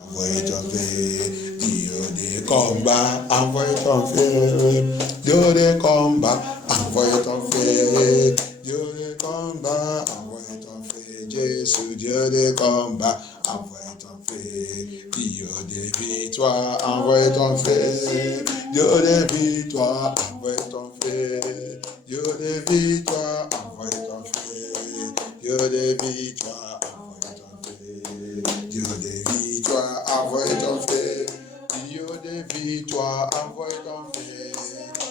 envoyez ton feu, Dieu des combats, envoyez ton feu, Dieu des combats, envoyez ton feu, Dieu des combats, envoyez ton feu, Jésus, Dieu des combats, envoyez ton feu, Dieu des victoires, envoyez ton feu, Dieu des victoires, envoyez ton feu, Dieu des victoires, envoyez ton feu, Dieu des victoires, envoyez ton feu, Dieu des victoires, envoyez ton feu, Dieu des victoires, envoyez ton feu,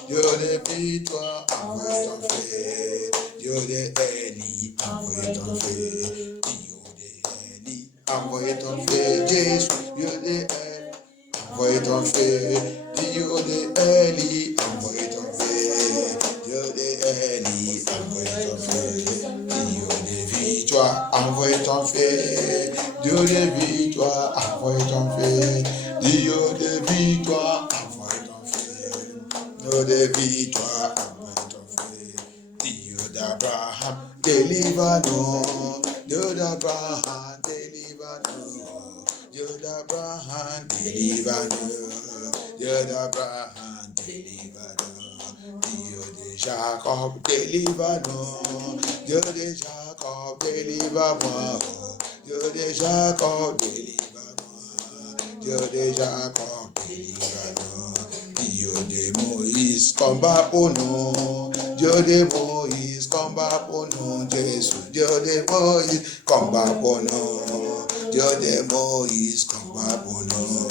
Dieu des victoires, envoyez ton feu, Dieu des Élie, envoyez ton feu, Dieu des Élie, envoyez ton feu, Jésus, Dieu des Élie, envoyez ton feu, Dieu des Élie, envoyez ton feu, Dieu des Élie, envoyez ton feu, Dieu des victoires, envoyez ton feu, Dieu des victoires, envoyez ton feu, Dieu des victoires, envoyez ton feu, Dieu des victoires, envoyez ton feu, Dieu d'Abraham, délivre-nous, Dieu d'Abraham, délivre-nous, Dieu d'Abraham, délivre-nous, Dieu d'Abraham, délivre-nous, Dieu de Jacob, délivre-nous, Dieu de Jacob, délivre-moi, Dieu de Jacob, délivre-moi, Dieu de Jacob, délivre-nous, Dieu de Moïse, combat pour nous, Dieu de Moïse, combat pour nous, Jésus, Dieu de Moïse, combat pour nous, Dieu de Moïse, combat pour nous,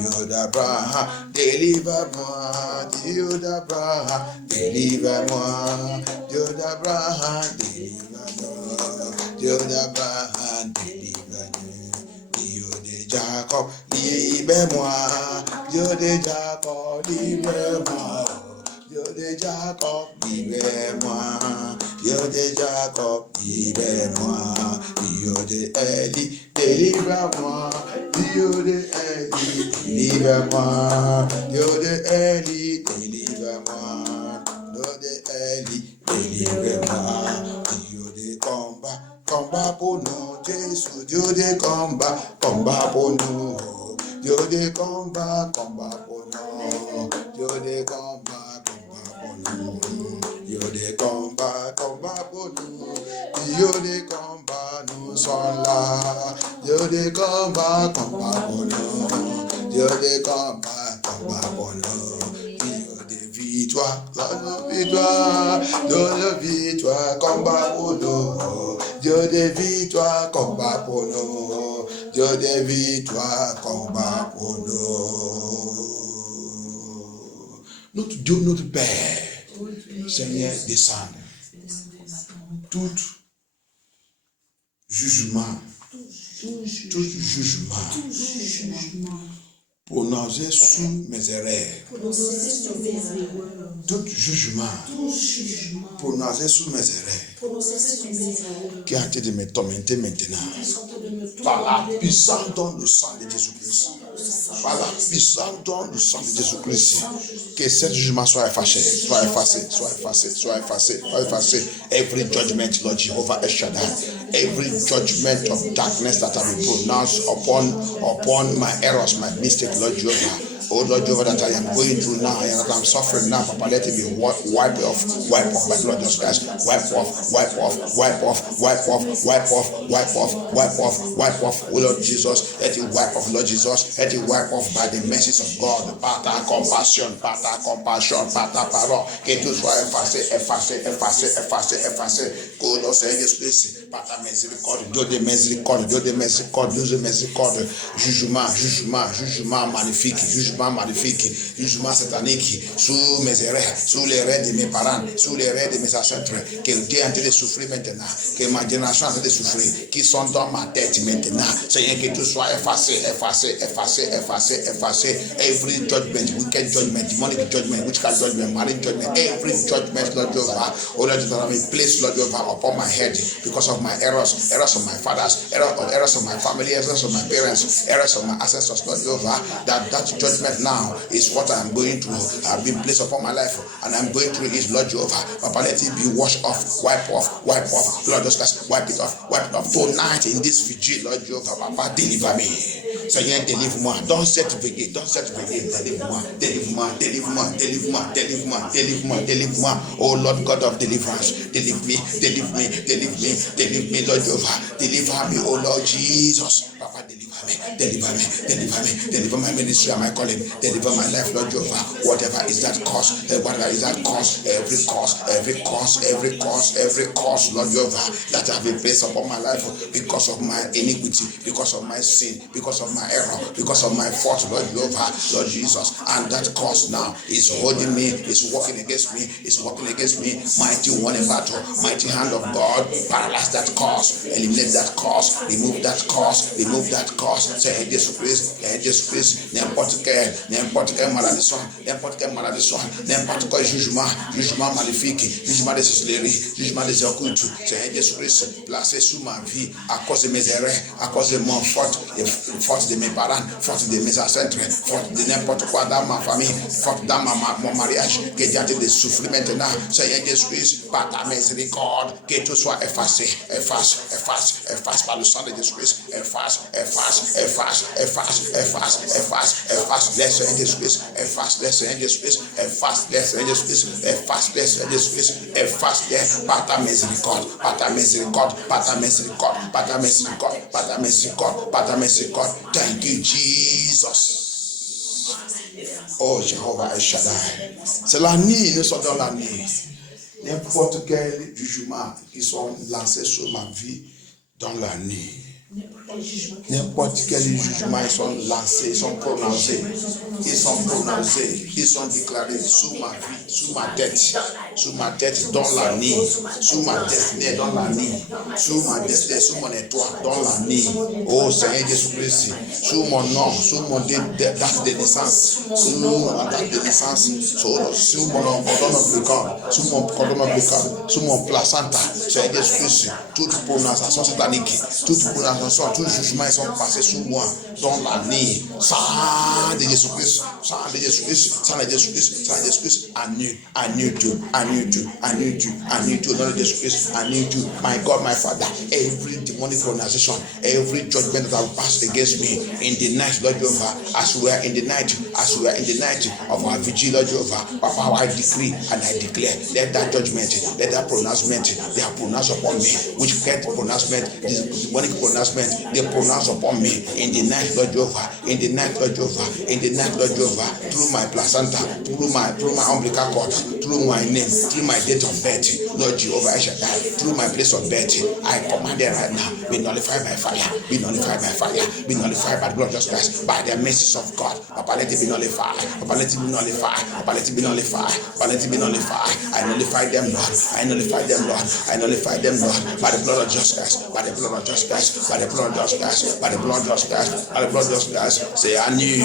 Dieu d'Abraham, délivre-moi, Dieu d'Abraham, délivre-moi, Dieu d'Abraham, délivre-nous, Dieu d'Abraham, délivre-nous, Dieu de Jacob, libère-moi, Dieu de Jacob, libère-moi, Dieu de Jacob, libère-moi, Dieu de Jacob, libère-moi, Dieu de Élie, délivre-moi, Dieu de Élie, délivre-moi, Dieu de Élie, délivre-moi, Dieu de Élie, délivre-moi, Dieu de combat, combat pour nous, Jésus, Dieu de combat pour nous, Dieu de combat pour nous, Dieu de combat pour nous, Dieu de combat pour nous, Dieu de combat, nous sommes là, Dieu de combat pour nous, Dieu de combat pour nous, Dieu de victoire, Dieu de victoire, combat pour nous, Dieu de victoire, combat pour nous, Dieu de victoire, combat pour nous. Notre Dieu, notre Père, Seigneur, descend. Tout jugement, prononcé sous mes erreurs, tout jugement prononcé sous mes erreurs, qui a été de me tormenter maintenant, par la puissance dans le sang de Jésus-Christ, par la puissance dans le sang de Jésus-Christ, que ce jugement soit effacé, soit effacé, soit effacé, soit effacé, soit effacé. Every judgment, Lord Jehovah El Shaddai, every judgment of darkness that I will pronounce upon my errors, my mistakes, Lord Jehovah. Oh Lord Jehovah, that I am going through now and that I'm suffering now, Papa, let it be wipe off by Lord Jesus Christ. Wipe off. Oh Lord Jesus, let it wipe off, Lord Jesus, let it wipe off by the mercies of God. Par ta compassion, par ta parole, que tout soit effacé. Oh Lord Seigneur Jésus-Christ, par ta miséricorde, Dieu de miséricorde, jugement magnifique, jugement satanique, sous mes erreurs, sous les erreurs de mes parents, sous les erreurs de mes ancêtres, que Dieu est en train de souffrir maintenant, que ma génération est en train de souffrir, qui sont dans ma tête maintenant. Seigneur, que tout soit effacé. Every judgment, wicked judgment, demonic judgment, witchcraft judgment, marriage judgment, every judgment, Lord Jehovah, oh Lord Jehovah, be placed, Lord Jehovah, upon my head because of of my errors, errors of my fathers, errors of my family, errors of my parents, errors of my ancestors, Lord Jehovah, that judgment now is what I'm going through. I've been placed upon my life, and I'm going through it, Lord Jehovah. Papa, let it be washed off, wipe off, Lord, just wipe it off. Tonight in this vigil, Lord Jehovah, Papa, deliver me. Seigneur, délivre-moi. Don't set veiller, délivre-moi. Oh Lord God of deliverance, deliver me, Lord Jehovah. Deliver me, oh Lord Jesus. Papa, deliver my ministry and my calling, deliver my life, Lord Jehovah. Whatever is that cause, every cause, Lord Jehovah, that have been placed upon my life because of my iniquity, because of my sin, because of my error, because of my fault, Lord Jehovah, Lord Jesus, and that cause now is holding me, is working against me, mighty one in battle, mighty hand of God, paralyze that cause, eliminate that cause, remove that cause, say Jesus Christ, n'importe quelle malédiction, n'importe quel jugement maléfique, jugement de sorcellerie, jugement des occultes, Seigneur Jésus Christ, placé sous ma vie à cause de mes erreurs, à cause de mon faute de mes parents, faute de mes ancêtres, faute de n'importe quoi dans ma famille, faute dans mon mariage, que Dieu a de souffrir maintenant, Seigneur Jésus Christ, par ta miséricorde, que tout soit effacé, efface par le sang de Jésus Christ, efface, laisse Seigneur Jésus Christ, efface par ta miséricorde, Thank you, Jesus. Oh, Jehovah El Shaddai. C'est la nuit, nous sommes dans la nuit. N'importe quel jugement qui sont lancés sur ma vie dans la nuit. N'importe quel jugement ils sont lancés, ils sont prononcés, ils sont déclarés sous ma vie, sous ma tête dans la nuit, sous ma destinée dans la nuit, sous ma destinée, sous mon étoile dans la nuit. Oh Seigneur Jésus-Christ, sous mon nom, sous mon date de naissance, sous mon cordon ombilical, sous mon placenta, Seigneur Jésus-Christ, toute prononciation satanique, toute prononciation, tout jugement, ils sont passés sous moi dans la nuit. Sang de Jésus-Christ, I need you, Lord Jesus, I need you, my God, my Father. Every demonic pronunciation, every judgment that will pass against me in the night, Lord Jehovah, as we are in the night of our vigil, Lord Jehovah, Papa, I decree and I declare, let that judgment, let that pronouncement, they are pronounced upon me, which get pronouncement, this demonic pronouncement, they pronounce upon me in the night, Lord Jehovah, through my placenta, through my umbilical cord, through my name, through my date of birth, Lord Jehovah El Shaddai, through my place of birth, I command it right now, be nullified by fire, be nullified by the blood of Jesus Christ, by the mercies of God. Papa, let it be nullified, I nullify them, Lord, by the blood of Jesus Christ, by the blood of Jesus Christ, say I knew,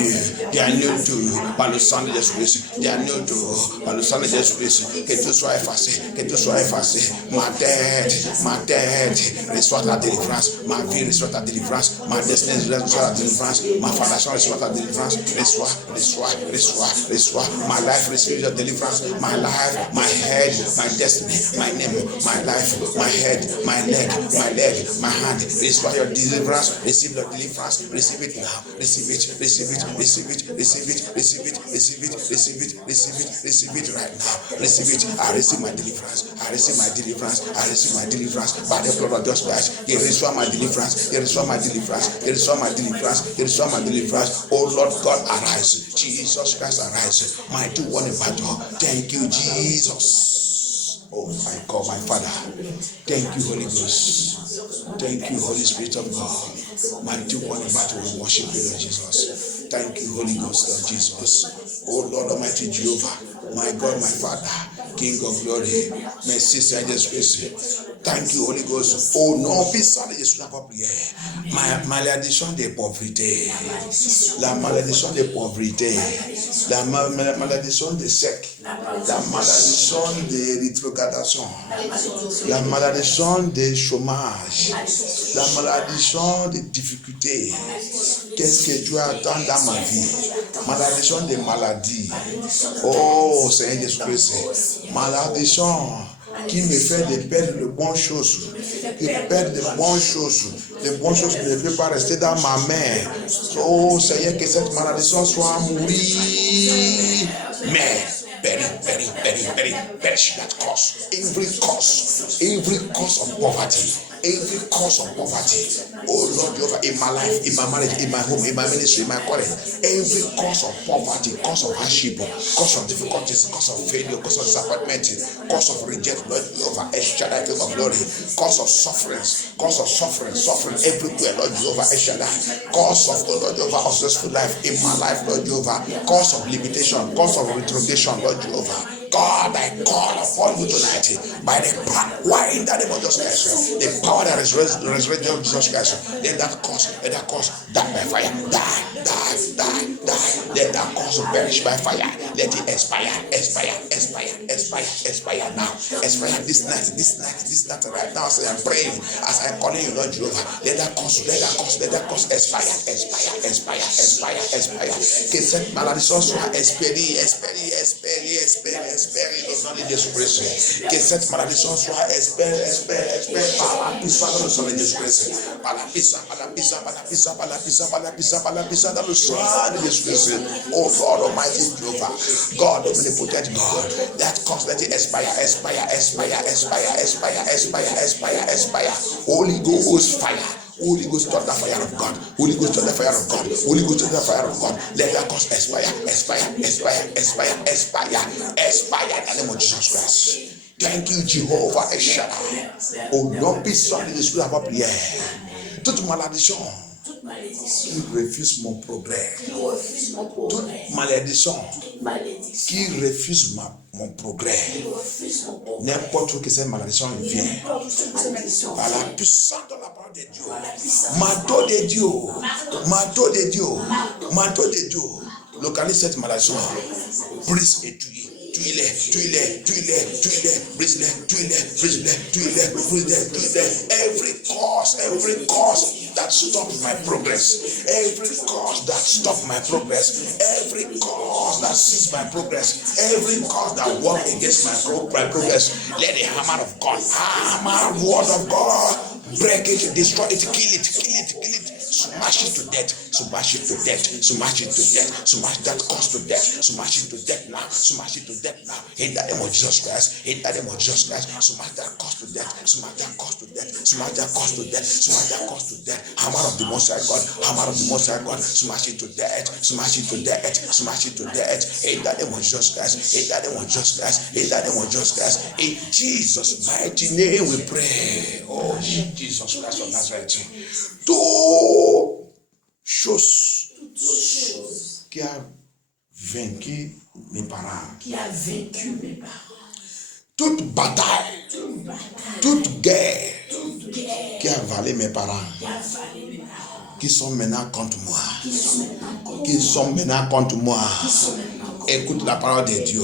they are new to, by the Son of Jesus Christ, they are new to, by the Son of Jesus Christ, que tout soit effacé, ma tête, reçoit la délivrance, ma vie reçoit la délivrance, ma destinée reçoit la délivrance, ma fondation reçoit la délivrance, reçoit, my life receives your deliverance, my life, my head, my destiny, my name, my life, my head, my leg, my hand, reçoit your deliverance, receive your deliverance, receive it now, receive it right now, receive it. I receive my deliverance, by the blood of Jesus Christ. He restore my deliverance, Oh Lord God, arise, Jesus Christ, arise, mighty one in battle. Thank you, Jesus. Oh my God, my Father, thank you, Holy Ghost, thank you, Holy Spirit of God, mighty one in battle. We worship you, Lord Jesus. Thank you, Holy Ghost, Lord Jesus. Oh Lord Almighty Jehovah, my God, my Father, King of glory, my sister Jesus Christ, Thank you, Holy Ghost. Au nom puissant de Jésus, la prière. Malédiction des pauvretés. La malédiction des pauvretés. La malédiction des secs. La malédiction des rétrogradations. La malédiction des chômages. La malédiction des difficultés. Qu'est-ce que tu attends dans ma vie? Malédiction des maladies. Oh Seigneur Jésus-Christ. Malédiction qui me fait de perdre de bonnes choses, qui perd de bonnes choses qui ne peuvent pas rester dans ma main. Oh Seigneur, que cette malédiction soit mourir. Mais perish that cause, every cause of poverty. Every cause of poverty, oh Lord Jehovah, in my life, in my marriage, in my home, in my ministry, in my calling, every cause of poverty, cause of hardship, cause of difficulties, cause of failure, cause of disappointment, cause of rejection, Lord Jehovah, Eshadai, King of glory, cause of suffering everywhere, Lord Jehovah, Eshadai, cause of, Lord Jehovah, successful life in my life, Lord Jehovah, cause of limitation, cause of retrogression, Lord Jehovah. God, I call upon you tonight by the power in the name of Jesus Christ. The power that is resurrected of Jesus Christ. Let that cause die by fire. Die. Let that cause perish by fire. Let it expire now. Expire this night right now. As I'm praying, as I'm calling you, Lord Jehovah. Let that cause expire. Que cette malédiction soit expédiée au nom de Jésus-Christ. Que cette malédiction soit expédiée par la puissance dans le sang de Jésus-Christ. Par la puissance dans le sang de Jésus-Christ. Oh God Almighty Jehovah, God omnipotent God, that cause let it expire. Holy Ghost fire. Holy Ghost, touch the fire of God. Holy Ghost, touch the fire of God. Holy Ghost, touch the fire of God. Let that cause expire. In the name of Jesus Christ. Thank you, Jehovah Eshadai. Au nom puissant de l'Esprit de la prière. Toute malédiction qui refuse mon progrès. Toute malédiction qui refuse mon progrès. N'importe où que cette malédiction vient. Par la puissance de la parole de Dieu. Manteau de Dieu. Localise cette malédiction. Brise et tue. Tuile. Brise-les. Every cause that stops my progress. Every cause that stops my progress. Every cause that sees my progress. Every cause that works against my progress. Let the hammer of God, word of God, break it, destroy it, kill it. Smash it to death. Smash that cause to death. Smash it to death now. In the name of Jesus Christ. Smash that cause to death. Hammer of the Most High God. Smash it to death. In the name of Jesus Christ. In Jesus' mighty name we pray. Oh, Jesus Christ of Nazareth. Toute chose qui a vaincu mes parents. Toute bataille. Toute guerre qui a avalé mes parents. Qui sont maintenant contre moi. Écoute la parole de Dieu.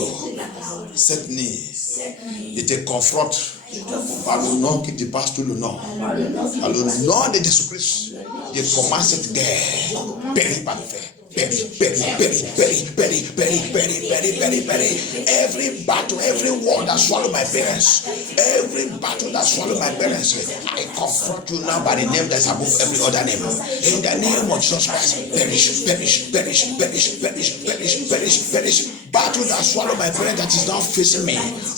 Cette nuit, je te confronte par le nom qui dépasse tout le nom. Par le nom de Jésus-Christ, je commence cette guerre. Péri par le fer. Every battle, every war that swallowed my parents, I confront you now by the name that's above every other name. In the name of Jesus Christ, perish. Battle that swallowed my parents that is now facing me.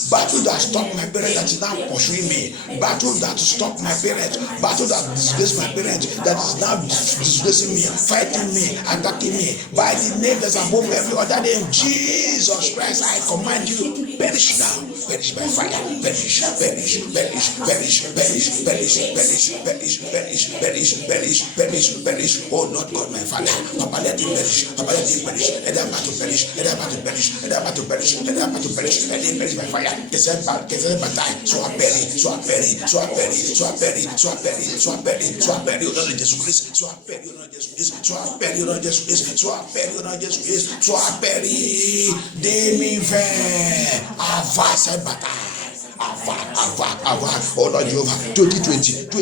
Battle that stopped my parents that is now pursuing me. Battle that stopped my parents. Battle that disgraced my parents that is now disgracing me, fighting me, attacking me. By the name that's above every other name, Jesus Christ, I command you to perish now. Perish by fire. Perish. Oh Lord God, my Father, Papa, let it perish. Let that battle perish. perish, let that battle perish, let that battle perish, let it perish by fire. They said bataille, soit péri, soit péri, soit péri, soit péri, soit péri, soit péri, soit péri au nom de Jésus-Christ, soit péri au nom de Jésus-Christ, soit péri au nom de Jésus-Christ, soit péri au nom de Jésus-Christ, soit péri. 2020, avant cette bataille. Oh Lord Jehovah, 2020,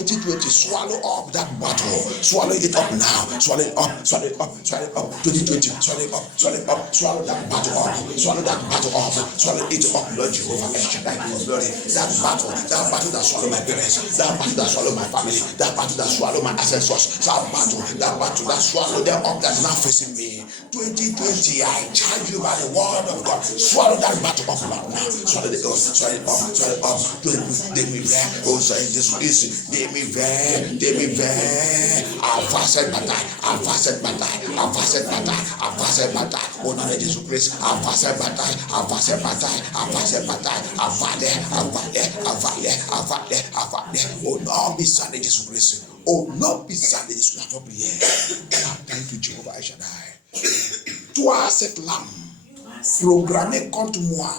swallow up that battle, swallow it up now, swallow it up, 2020, swallow it up, swallow that battle up, swallow it up, Lord Jehovah, that battle that swallow my parents, that battle that swallow my family, that battle that swallow my ancestors, that battle that swallow them up that's now facing me. 2020, I charge you by the word of God, swallow that battle up now, swallow it up. They me ver, oh say this is they me ver, avanced bataille, oh no Jesus Christ, avanced bataille, oh no be sad Jesus Christ, oh no be sad Jesus Christ, thank you Jehovah El Shaddai. Toi cette lame programmée contre moi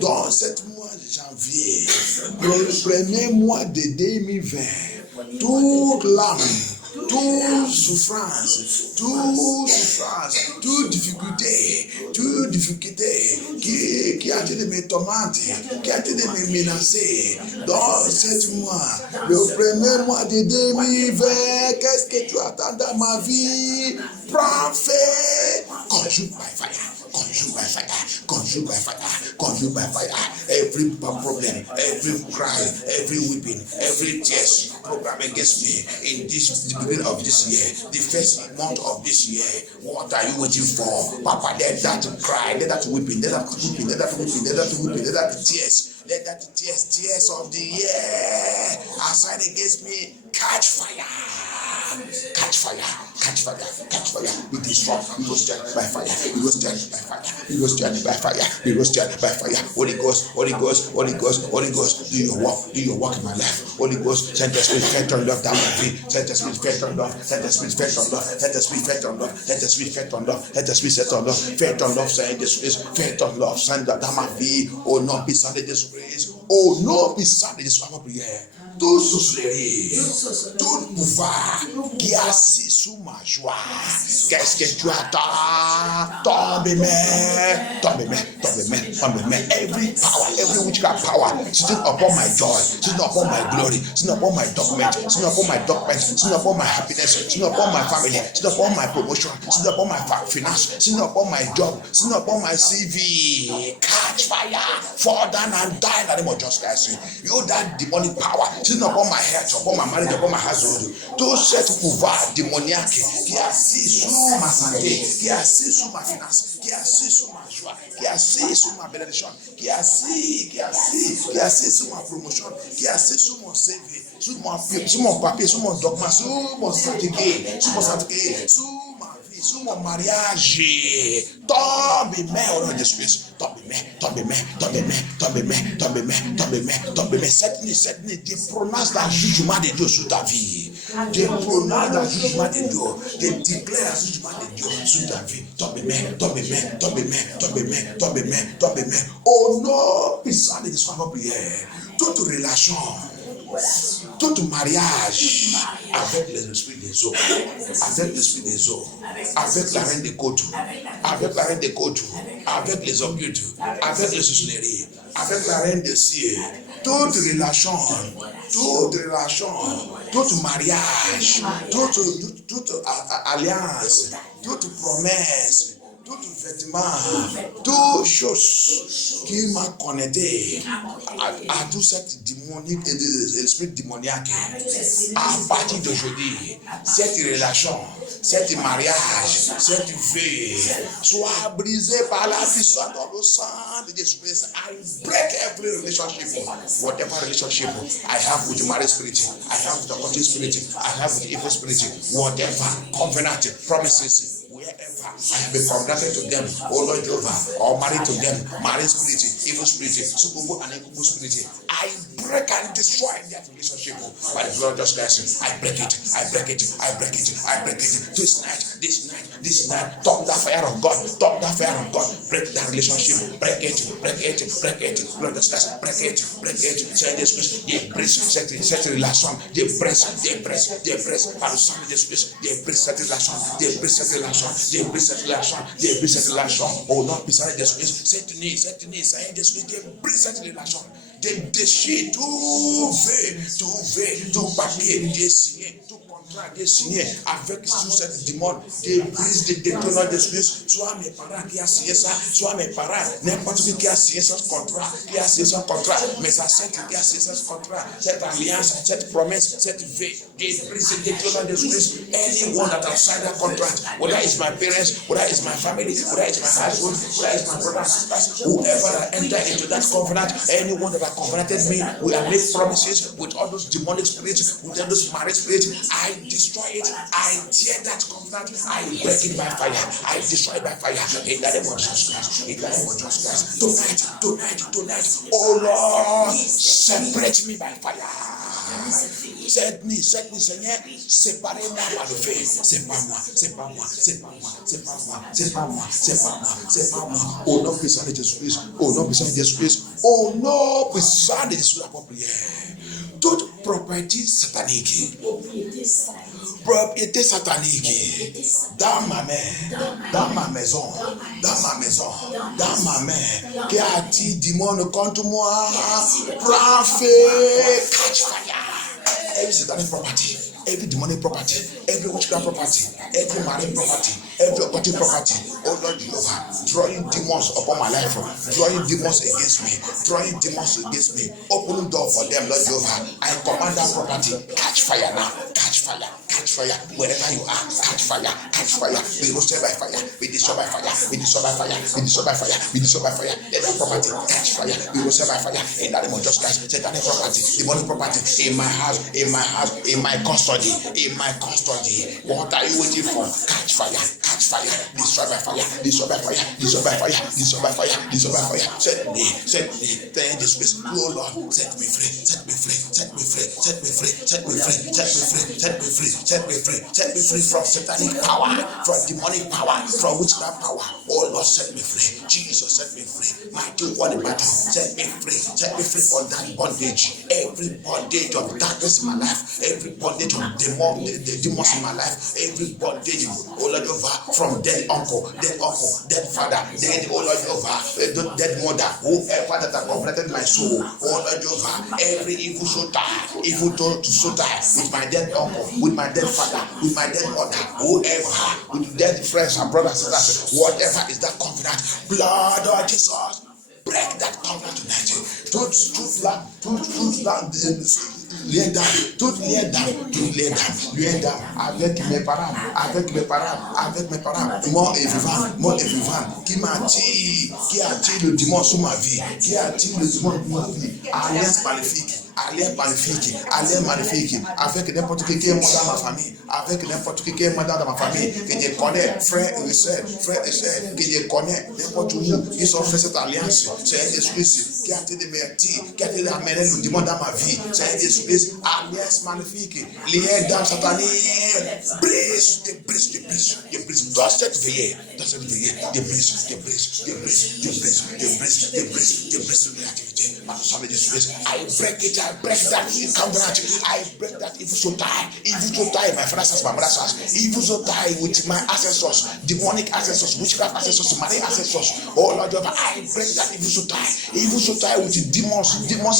dans cette mois de janvier, le premier mois de 2020, toute lame, toute souffrance, toute difficulté qui a été de me tourmenter, qui a été de me menacer dans cette mois, le premier mois de 2020, qu'est-ce que tu attends dans ma vie? Prends fait, conjugue by fire. Consume by fire. Every problem, every cry, every weeping, every tears program against me in the beginning of this year, the first month of this year. What are you waiting for? Papa, let that cry, let that weeping, let that tears of the year assigned against me catch fire. Be destroyed, be roasted by fire, be roasted by fire. Holy Ghost, do your work in my life. Holy Ghost, send the spirit, faith on love down my feet. Send the spirit, faith on love, send the spirit, faith on love, send the spirit, faith on love, send the spirit, faith on love, send the spirit, faith on love, faith on love, send the spirit, faith on love, send that down my feet. Oh, not be sad in this grace. Oh, non, be sad in this prière. Tout sorcellerie, tout pouvoir qui est assis sous ma joie. Qu'est-ce que tu attends? Tombe, every power, every witchcraft power sitting upon my joy, sitting upon my glory, sitting upon my document, sitting upon my happiness, sitting upon my family, sitting upon my promotion, sitting upon my finance, sitting upon my job, sitting upon my CV. Catch fire, fall down and die in the name of Jesus Christ. You that demonic power sitting upon my head, upon my marriage, upon my household, tout cet pouvoir démoniaque qui est assis sur ma santé, qui est assis sur ma finance, qui est assis sur ma joie, qui est assis sur ma bénédiction, qui est assis sur ma promotion, qui est assis sur mon CV, sur mon papier, sur mon document, sur mon certificat, sur ma vie, sur mon mariage. Tombe, mère, au nom de Jésus. Tombe, cette nuit, tu prononces le jugement de Dieu sur ta vie. Tu prononces le jugement de Dieu. Tu déclares le jugement de Dieu sur ta vie. Tombe, au nom puissant de Jésus, prière. Toute relation, tout mariage avec l'esprit des eaux, avec la reine des côtes, avec les occultes, avec les sorcelleries, avec la reine des cieux, toute relation, tout mariage, toute alliance, toute promesse, tout vêtement, toute chose qui m'a connecté à tout cet démonique et l'esprit démoniaque, à partir d'aujourd'hui, cette relation, cet mariage, cette vie soit brisée par la puissance dans le sang de Jésus Christ. I break every relationship, whatever relationship I have with the married spirit, I have with the occultic spirit, I have with the evil spirit, whatever covenant, promises. Wherever I have been connected to them, oh Lord Jehovah, or married to them, married spirit, evil spirit, sukubu and ekubu spirit, I break and destroy that relationship by the blood of Jesus Christ. I break it. This night, this night. Talk that fire of God. Talk that fire of God. Break that relationship. Break it. Break it. Break it. Break it. Break it. Break it. Say this Christ. They brace. Set relation. They brace. They brace. They brace. Par sang de Jésus. They brace cette relation. They brace cette relation. They brace cette relation. They brace cette relation. Oh non, puissant de Jésus. Cette nuit. Ça y est, Jésus. They brace cette relation. They déchirent tout papier. They signé. Des signé avec sous cette demande des brises de détournant d'esprit, soit mes parents qui a signé ça, soit mes parents, n'importe qui a signé ce contrat, mais ça c'est qui a signé ce contrat, cette alliance, cette promesse, cette vie, des brises de détournant d'esprit, anyone that has signed that contract, whether it's my parents, whether it's my family, whether it's my husband, whether it's my brothers, sisters, whoever that entered into that covenant, anyone that has covenanted me, we have made promises with all those demonic spirits, with all those marriage spirits. I destroy it. I tear that covenant. I break it by fire. I destroy it by fire. In the name of Jesus Christ. In the name of Jesus Christ. Tonight. Oh Lord, separate me by fire. Set me, Seigneur. Séparez-moi par le feu. C'est pas moi. Au nom puissant de Jésus-Christ. Au nom puissant de Jésus-Christ. Au nom puissant de Jésus, la prière. Toute propriété satanique, dans ma main, dans ma maison, qui attire du monde contre moi, prends feu, catch fire. Every satanic property, every demonic property, every witchcraft property, every marine property, every occultic property, oh Lord Jehovah, drawing demons upon my life, drawing demons against me, open the door for them, Lord Jehovah. I command that property, catch fire now, catch fire, wherever you are, catch fire, be roasted by fire, be destroyed by fire, let that property catch fire, be roasted by fire, in the name of Jesus Christ. Satanic property, demonic property, in my house, in my custody, what are you waiting for? Catch fire, destroy by fire. Set me, thank you, Spirit. Oh Lord, set me free from satanic power, from demonic power, from witchcraft power. Oh Lord, set me free. Jesus, set me free. Mighty one in battle, set me free from that bondage. Every bondage of darkness in my life, every bondage of demons in my life, every bondage, oh Lord, over from dead uncle, dead father, dead, oh Lord, over dead mother, whoever that has completed my soul, oh Lord, over every evil soul tie with my dead uncle, with my dead father, with my dead mother, whoever, with dead friends and brothers and sisters, whatever is that covenant, blood of Jesus, break that covenant tonight. Lien d'âme avec mes parents, mort et vivant, qui attire le dimanche sur ma vie, alliance maléfique, avec n'importe qui est mort dans ma famille, dans ma famille, que je connais, frères et sœurs, que je connais, n'importe où, ils ont fait cette alliance. C'est un esprit qui a été amené le dimanche dans ma vie. C'est un esprit, alliance maléfique, lié dans satanique, brise. Dans cette veillée, brise I break that covenant. I break that evil soul tie, my fathers, my brothers, evil soul tie with my ancestors, demonic ancestors, witchcraft ancestors, marine ancestors. Oh Lord, I break that evil soul tie with demons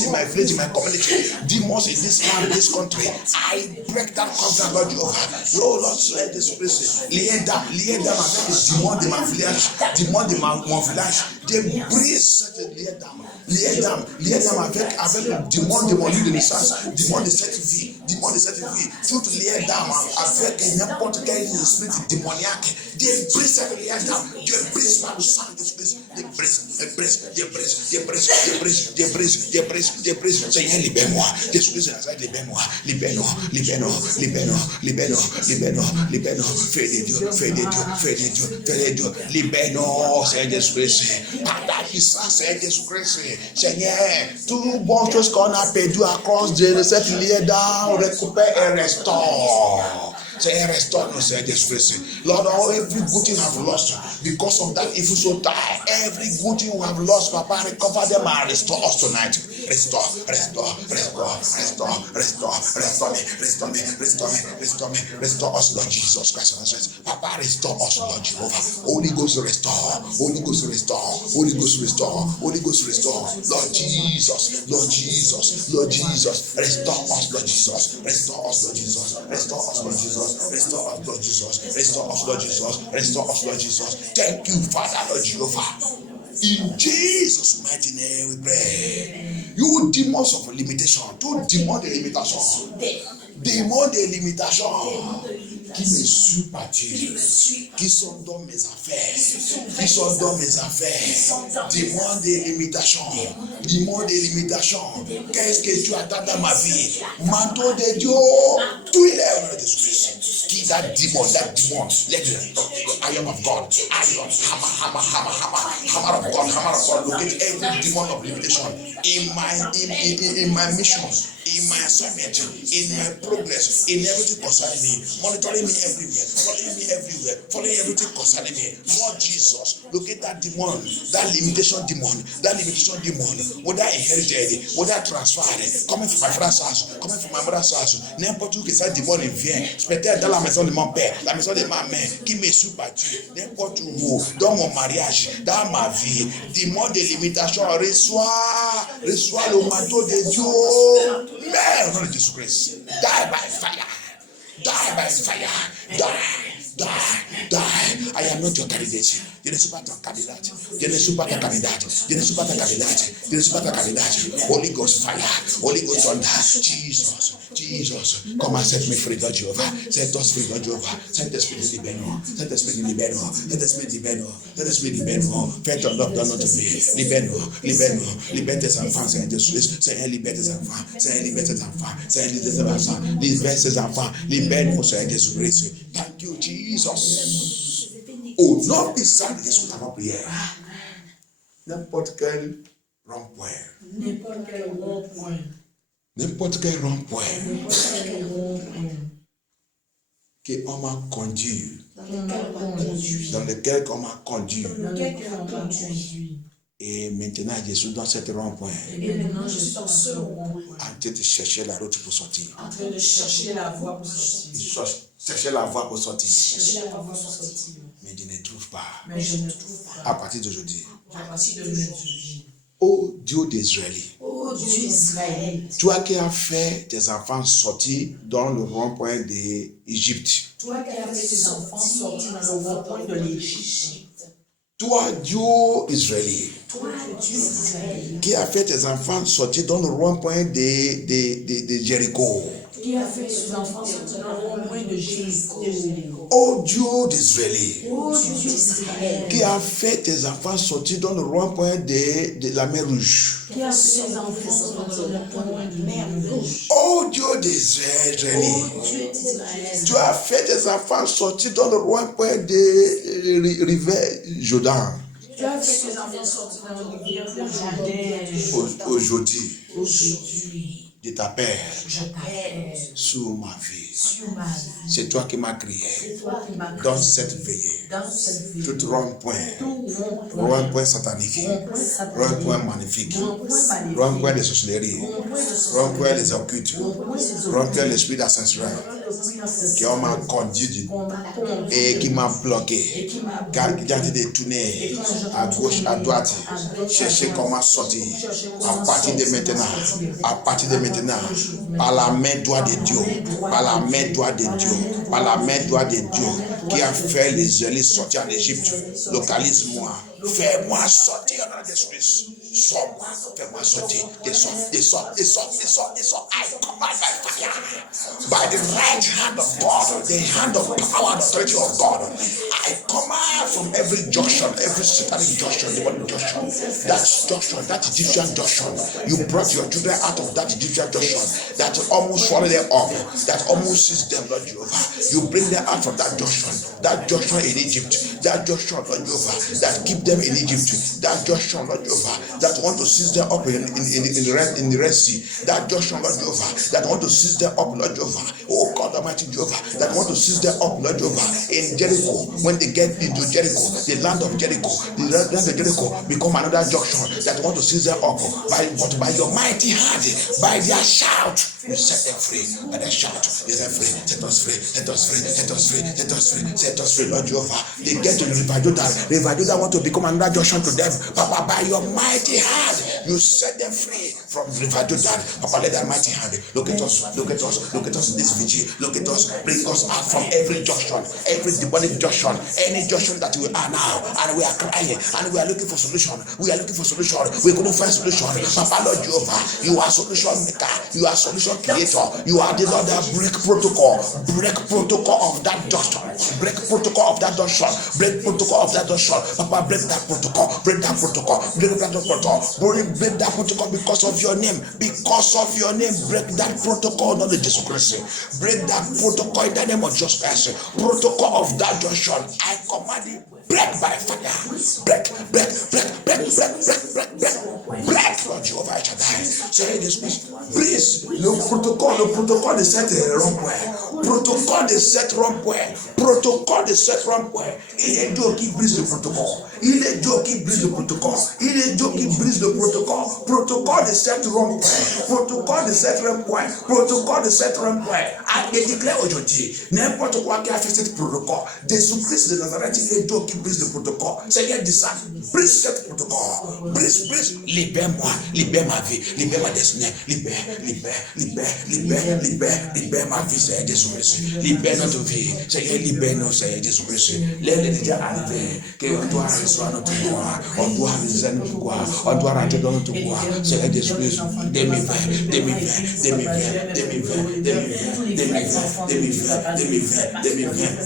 in my village, in my community, demons in this land, this country. I break that covenant, Lord Jehovah. Oh Lord, let this place lié d'âme avec les démons de ma village, mon village, des brises cette lié d'âme avec le démon de mon lieu de naissance, démon de cette vie, toute lié d'âme avec n'importe quel esprit démoniaque, des brises cette lié d'âme, Dieu brise par le sang de Jésus, des brises, Seigneur, libère-moi, Jésus de Nazareth, libère-nous, fais des dieux, libère-nous, Seigneur Jésus-Christ, par ta puissance, Seigneur Jésus-Christ, Seigneur, tout bon chose qu'on a perdu à cause de cette liée d'âme, récupère et restaure. Say, restore us, say, Jésus-Christ. Lord, every good thing I've lost because of that evil soul die. Every good thing we have lost, Papa, recover them and restore us tonight. Restore me, restore us, Lord Jesus Christ. Papa, restore us, Lord Jehovah. Holy Ghost, restore. Holy Ghost, restore. Holy Ghost, restore. Holy Ghost, restore. Lord Jesus, Lord Jesus, Lord Jesus, restore us, Lord Jesus. Restore us, Lord Jesus. Restore us, Lord Jesus. Restore us, Lord Jesus. Restore us, Lord Jesus. Restore us, Lord Jesus. Thank you, Father, Lord Jehovah. In Jesus' mighty name we pray. You demons of limitation, tout démon de limitation, démon de limitation, qui me suit partir, qui sont dans mes affaires, démon de limitation, qu'est-ce que tu attends dans ma vie? Manteau de Dieu, tout il est de Jésus-Christ. Qui that demon, let the iron of God, iron, hammer of God, locate every demon of limitation in my mission, in my assignment, in my progress, in everything concerning me, monitoring me everywhere, following everything concerning me. Lord Jesus, locate that demon, that limitation demon, whether inherited, whether transferred, coming from my father's house, coming from my mother's house, n'importe où que ça demon vient, peut-être dans la maison de mon père, la maison de ma mère, qui me suit battu, n'importe où, dans mon mariage, dans ma vie, demon de limitation, reçois le manteau de Dieu. Mais au nom de Jésus-Christ, die by fire, die. I am not your candidate. Je ne suis pas ton candidat. Holy Ghost fire, Holy Ghost thunder. Jesus, come and set me free, Lord Jehovah. Set us free, Lord Jehovah. Set the spirit libéraux. Fais ton love donne unto me. Libère tes enfants, Seigneur Jésus. Seigneur, libère tes enfants. Libère tes enfants. Libère-nous, Seigneur Jésus-Christ. Thank you, Jesus. Au nom puissant de Jésus, nous avons prié. N'importe quel rond-point. Qu'on m'a conduit. Dans lequel on m'a conduit. Et maintenant, je suis dans cette rond-point. En train de chercher la route pour sortir. Chercher la voie pour sortir. Mais je ne trouve pas. À partir d'aujourd'hui. Ô Dieu d'Israël. Toi qui as fait tes enfants sortir dans le rond-point d'Égypte. Toi Dieu Israël, qui a fait tes enfants sortir dans le rond-point de Jéricho. Oh Dieu d'Israël, qui a fait tes enfants sortir dans le rond-point de la mer Rouge. Oh Dieu d'Israël, tu as fait tes enfants sortir dans le rond-point de rivière Jordan. Aujourd'hui, je t'appelle sur ma vie. C'est toi qui m'as crié dans cette veillée. Tout rond-point satanique, rond-point magnifique, rond-point de sorcellerie, rond-point des occultes, rond-point l'esprit d'assassinat qui m'a conduit et qui m'a bloqué, qui a été tourné à gauche, à droite, chercher comment sortir. À partir de maintenant, par la main droite de Dieu, qui a fait les Israéliens sortir en Égypte, localise-moi, fais-moi sortir dans l'esprit. Sors-moi, fais-moi sortir. Descends. I command by fire, by the right hand of God, the hand of power and authority of God. I command from every junction, every satanic junction, demonic junction, that Egyptian junction. You brought your children out of that Egyptian junction that almost swallowed them up, that almost seized them, Lord Jehovah. You bring them out from that junction in Egypt, that junction, Lord Jehovah, that keep them in Egypt, that junction, Lord Jehovah, that want to seize them up in the Red Sea, that junction, Lord Jehovah, that want to seize them up, Lord Jehovah, oh God Almighty Jehovah, that want to seize them up, Lord Jehovah, in Jericho. When they get into Jericho, the land of Jericho, become another junction that want to seize them up, but by your mighty hand, by their shout, you set them free. By their shout, you set them free. Set us free. Set us free. Set us free. Set us free. Set us free, Lord Jehovah. They get to the River Jordan. River Jordan want to become another junction to them. Papa, by your mighty hand, you set them free from River Jordan. Papa, let that mighty hand look at us. Look at us. Look at us in this vigil. Look at us. Bring us out from every junction, every demonic junction, any junction that we are now, and we are crying, and we are looking for solution. We are looking for solution. We couldn't find solution. Papa, Lord Jehovah, you are solution maker. You are solution creator. You are the Lord that break protocol of that junction. Break protocol of that junction. Break protocol of that junction. Papa, break that protocol. Break that protocol. Break that protocol. Break that protocol because of your name. Because of your name, break that protocol, not the Jesus Christ. Break that protocol in the name of Jesus Christ. Protocol of that junction. I command you. Break by fire. Break. Lord Jehovah Shaddai. Say this, please. Le protocol de cette rond-point. Protocol de cette rond-point. Protocol de cette rond-point. Il est Dieu qui brise le protocole. Il est Dieu qui brise le protocole. Il est Dieu qui brise le protocole. Protocole de cette rond-point. Protocole de cette rond-point. Protocole de cette rond-point. Et déclare aujourd'hui, n'importe quoi qui a fait cette protocole. Jésus-Christ de Nazareth, il est Dieu qui brise le protocole. Seigneur, dis ça. Brise cette protocole. Brise. Libère-moi. Libère ma vie. Libère ma destinée. Libère ma vie, Seigneur Jésus-Christ. Libère notre vie. Seigneur, libère-nous, Seigneur Jésus-Christ. L'heure est déjà arrivée. On doit recevoir notre gloire. On doit réaliser notre gloire. On doit rentrer dans notre gloire. Seigneur Jésus-Christ. 2020.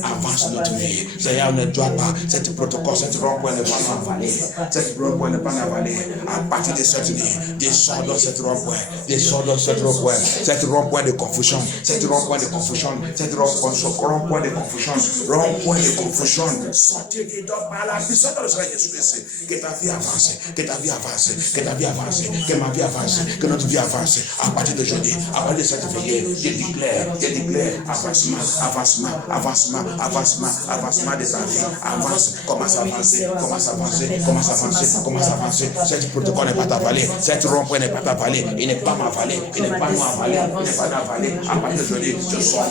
Avance notre vie. Seigneur, ne doit pas. Cette protocole, cette rond-point ne va pas avaler. Cette rond-point ne va pas avaler. À partir de cette nuit, descends dans cette rond-point. Descends dans cette rond-point. Cette rond-point de confusion. Cette rond-point de confusion. Cette rond-point de confusion. Rond-point de confusion. Sortez dedans par la puissance de Seigneur Jésus-Christ. Que ta vie avance. Que ta vie avance. Que ta vie avance. Que ma vie avance. Que notre vie avance. À partir d'aujourd'hui, à partir de cette veillée, je déclare avancement de ta vie. Avance. Commence à avancer. Cette protocole n'est pas ta vallée. Cette rond-point n'est pas ta vallée. Il n'est pas ma vallée. Il n'est pas ma vallée. Il n'est pas ta vallée. À partir d'aujourd'hui, tu sors.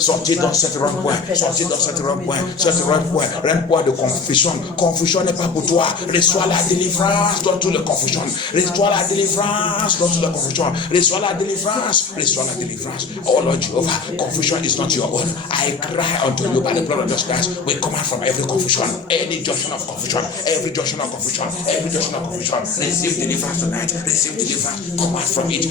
Sortis dans cette rond-point. Sortis dans cette rond-point. Rond-point de confusion. Confusion n'est pas pour toi. Reçois la délivrance dans toute la confusion. Reçois la délivrance dans toute la confusion. Reçois la délivrance. Oh Lord Jehovah, confusion is not your own. I cry unto you by the blood of Jesus Christ. We come out from every confusion, any junction of confusion, every junction of confusion. Receive deliverance tonight. Receive deliverance. Come out from it.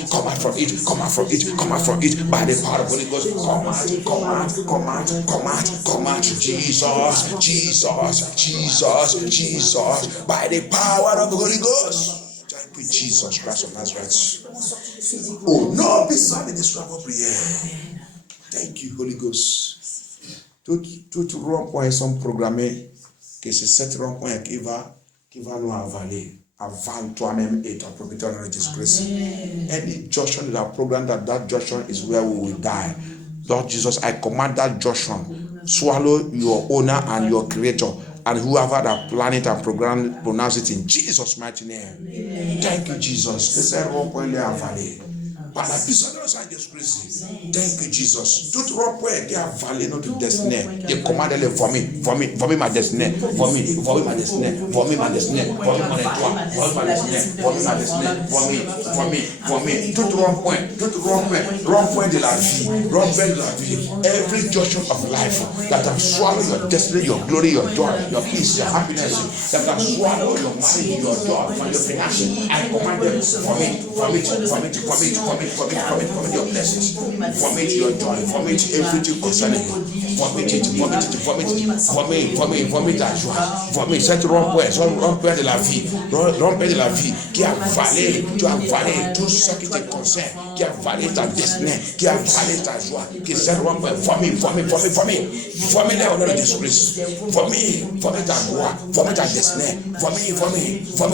By the power of the Holy Ghost. Come out. Jesus. By the power of the Holy Ghost. Thank you, Jesus Christ of Nazareth. Oh, no, beside this prayer. Thank you, Holy Ghost. Tout rond-point sont programmés que c'est cette rond-point qui va nous avaler. Avale toi-même et ton propriétaire de Jésus-Christ. Any junction that are programmed, that junction is where we will die. Lord Jesus, I command that junction, swallow your owner and your creator, and whoever that plan it and pronounce it in Jesus' mighty name. Amen. Thank you, Jesus. Que c'est rond-point les avaler. Par la puissance de Jésus-Christ. Thank you, Jesus. Tout rond-point qui a avalé notre destinée, je commande les vomir ma destinée, vomir ma destinée, vomir mon étoile, vomir ma destinée, vomir. Tout rond-point de la vie, every junction of life that have swallowed your destiny, your glory, your joy, your peace, your happiness, that have swallowed your money, your joy, your finances, I command them, vomit. vomit your blessings, vomit your joy, vomit everything concerning you. Vomit ta joie, vomit cette rompeur de la vie, qui a avalé, tu as avalé tout ce qui te concerne, qui a avalé ta destinée, qui a avalé ta joie, qui cette rompeur, vomit les au nom de Jésus-Christ, vomit ta joie, vomit ta destinée, vomit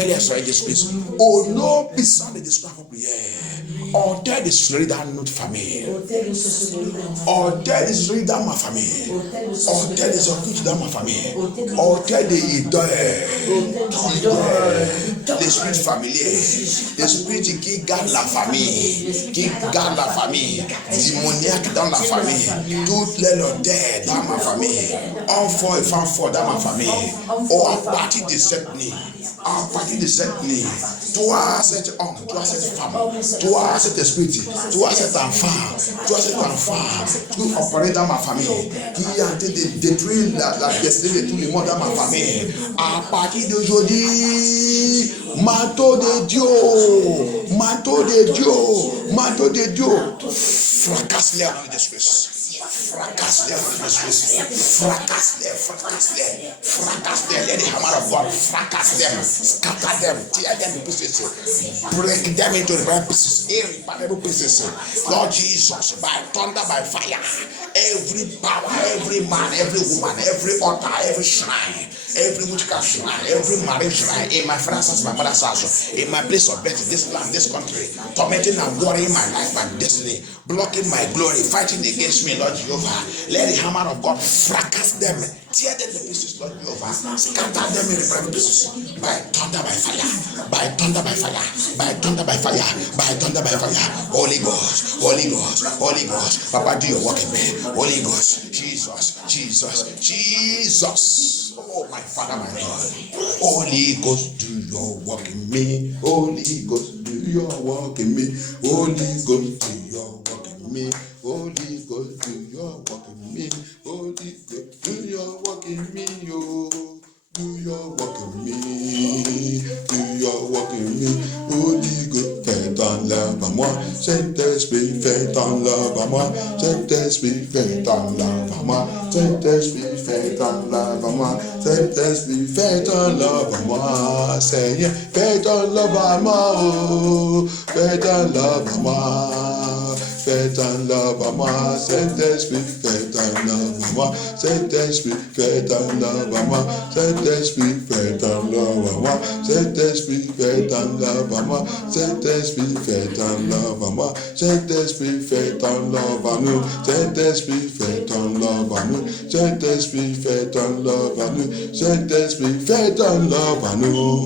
les soins de Jésus-Christ, au nom puissant de Jésus-Christ, prière. Ôtez des souris dans notre famille. Ôtez des souris dans ma famille. Ôtez des occultes dans ma famille. Ôtez des idoles. Des spirits familiers. Des spirits qui gardent la famille. Démoniaques dans la famille. Toutes les lodeurs dans ma famille. Enfants et femmes forts dans ma famille. Oh, à partir de cette nuit. Toi, cet homme, toi, cette femme, toi, cet esprit, toi, cet enfant, qui opère dans ma famille, qui est en train de détruire la destinée de tout le monde dans ma famille. À partir d'aujourd'hui, manteau de Dieu, fracasse-les en Jésus-Christ. Fracasse-les, let the hammer of God fracasse them, scatter them, tear them to pieces, break them into the pieces, irreparable pieces. Lord Jesus, by thunder, by fire, every power, every man, every woman, every altar, every shrine, every witchcraft shrine, every marriage shrine, in my father's house, my mother's house, in my place of birth, this land, this country, tormenting and worrying my life, my destiny, blocking my glory, fighting against me, Lord Jehovah. Let the hammer of God fracass them, tear them to pieces, Lord Jehovah, scatter them in the pieces, by thunder, by fire, by thunder, by fire, by thunder, by fire, by thunder, by fire. Holy Ghost, Papa, do your work in me. Holy Ghost, Jesus. Oh, my Father, my God. Holy Ghost, do your work in me. Holy Ghost, do your work in me. Holy Ghost, do your work in me. Holy Ghost, do your work in me. Holy Ghost, do your work in me. Oh, do your work in me. Do your work in me. Holy Ghost, fais ton love à moi. Saint-Esprit, fais ton love à moi. Saint-Esprit, fais ton love à moi. Saint-Esprit, fais ton love à moi. Saint-Esprit, fais ton love à moi. Seigneur, fais ton love à moi. Oh, fais ton love à moi. Fais ton love à moi, Saint-Esprit, fais ton love à moi, Saint-Esprit, fais ton love à moi, Saint-Esprit, fais ton love à moi, Saint-Esprit, fais ton love à moi, Saint-Esprit, fais ton love à moi, Saint-Esprit, fais ton love à nous, Saint-Esprit, fais ton love à nous, Saint-Esprit, fais ton love à nous, Saint-Esprit, fais ton love à nous,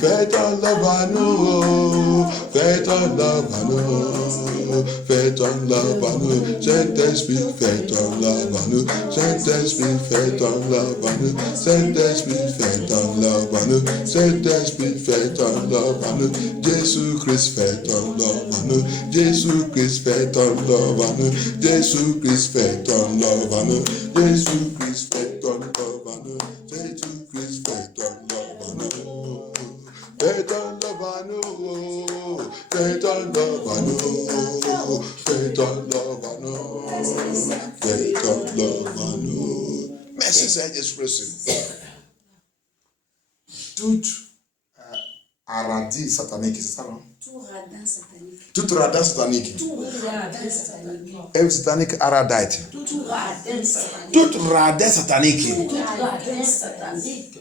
fais ton love à nous, fais ton love à nous. Fais ton love à nous, Saint-Esprit, fais ton love à nous, Saint-Esprit, fais ton love à nous, Saint-Esprit, fais ton love à nous, Saint-Esprit, fais ton love à nous, Jésus-Christ, fais ton love à nous, Jésus-Christ, fais ton love à nous, Jésus-Christ, fais ton love à nous, Jésus-Christ, fais ton love à nous, Jésus-Christ, fais ton love à nous. Fais ton love à nous, fais ton love à nous, fais ton love à nous, fais ton love à nous. Merci Seigneur Jésus-Christ. Toute aradie satanique, c'est ça non? Toute radin satanique. Every satanic aradite. Toute radin satanique.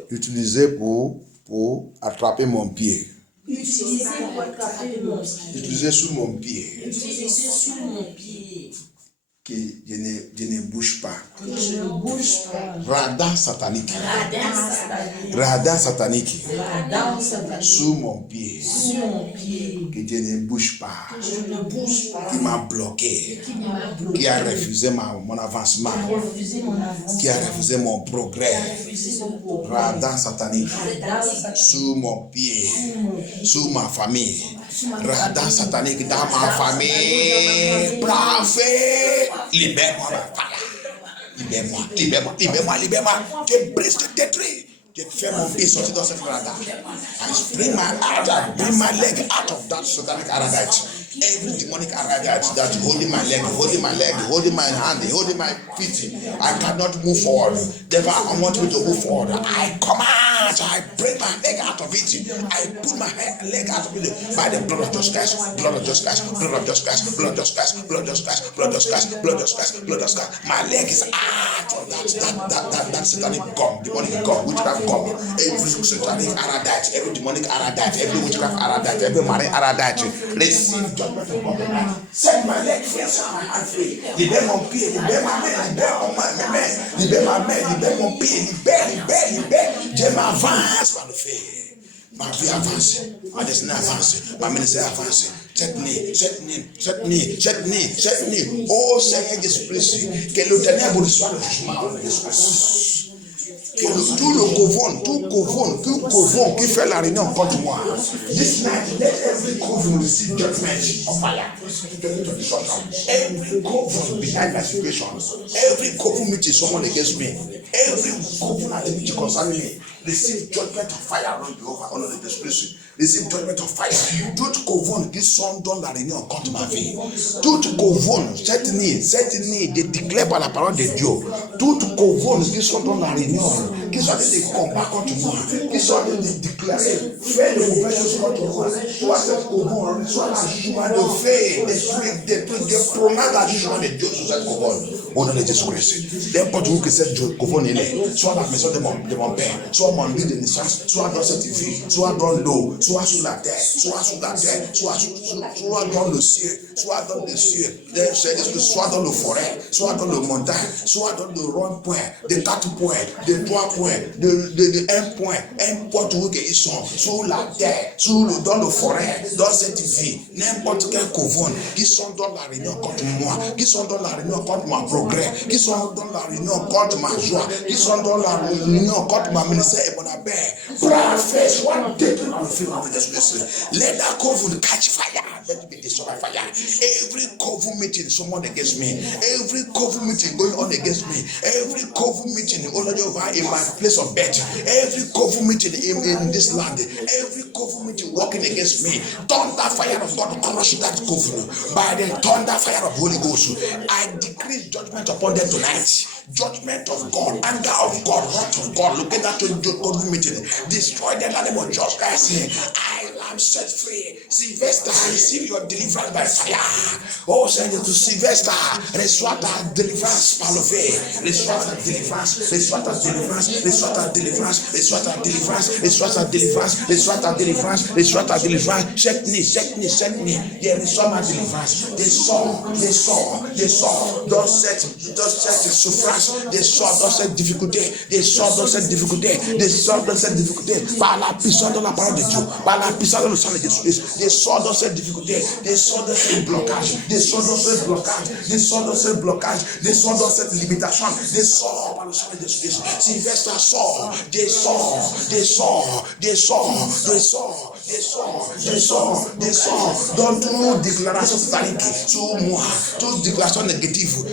Utilisé pour attraper mon pied. Utilisé sous mon pied. Que je ne bouge pas. Radin satanique. Radin satanique. Sous mon pied. Que je ne bouge pas. Qui m'a bloqué. Qui a refusé mon avancement. Qui a refusé mon progrès. Radin satanique. Sous mon pied. Sous ma famille. Radin satanique dans ma famille. Prends feu. Libère-moi, libère-moi. Je brise, je détruis. Je fais mon pied sortir dans cette radar. I bring my leg out of that satanic paradise. Every demonic arrow that holding my leg, holding my hand, holding my feet, I cannot move forward. Devil, I want me to move forward. I command, I break my leg out of it. I put my leg out of it by the blood of Jesus Christ, blood of Jesus Christ, blood of Jesus Christ, blood of Jesus Christ, blood of Jesus Christ, blood of Jesus Christ, blood of Jesus Christ, blood of Jesus Christ. My leg is out of that satanic gum, demonic gum, witchcraft gum. Every satanic aradite, every demonic aradite, every witchcraft aradite, every marine aradite, receive judgment from God tonight. Set my leg free, set my hand free. Libère mon pied, libère ma main, libère ma main, libère ma main, libère mon pied, libère. Je m'avance par le fait. Ma vie avance, ma destinée avance, ma ministère avance. Cette nuit. Oh Seigneur Jésus-Christ, que le dernier reçoit le jugement de Jésus-Christ. Que tout couvent qui fait la réunion contre moi. This night, let every coven receive judgment of fire. Every coven behind my situation, every coven meeting someone against me, every coven activity concerning me, receive judgment of fire on Jehovah, on the spirit. Receive judgment of fire. Tout couvent qui sont dans la réunion contre ma vie. Tout couvent, cette nuit, de déclare par la parole de Dieu. Tout couvent qui sont dans la réunion, qui sont des combats contre moi, qui sont des déclarer, faire de mauvaises choses contre moi. Soit cette couvent, soit la jugement de fait, des trucs, de prononcer la jugement de Dieu sur cette couvent. Au nom de Jésus-Christ. N'importe où que cette couvent est née, soit la maison de mon père, soit mon lieu de naissance, soit dans cette vie, soit dans l'eau, soit sous la terre, soit dans le ciel, soit dans les cieux, soit dans le forêt, soit dans le montagne, soit dans le rond-point, de 4 points, de 3 points, de 1 point, n'importe où qu'ils sont, sous la terre, dans le forêt, dans cette vie, n'importe quel couvent qui sont dans la réunion contre moi, qui sont dans la réunion contre mon progrès, qui sont dans la réunion contre ma joie, qui sont dans la réunion contre ma ministère et mon appel. Let that coven catch fire. Let it be destroyed by fire. Every coven meeting, someone against me. Every coven meeting going on against me. Every coven meeting in my place of birth. Every coven meeting in this land. Every coven meeting working against me. Thunder fire of God crush that coven. By the thunder fire of Holy Ghost, I decree judgment upon them tonight. Judgment of God, anger of God, wrath of God. Look at that coven meeting. Destroy them in the name of Jesus Christ. I am set free. Sylvester, receive your deliverance by fire. Oh, send it to Sylvester. Reçois ta délivrance par le fait. Reçois ta délivrance. Reçois ta délivrance. Reçois ta délivrance. Reçois ta délivrance. Reçois ta délivrance. Reçois ta délivrance. Reçois ta délivrance. Chaque nuit. Yeah, reçois ma délivrance. Des sorts dans cette souffrance. Des sorts dans cette difficulté. Par la puissance de la parole de Dieu. Par la puissance de le sang de Jésus. Des sorts dans cette difficulté, des sorts dans ce blocage, des sorts dans ce blocage, des sorts dans cette limitation, des sorts par le sang de Jésus. Sylvestre sort, des sorts, dans toute déclaration satanique sur moi, toute déclaration négative,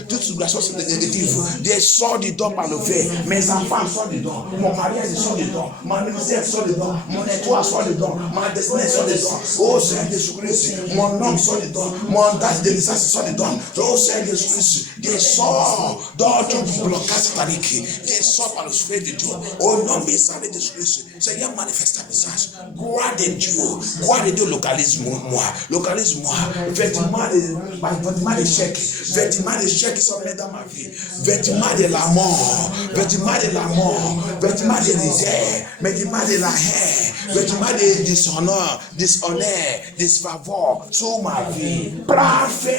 des sorts dedans par le fait, mes enfants sont dedans, mon mariage sort dedans, ma ministère sort dedans, mon étoile sort dedans, ma destinée sort dedans. Oh Seigneur Jésus-Christ, mon nom sort dedans, mon date de naissance sort dedans. Oh Seigneur Jésus-Christ, des sorts dans tout blocage satanique, des sorts par le Spirit de Dieu. Au nom de Jésus-Christ, Seigneur, manifeste ta puissance. Gloire de Dieu, localise-moi, vêtements d'échec qui sont mis dans ma vie, vêtements de la mort, vêtements de misère, vêtements de la haine, vêtements de dishonneur, disfaveur sur ma vie. Parfait.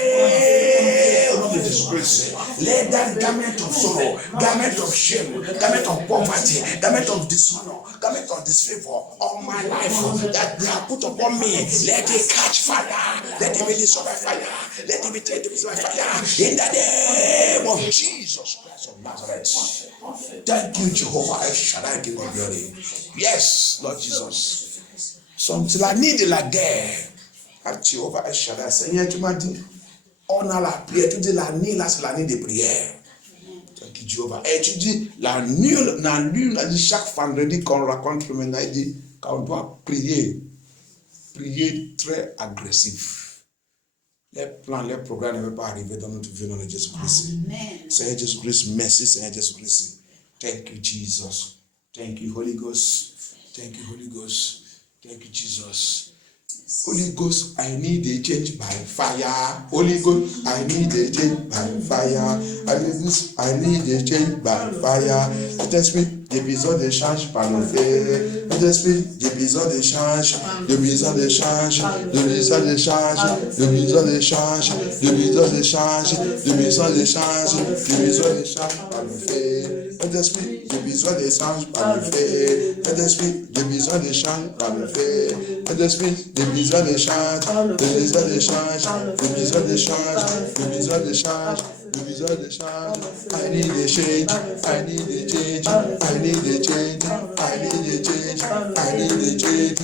Au nom de Jésus-Christ. Let that garment of sorrow, garment of shame, garment of poverty, garment of dishonor, garment of disfavor on my life that they have put upon me, let it catch fire. Let it be destroyed by fire. Let it be taken by fire. In the name of Jesus Christ of Nazareth. Thank you, Jehovah. I shall give you glory. Yes, Lord Jesus. C'est l'année de la guerre. Jehovah El Shaddai, Seigneur, tu m'as dit, on a la prière. Tu dis l'année là, c'est l'année de prière. Thank you, Jehovah. Et tu dis, la nuit, on a dit chaque vendredi qu'on raconte le maintenant, il dit qu'on doit prier très agressif. Les plans, les programmes ne peuvent pas arriver dans notre vie, dans le Jésus-Christ. Seigneur Jésus-Christ, merci Seigneur Jésus-Christ. Thank you, Jesus. Thank you, Holy Ghost. Thank you, Holy Ghost. Thank you, Jesus. Holy Ghost, I need a change by fire. Holy Ghost, I need a change by fire. Holy Ghost, I need a change by fire. Saint-Esprit, j'ai besoin de change par le feu. Saint-Esprit, j'ai besoin de change. J'ai besoin de change. J'ai besoin de change. J'ai besoin de change. J'ai besoin de change. J'ai besoin de change. J'ai besoin de change par le feu. Saint-Esprit, j'ai besoin de change par le feu. Saint-Esprit, j'ai besoin de change par le feu. Saint-Esprit, j'ai besoin de change. J'ai besoin de change. J'ai besoin de change. J'ai besoin de change. J'ai besoin de change. I need a change. I need a change. I need a change. I need a change. I need a change.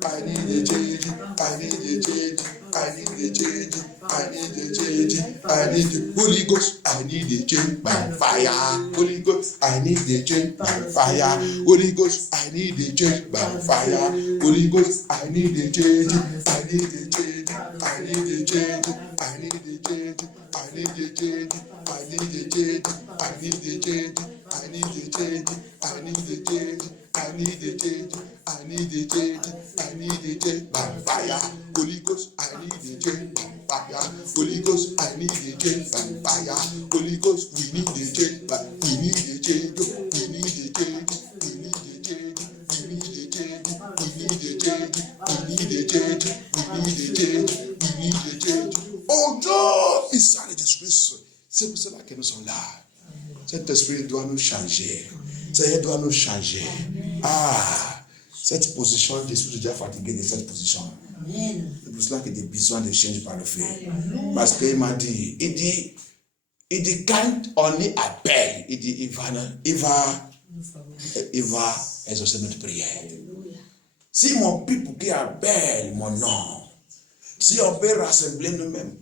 I need a change. I need a change. I need a change. I need a change. I need a change. I need a Holy Ghost. I need a change by fire. Holy Ghost. I need a change by fire. Holy Ghost. I need a change by fire. Holy Ghost. I need a change. I need a change. I need a change. I need a change. I need a change. I need a change. I need a change. I need a change. I need a change. I need a change. I need a change. I need a change by fire. Holy Ghost, I need a change by fire. Holy Ghost, I need a change by fire. Holy Ghost, we need a change, but we need a change. We need a change. We need a change. We need a change. We need a change. We need a change. We need a change. We need a change. Oh Dieu, il s'en est Jésus-Christ. C'est pour cela que nous sommes là. Cet esprit doit nous changer. Seigneur doit nous changer. Ah, cette position, je suis déjà fatigué de cette position. C'est pour cela que j'ai besoin de changer par le feu. Parce qu'il m'a dit, il dit, quand on est appelé, il dit, il va exaucer notre prière. Si mon peuple qui appelle mon nom, si on peut rassembler nous-mêmes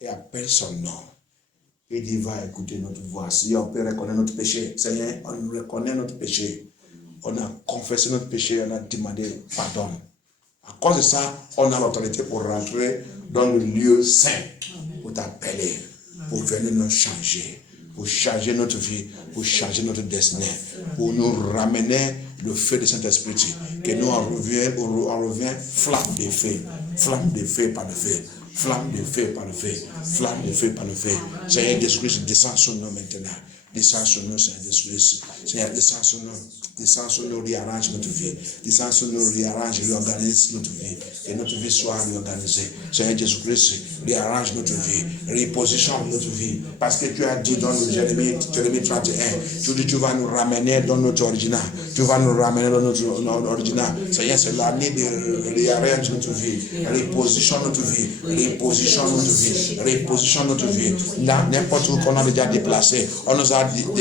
et appeler son nom, il va écouter notre voix. Si on peut reconnaître notre péché, Seigneur, on reconnaît notre péché. On a confessé notre péché, on a demandé pardon. À cause de ça, on a l'autorité pour rentrer dans le lieu saint, pour t'appeler, pour venir nous changer, pour changer notre vie, pour changer notre destinée, pour nous ramener le feu de Saint-Esprit, que nous on revient flamme de feu par le feu. Flamme de feu par le feu, flamme de feu par le feu. Seigneur Jésus-Christ, descends sur nous maintenant. Descends sur nous, Seigneur Jésus-Christ. Seigneur, descends sur nous. Descends sur nous, réarrange notre vie. Descends sur nous, réarrange, réorganise notre vie. Que notre vie soit réorganisée. Seigneur Jésus-Christ, réarrange notre vie. Repositionne notre vie. Parce que tu as dit dans le Jérémie 31, tu dis tu vas nous ramener dans notre original. Tu vas nous ramener dans notre original. Seigneur, c'est l'année de réarranger notre vie. Repositionne notre vie. Repositionne notre vie. Repositionne notre vie. Là, n'importe où qu'on a déjà déplacé. On nous a déplacé.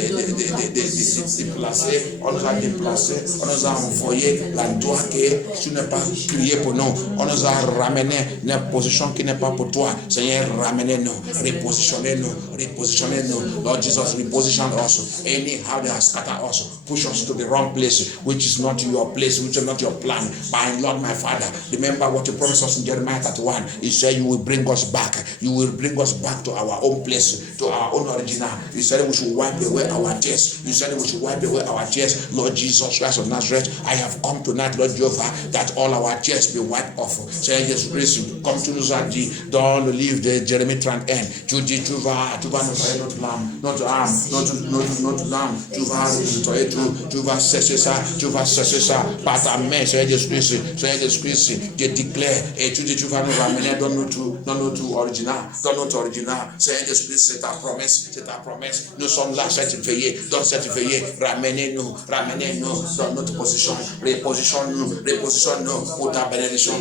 On nous a déplacé. On nous a envoyé la doigt que tu n'as pas crié pour nous. On nous a ramené une position qui n'est pas pour toi. Seigneur, ramenez-nous. Repositionnez-nous. Repositionnez-nous. Lord Jesus, reposition us. Anyhow they have scattered us. Push us to the wrong place, which is not your place, which is not your plan. But Lord, my Father, remember what you promised us in Jeremiah 31. You said you will bring us back. You will bring us back to our own place, to our own original. You said we should wipe away our tears. You said we should wipe away our tears. Lord Jesus Christ of Nazareth, I have come tonight, Lord Jehovah, that all our tears be wiped off. Seigneur Jésus Christ, comme tu nous as dit dans le livre de Jérémie 31, tu dis tu vas nettoyer notre âme, notre âme, tu vas nettoyer tout, tu vas cesser ça par ta main, Seigneur Jésus Christ, je déclare et tu dis tu vas nous ramener dans notre original, Seigneur Jésus Christ, c'est ta promesse, nous sommes là cette veillée, dans cette veillée, ramenez-nous dans notre position, repositionne-nous pour ta bénédiction,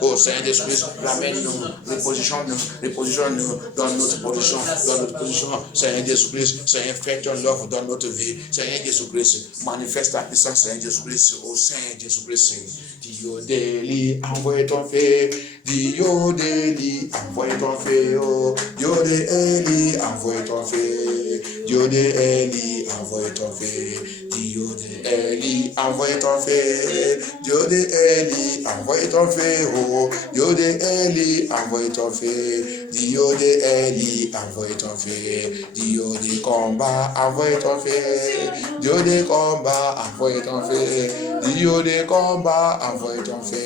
oh Seigneur Jésus Christ, ramène-nous, repositionne-nous dans notre position, Seigneur Jésus Christ, Seigneur, fais ton œuvre dans notre vie, Seigneur Jésus Christ, manifeste ta puissance, Seigneur Jésus Christ, oh Seigneur Jésus Christ, Dieu d'Élie, envoie ton feu, Dieu d'Élie, envoie ton feu, oh Dieu d'Élie, envoie ton feu, Dieu d'Élie, envoie ton feu, Dieu de Eli, envoie ton feu. Dieu de Eli, envoie ton feu. Oh, Dieu de Eli, envoie ton feu. Dieu de Eli, envoie ton feu. Dieu de combat, envoie ton feu. Dieu de combat, envoie ton feu. Dieu de combat, envoie ton feu.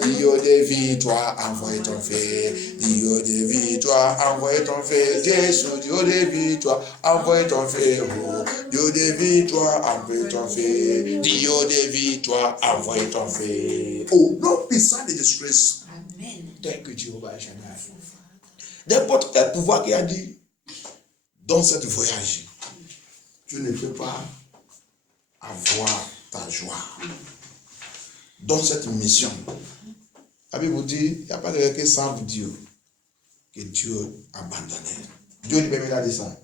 Dieu de victoire, envoie ton feu. Dieu de victoire, envoie ton feu. Jésus, Dieu de victoire, envoie ton feu. Oh, Dieu de victoire, envoie ton feu. Dieu de victoire, envoie ton feu. Au nom puissant de Jésus-Christ. Amen. Tel que Jéhovah est jamais. N'importe quel pouvoir qui a dit, dans ce voyage, tu ne peux pas avoir ta joie. Dans cette mission, la Bible vous dit, il n'y a pas de quelqu'un qui savent Dieu, que Dieu a abandonné. Dieu lui permet de ça.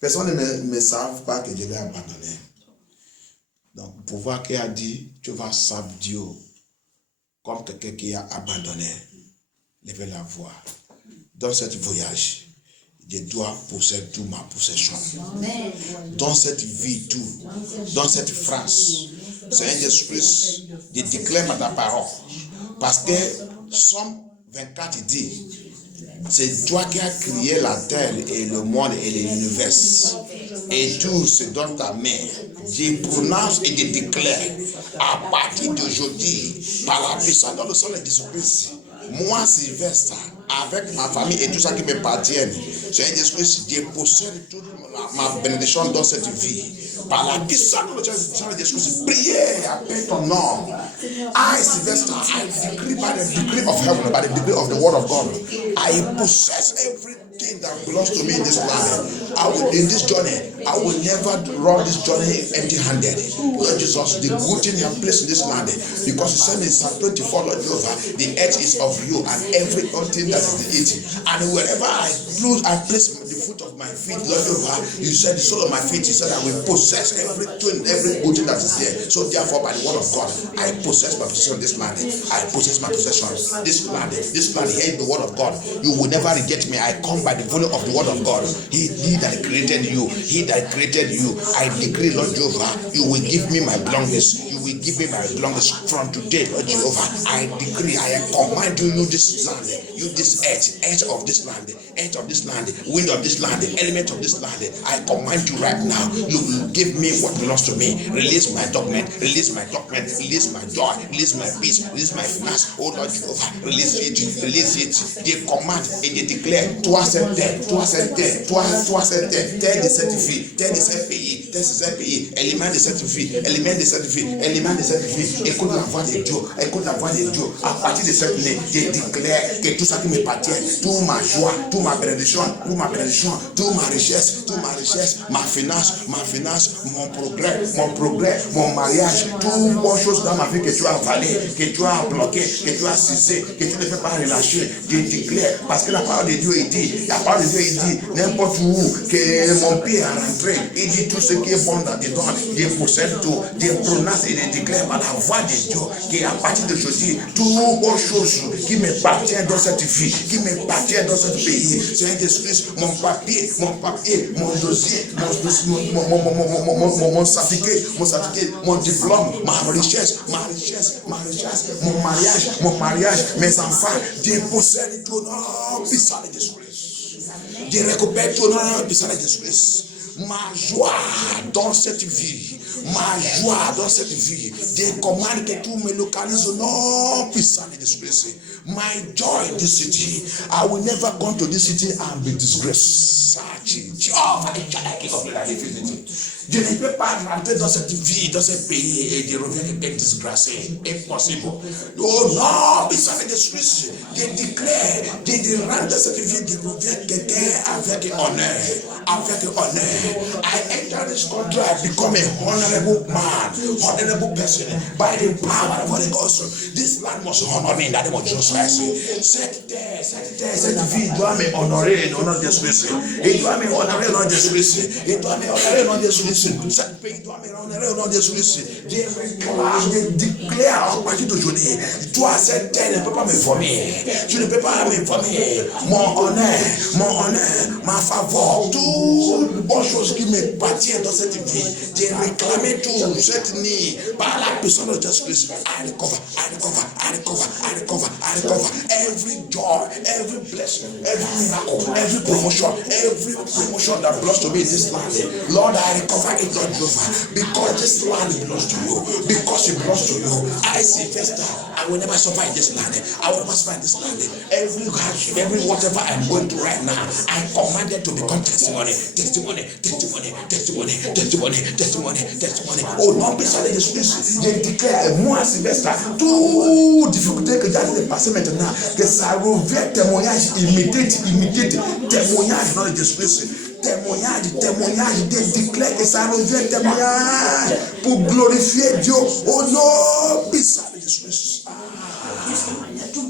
Personne ne savent pas que Dieu l'a abandonné. Donc, le pouvoir qui a dit, tu vas savoir Dieu comme quelqu'un qui a abandonné. Levez la voix. Dans ce voyage, je dois posséder toute ma possession. Dans cette vie, tout. Dans cette phrase. Seigneur Jésus-Christ, je déclare ta parole. Parce que Somme 24 dit, c'est toi qui as créé la terre et le monde et l'univers. Et tout c'est dans ta main. Je prononce et je déclare à partir d'aujourd'hui, par la puissance dans le sang de Jésus-Christ, moi, Sylvestre, avec ma famille et tout ça qui m'appartiennent, Seigneur Jésus-Christ, je possède toute ma bénédiction dans cette vie. Par la puissance de Jésus-Christ, priez, appelle ton nom. I, Sylvester, I decree by the decree of heaven, by the decree of the word of God, I possess everything that belongs to me in this land. In this journey, I will never run this journey empty-handed. Lord Jesus, the good thing you have placed in this land, because you said in Psalm 24, Lord Jehovah, the earth is of you and every thing that is in it. And wherever I place the foot of my feet, Lord Jehovah, you said the sole of my feet, you said I will possess everything, every good thing that is there. So therefore, by the word of God, I possess my possession in this land. I possess my possession. This land, hear the word of God. You will never reject me. I come by the volume of the word of God. He that created you, he that created you, I decree, Lord Jehovah, you will give me my belongings. You will give me my belongings from today, Lord Jehovah. I decree, I command you this land, you this earth of this land, wind of this land, element of this land. I command you right now. You will give me what belongs to me. Release my document, release my document, release my joy, release my peace, release my finance. Oh Lord Jehovah, release it, release it. They command and they declare, toi c'est terre, toi c'est terre, toi c'est terre, terre de cette vie, terre de ce pays, terre de ce pays, élément de cette vie, élément de cette vie, élément de cette vie. Écoute la voix de Dieu, écoute la voix de Dieu. À partir de cette année, je déclare que tout ça qui me appartient, toute ma joie, toute ma bénédiction, toute ma richesse, ma finance, mon progrès, mon mariage, toutes bonnes choses dans ma vie que tu as avalé, que tu as bloqué, que tu as cessé, que tu ne peux pas relâcher. Je déclare, parce que la parole de Dieu dit, n'importe où que mon pied est rentré, il dit tout ce qui est bon dans tes dons, je possède tout, je prononce et je déclare par la voix de Dieu, qu'à partir d'aujourd'hui, toutes bonnes choses qui m'appartiennent dans cette vie, qui m'appartiennent dans ce pays, Seigneur Jésus-Christ, mon papier, mon dossier, mon certificat, mon diplôme, ma richesse, mon mariage, mes enfants, je possède tout nom puissant de Jésus-Christ. Je récupère tout nom puissant de Jésus-Christ. Ma joie dans cette vie, je commande que tout me localise au nom puissant de Jésus-Christ. My joy in this city, I will never come to this city and be disgraced. Je ne peux pas rentrer dans cette vie, dans ce pays et je reviens quelqu'un disgracé. Impossible. Oh non, puissant de Jésus-Christ, je déclare, je rentre dans cette vie, je reviens quelqu'un avec honneur. I enter this country, I become a honorable man, honorable person by the power of the Holy Ghost. This land must honor me in the name of Jesus Christ. Cette vie doit me honorer au nom de Jésus-Christ. Il doit me honorer au nom de Jésus-Christ. Il doit me honorer au nom de Jésus-Christ. Jésus-Christ. Cette pays doit me rendre au nom de Jésus-Christ. Je déclare à partir d'aujourd'hui, toi, cette terre ne peut pas me vomir. Tu ne peux pas me vomir. Mon honneur, ma faveur, toutes bonnes choses qui me appartiennent dans cette vie. J'ai réclamé tout cette nuit par la puissance de Jésus-Christ. I recover every joy, every blessing, every miracle, every promotion that belongs to me in this land. Lord, I recover it, Lord Jehovah, because this land belongs to you. Because it belongs to you. I see first I will never survive this land. I will never survive this land. Every hardship, every whatever I'm going through right now, I command it to become testimony. Oh, non, personne de Jésus. Je déclare, moi, Sylvestre, toute difficulté que j'ai passé maintenant, que ça revient témoignage immédiat, témoignage dans le Jésus-Christ. Témoignage, je déclare que ça revient témoignage pour glorifier Dieu au nom puissant de Jésus-Christ.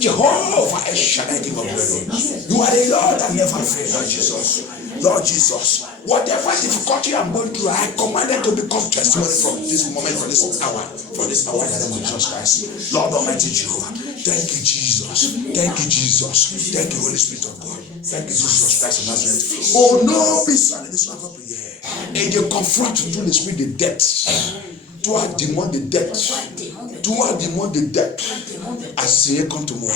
Jehovah, I shall I give up glory. You are the Lord that never fails, Lord Jesus. Lord Jesus, whatever difficulty I'm going through, I command it to become testimony from this moment, from this hour, in the name of Jesus Christ. Lord Almighty Jehovah, thank you, Jesus. Thank you, Jesus. Thank you, Holy Spirit of God. Thank you, Jesus Christ of Nazareth. Oh no, be silent, this one up here. And you confront through the Spirit the depths. Toi, démon de dette. Toi, démon de dette. Assez contre moi.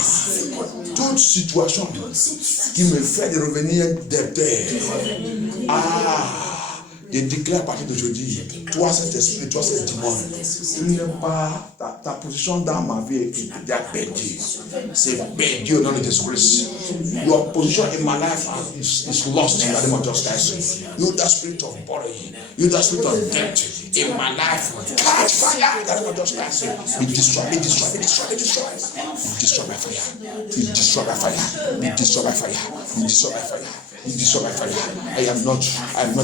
Toute situation qui me fait de revenir debteur. Je déclare à partir d'aujourd'hui, toi cet esprit, toi cet démon, tu n'es pas ta position dans ma vie est perdue. C'est perdu dans le Jésus-Christ. Your position in my life is lost in the name of Jesus Christ. You that spirit of body, you that spirit of death in my life, catch fire in the name of Jesus Christ. Be destroyed by fire. Be destroyed by fire. Be destroyed by fire. Be destroyed by fire. Be destroyed by fire. Be destroyed by fire. I am not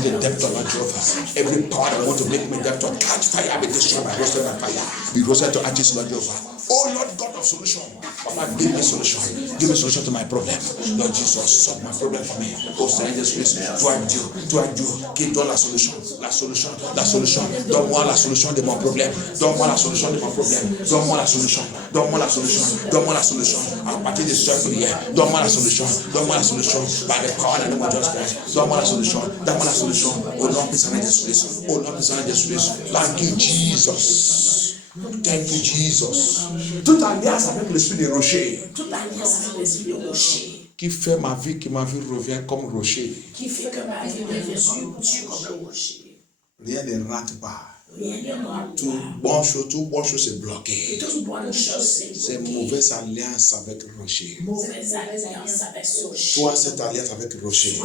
a debtor, Lord Jehovah. Every power that want to make me debtor, catch fire, be destroyed by fire. Be roasted to ashes, Lord Jehovah. Oh Lord God of solution, Papa, give me solution. Give me solution to my problem. Lord Jesus, solve my problem for me. Oh Seigneur Jésus-Christ, toi Dieu, qui donne la solution. Donne-moi la solution de mon problème. Donne-moi la solution de mon problème. Donne-moi la solution. À partir de cette prière, donne-moi la solution. By the power and the name of Jesus Christ. Donne-moi la solution. Au nom puissant de Jésus-Christ. Thank you, Jesus. Thank you, Jesus. Toute alliance avec l'esprit des rochers. Qui fait ma vie, que ma vie revient comme rocher. Qui fait que ma vie devient comme rocher. Rien ne rentre pas. Tout bonne chose est bloqué. C'est mauvaise alliance avec rocher. Toi, cette alliance avec rocher.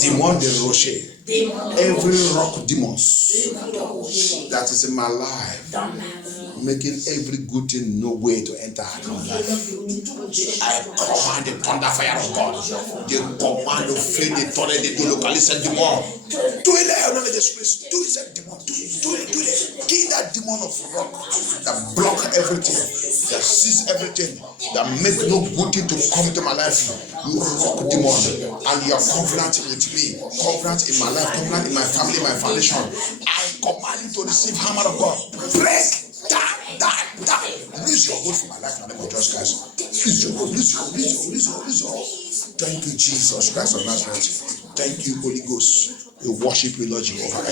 Démon de rocher. Every rock demons that is in my life, making every good thing no way to enter my life. I command the thunder fire of God. Je commande le feu de tonnerre de localiser ce démon. Tuez-le au nom de Jésus-Christ. Tuez ce démon. Tuez-le. Kill that demon of rock that block everything, that sees everything, that make no good thing to come into my life. You rock demon, and you are covenant with me, covenant in my life, covenant in my family, my foundation. I command you to receive hammer of God. Break. Die. Lose your hold for my life in the name of Jesus Christ. Lose your hold. Thank you, Jesus Christ of Nazareth. Thank you, Holy Ghost. We worship you, Lord Jehovah.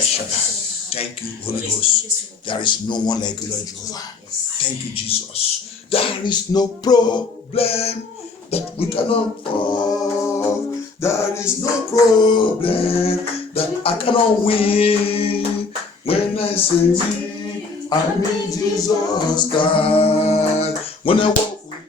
Thank you, Holy Ghost. There is no one like you, Lord Jehovah. Thank you, Jesus. There is no problem that we cannot solve. There is no problem that I cannot win. When I say we, I mean Jesus Christ. When I walk with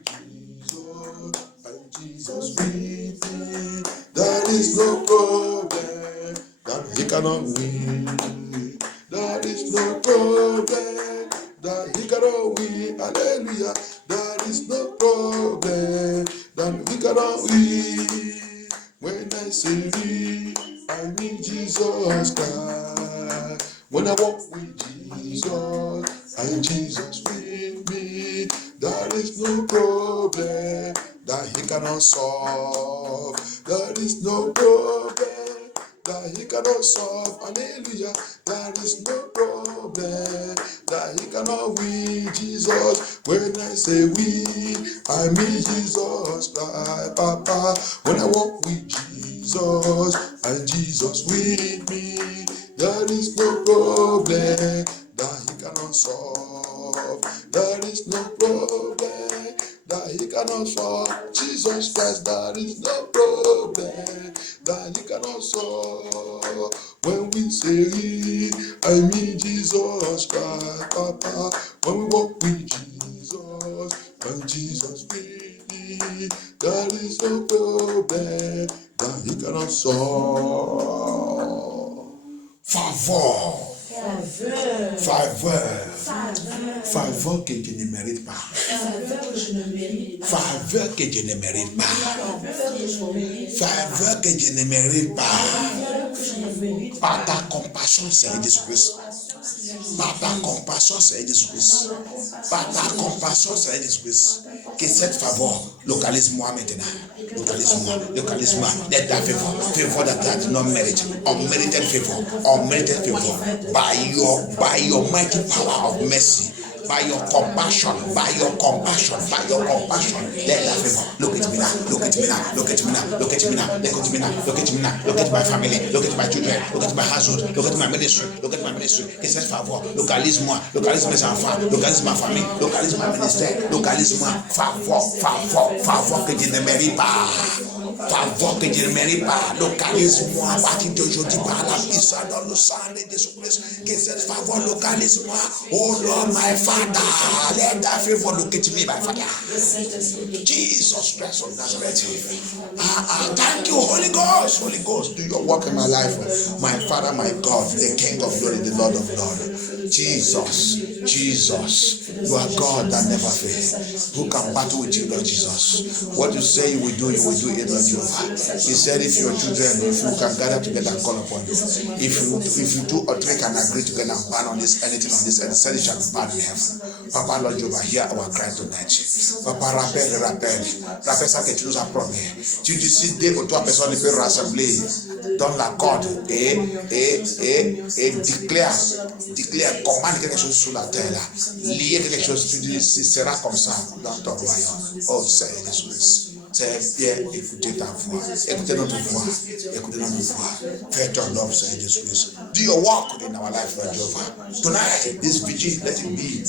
Jesus with me, there is no problem that he cannot win. There is no problem that he cannot win. Hallelujah. There is no problem that he cannot win. When I say we, I mean Jesus Christ. When I walk with Jesus, and Jesus with me, there is no problem that he cannot solve. There is no problem that he cannot solve. Hallelujah. There is no problem that he cannot win. Jesus, when I say we, I mean Jesus Christ, Papa. When I walk with Jesus and Jesus with me, there is no problem that he cannot solve. There is no problem that he cannot solve. Jesus Christ, there is no problem that he cannot solve. When we say he, I mean Jesus Christ, Papa. When we walk with Jesus and Jesus with me, there is no problem that he cannot solve. Favor. Faveur que je ne mérite pas. Faveur que je ne mérite pas. Faveur que je ne mérite pas. Par ta compassion, Seigneur Jésus-Christ. Par ta compassion, Seigneur Jésus-Christ. Par ta compassion, Seigneur Jésus-Christ. Que cette faveur localise-moi maintenant. Localise-moi. Let that favor that I did not merit. Unmerited favor. By your mighty power of mercy. By your compassion, let that favor. Look at me now. Look at my family, look at my children, look at my household, look at my ministry. Que cette faveur, localise-moi mes enfants, localise ma famille, localise ma ministère, localise-moi. Faveur que je ne mérite pas. Faveur que je ne mérite pas, localise-moi à partir d'aujourd'hui par la puissance dans le sang de Jésus-Christ. Que cette faveur localise-moi. Oh Lord, my Father, let that favor locate me, my Father. Jesus Christ of Nazareth. Thank you, Holy Ghost, do your work in my life. My Father, my God, the King of glory, the Lord of Lord. Jesus, you are God that never fails. Who can battle with you, Lord Jesus? What you say you will do it, Lord Jesus. He said, if your children, if you can gather together and call upon you, if you do or three can agree together and ban on this, anything on this, and said it shall be banned in heaven. Papa, Lord Jehovah, hear our cry tonight. Papa, rappelle ça que tu nous as promis. Tu décides que toi, personne ne peut rassembler dans la corde et déclare, commande quelque chose sur la terre là. Lier quelque chose, tu dis, ce sera comme ça dans ton royaume. Oh Seigneur Jésus. C'est bien, écoutez ta voix, écoutez notre voix. Fais ton œuvre, Seigneur Jésus-Christ. Do your work in our life, Lord Jehovah. Tonight, this vigil, let it be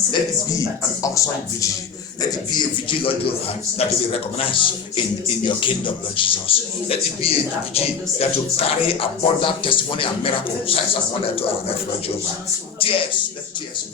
an awesome vigil. Let it be a vigil, Lord Jehovah, that will be recognized in your kingdom, Lord Jesus. Let it be a vigil that will carry abundant testimony and miracle, signs and wonders to our life, Lord Jehovah. Tears, let tears be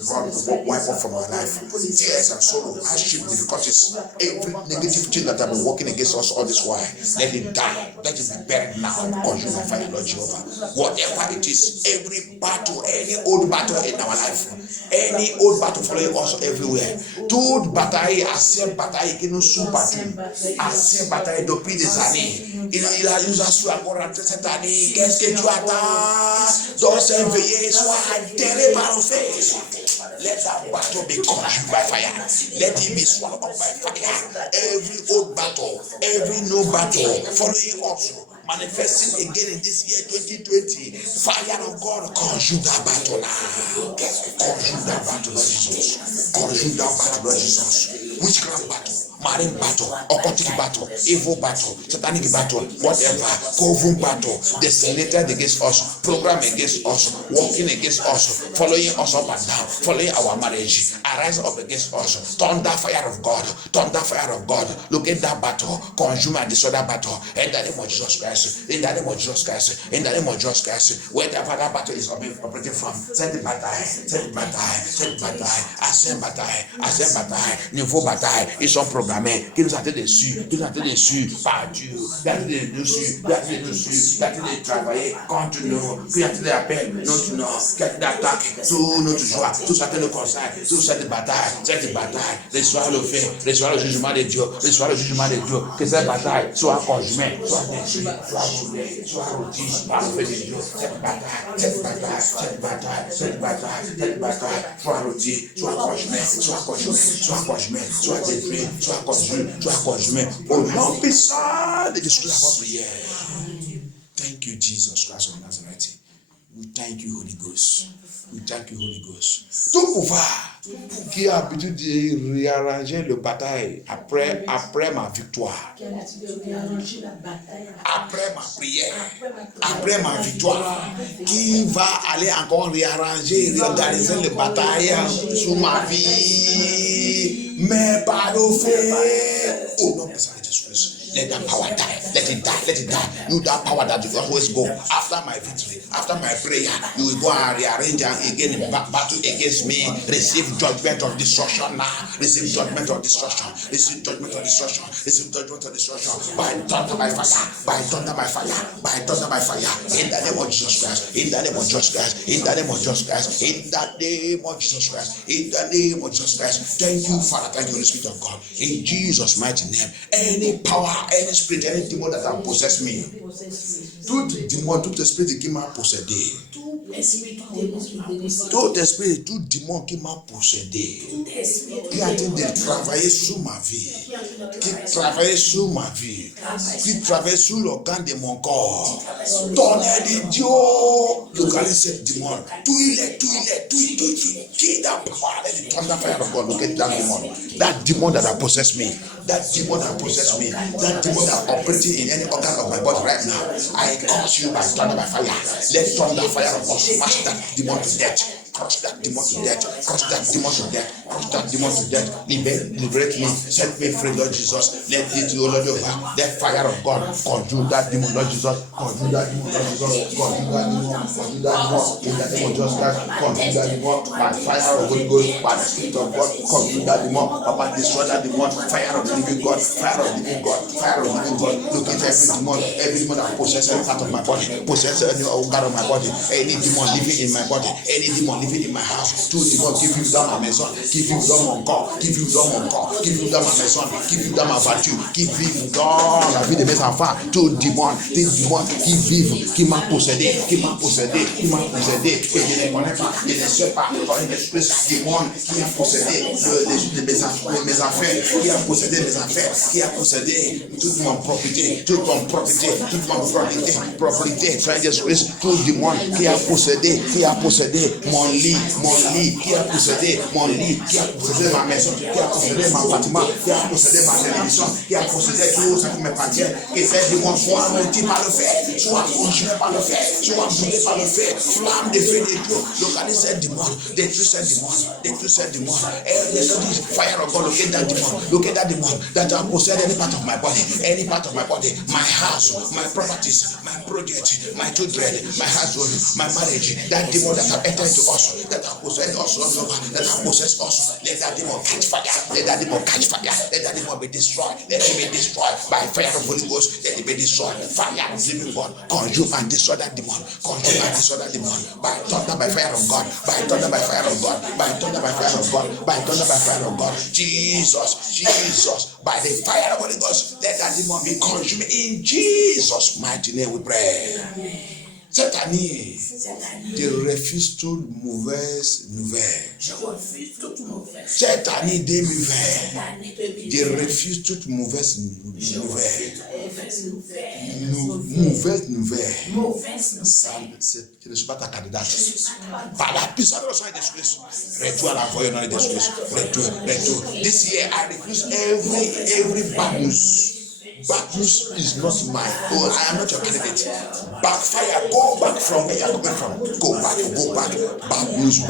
wiped off from our life. Tears and sorrow, hardship, difficulties, every negative thing that have been working against us all this while, let it die. Let it be buried now and consumed by fire, Lord Jehovah. Whatever it is, every battle, any old battle in our life, any old battle following us everywhere, toute bataille, ancienne bataille qui nous sous-battu, ancienne bataille depuis des années, il nous a su encore rentrer cette année. Qu'est-ce que tu attends? Donc c'est veillé, sois enterré par le feu. Let that battle be consumed by fire. Let it be swallowed up by fire. Every old battle, every new battle following us, manifesting again in this year 2020. Fire of God, consume that battle now. Consume that battle, Lord Jesus. Consume that battle, Lord Jesus. Witchcraft battle, marine battle, occultic battle, evil battle, satanic battle, whatever, coven battle, designated against us, program against us, walking against us, following us up and down, following our marriage, arise up against us, thunder fire of God, look at that battle, consume and destroy that battle, in the name of Jesus Christ, in the name of Jesus Christ, in the name of Jesus Christ, wherever that battle is operating from, send the bataille, nouveau bataille, ils sont programmés, qui nous a été déçus, par Dieu, qui a été dessus, qui a été travaillé contre nous, qui a été appelé notre nom, qui a été attaqué sur notre joie, tout ça te le conseille, toute cette bataille, reçois le fait, reçois le jugement de Dieu, que cette bataille soit consumée, soit détruite, soit brûlée, soit rôtie par le feu de Dieu, cette bataille, soit rôtie, soit consumée, soit détruite, soit consumée, au nom puissant de Jésus, la prière. Thank you, Jesus Christ of Nazareth. We thank you, Holy Ghost. We thank you, Holy Ghost. Tout pouvoir qui a l'habitude de réarranger le bataille après ma victoire, après ma prière, après ma victoire, qui va aller encore réarranger, réorganiser le bataille sur ma vie, mais par le fait, au nom de Jésus. Let that power die. Let it die. Let it die. You that power that you always go after my victory, after my prayer, you will go and rearrange again in battle against me. Receive judgment of destruction now. Receive judgment of destruction. Receive judgment of destruction. Receive judgment of destruction. By thunder, by fire. By thunder, by fire. By thunder, by fire. In the name of Jesus Christ. In the name of Jesus Christ. In the name of Jesus Christ. In the name of Jesus Christ. In the name of Jesus Christ. Thank you, Father. Thank you, Holy Spirit of God. In Jesus' mighty name. Any power, any spirit, any demon that have possessed me, tout démon, tout esprit qui m'a possédé, tout esprit, tout démon qui m'a possédé, qui a été de travailler sur ma vie, qui travaille sur ma vie, qui travaille sur l'organe de mon corps, tonnerre de Dieu, localise ce démon, tout il est, qui n'a pas de thunder fire of God, look at that demon, that demon that has possessed me, that demon that possessed me, that demon that operating in any organ of my body right now, I curse you by thunder, by fire. Let thunder fire of God smash that demon to death. Crush that demon to death. Crush that demon to death. Crush that demon to death. Liberate me. Set me free, Lord Jesus. Let it, Lord, over. Let fire of God conjure that demon, Lord Jesus. Conjure that demon, Lord Jesus. Conjure that demon. Conjure that demon. In the name of Jesus Christ. Conjure that demon by fire of Holy Ghost, by the Spirit of God. Conjure that demon. Papa, destroy that demon. Fire of the living God. Fire of the living God. Fire of the living God. Look at every demon that possesses every part of my body. Possesses any organ of my body. Any demon living in my body. Any demon living in my house. Tout démon qui vivent dans ma maison, qui vivent dans mon corps, qui vivent dans mon corps, qui vivent dans ma maison, qui vivent dans ma voiture, qui vivent dans la vie de mes enfants. Tout démon qui vivent, qui m'a possédé, que je ne connais pas, je ne sais pas, par une espèce de démon qui a possédé mes affaires, qui a possédé mes affaires, qui a possédé toute mon propriété, toute mon propriété, frère Jésus-Christ, tout démon qui a possédé mon lit, qui a possédé mon lit, qui a possédé ma maison, qui a possédé mon bâtiment, qui a possédé ma télévision, qui a possédé tout ce qui m'appartient, que ces démons soient anéantis par le feu, soient consumés par le feu, soient brûlés par le feu, flamme de feu de Dieu, localise ces démons, détruis ces démons, and the fire of God, locate that demon that have possessed any part of my body, my house, my properties, my project, my children, my household, my marriage, that demon that have entered into us, that have possessed us, that have possessed us, let that demon catch fire, let that demon be destroyed, let it be destroyed by fire of Holy Ghost, let it be destroyed, fire of living God, consume and destroy that demon, by thunder, by fire of God, by thunder, by fire of God, by thunder, by fire of God, by thunder, by fire of God, Jesus, by the fire of Holy Ghost, let that demon be consumed in Jesus' mighty name we pray. Cette année, je refuse toute mauvaise nouvelle. Cette année 2020, je refuse toute mauvaise nouvelle. Mauvaise nouvelle. Je ne suis pas ta candidate. Par la puissance de Jésus-Christ, retour à la voie dans les Jésus-Christ. Retour. This year, I refuse every bad news. Bad news is not mine. Oh, I am not your candidate. Backfire. Go back from where you are coming from. Go back. Bad news.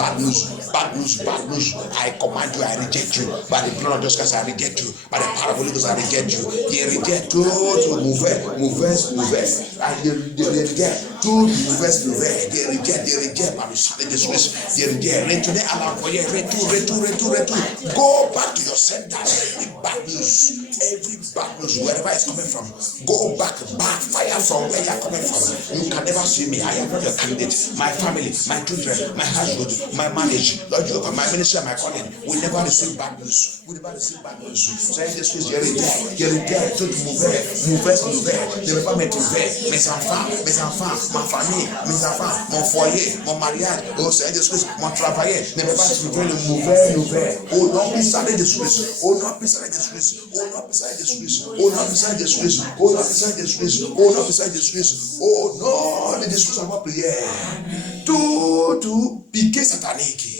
I command you. I reject you. By the blood of Jesus Christ, I reject you. By the power of Holy Ghost, I reject you. They reject tout mauvaise nouvelle. They reject toute mauvaise nouvelle. They reject par le sang de Jésus. They reject. Retournez à la voie. Retour. Go back to your center. Every bad news, wherever it's coming from, go back fire from where you're coming from. You can never see me. I am not your candidate. My family, my children, my household, my marriage, Lord Jehovah, my ministry, my calling will never receive bad news. Say this is your return. Toute mauvaise nouvelle. Ne veux pas m'étouffer. Mes enfants, ma famille, mes enfants, mon foyer, mon mariage, oh Seigneur Jésus-Christ, mon travail, ne peut pas trouver le mauvais nouvelle. Au nom puissant de Jésus-Christ, au nom puissant de Jésus-Christ, au nom puissant de Jésus-Christ, au nom puissant de Jésus-Christ, au nom puissant de Jésus-Christ, au nom puissant de Jésus-Christ, au nom de Jésus-Christ, avant prière. Tout piqué satanique.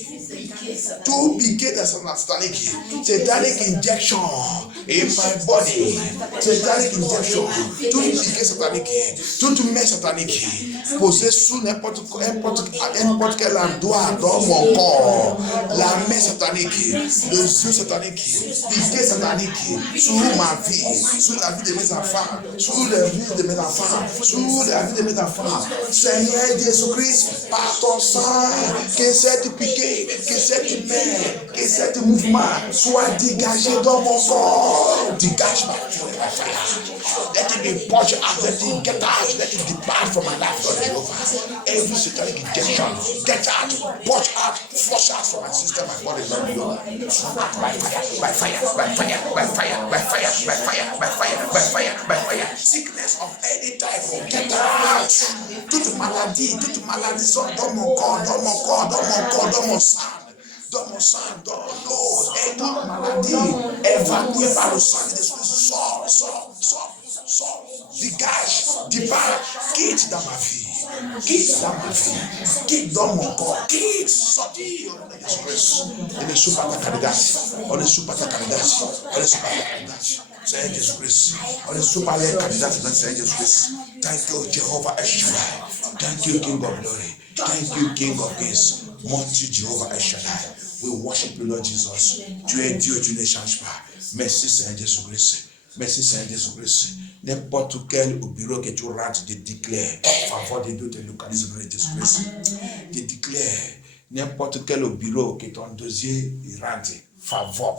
Tout piqué de satanique. Satanic injection in my body. Satanic injection. Tout piqué satanique. Toute main satanique. Posée sous n'importe quel endroit dans mon corps. La main satanique. Le yeux satanique. Piqué satanique. Sur ma vie. Sur la vie de mes enfants. Sur la vie de mes enfants. Sur la vie de mes enfants. Seigneur Jésus-Christ, par ton sang, que cette piqué, que cette main, que cet mouvement soit dégagé dans mon corps. Dégage ma vie. Let it be purged out. Let it get out. Let it depart from my life, Lord Jehovah. Every satanic injection, get out, purge out, flush out from my system, my body, Lord. By fire, by fire, by fire, by fire, by fire, by fire, by fire, by fire, by fire. Sickness of any type, get out. Toute maladie dans mon corps, dans mon corps, dans mon corps, dans mon sang. Dans mon sang, dans l'eau, et toute maladie évacuée par le sang de Jésus. Sors, dégage, départ, quitte dans ma vie, quitte dans ma vie, quitte dans mon corps, quitte, sortir, au nom de Jésus-Christ. On ne sous pas ta caridade, on ne sous pas ta caridade, on ne sous pas ta caridade. Seigneur Jésus-Christ, on ne sous pas les candidats dans Seigneur Jésus-Christ. Thank you, Jehovah El Shaddai. Thank you, King of Glory. Thank you, King of Kings. Merci, Jehovah El Shaddai. We worship you, Lord Jesus. Tu es Dieu, tu ne changes pas. Merci, Seigneur Jésus-Christ. Merci, Seigneur Jésus-Christ. N'importe quel au bureau que tu rentres, tu déclares en faveur de Dieu, tu localises le Jésus-Christ. Tu déclares n'importe quel au bureau que ton dossier rentre. Faveur.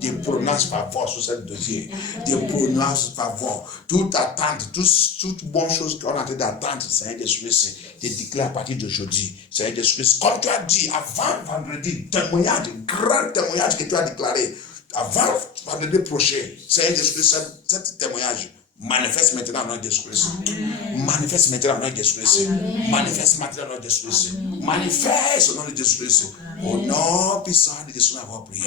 Des prononces faveur sur cette dossier. Des prononces faveur. Toute attente, toute bonne chose qu'on a en train d'attendre, Seigneur Jésus-Christ, te déclare à partir d'aujourd'hui. Seigneur Jésus-Christ, comme tu as dit avant vendredi, témoignage, grand témoignage que tu as déclaré, avant vendredi prochain, Seigneur Jésus-Christ, cet témoignage manifeste maintenant dans Jésus-Christ. Manifeste maintenant dans Jésus-Christ. Manifeste maintenant dans Jésus-Christ. Manifeste au nom de Jésus-Christ. Au nom puissant de Jésus, nous avons prié.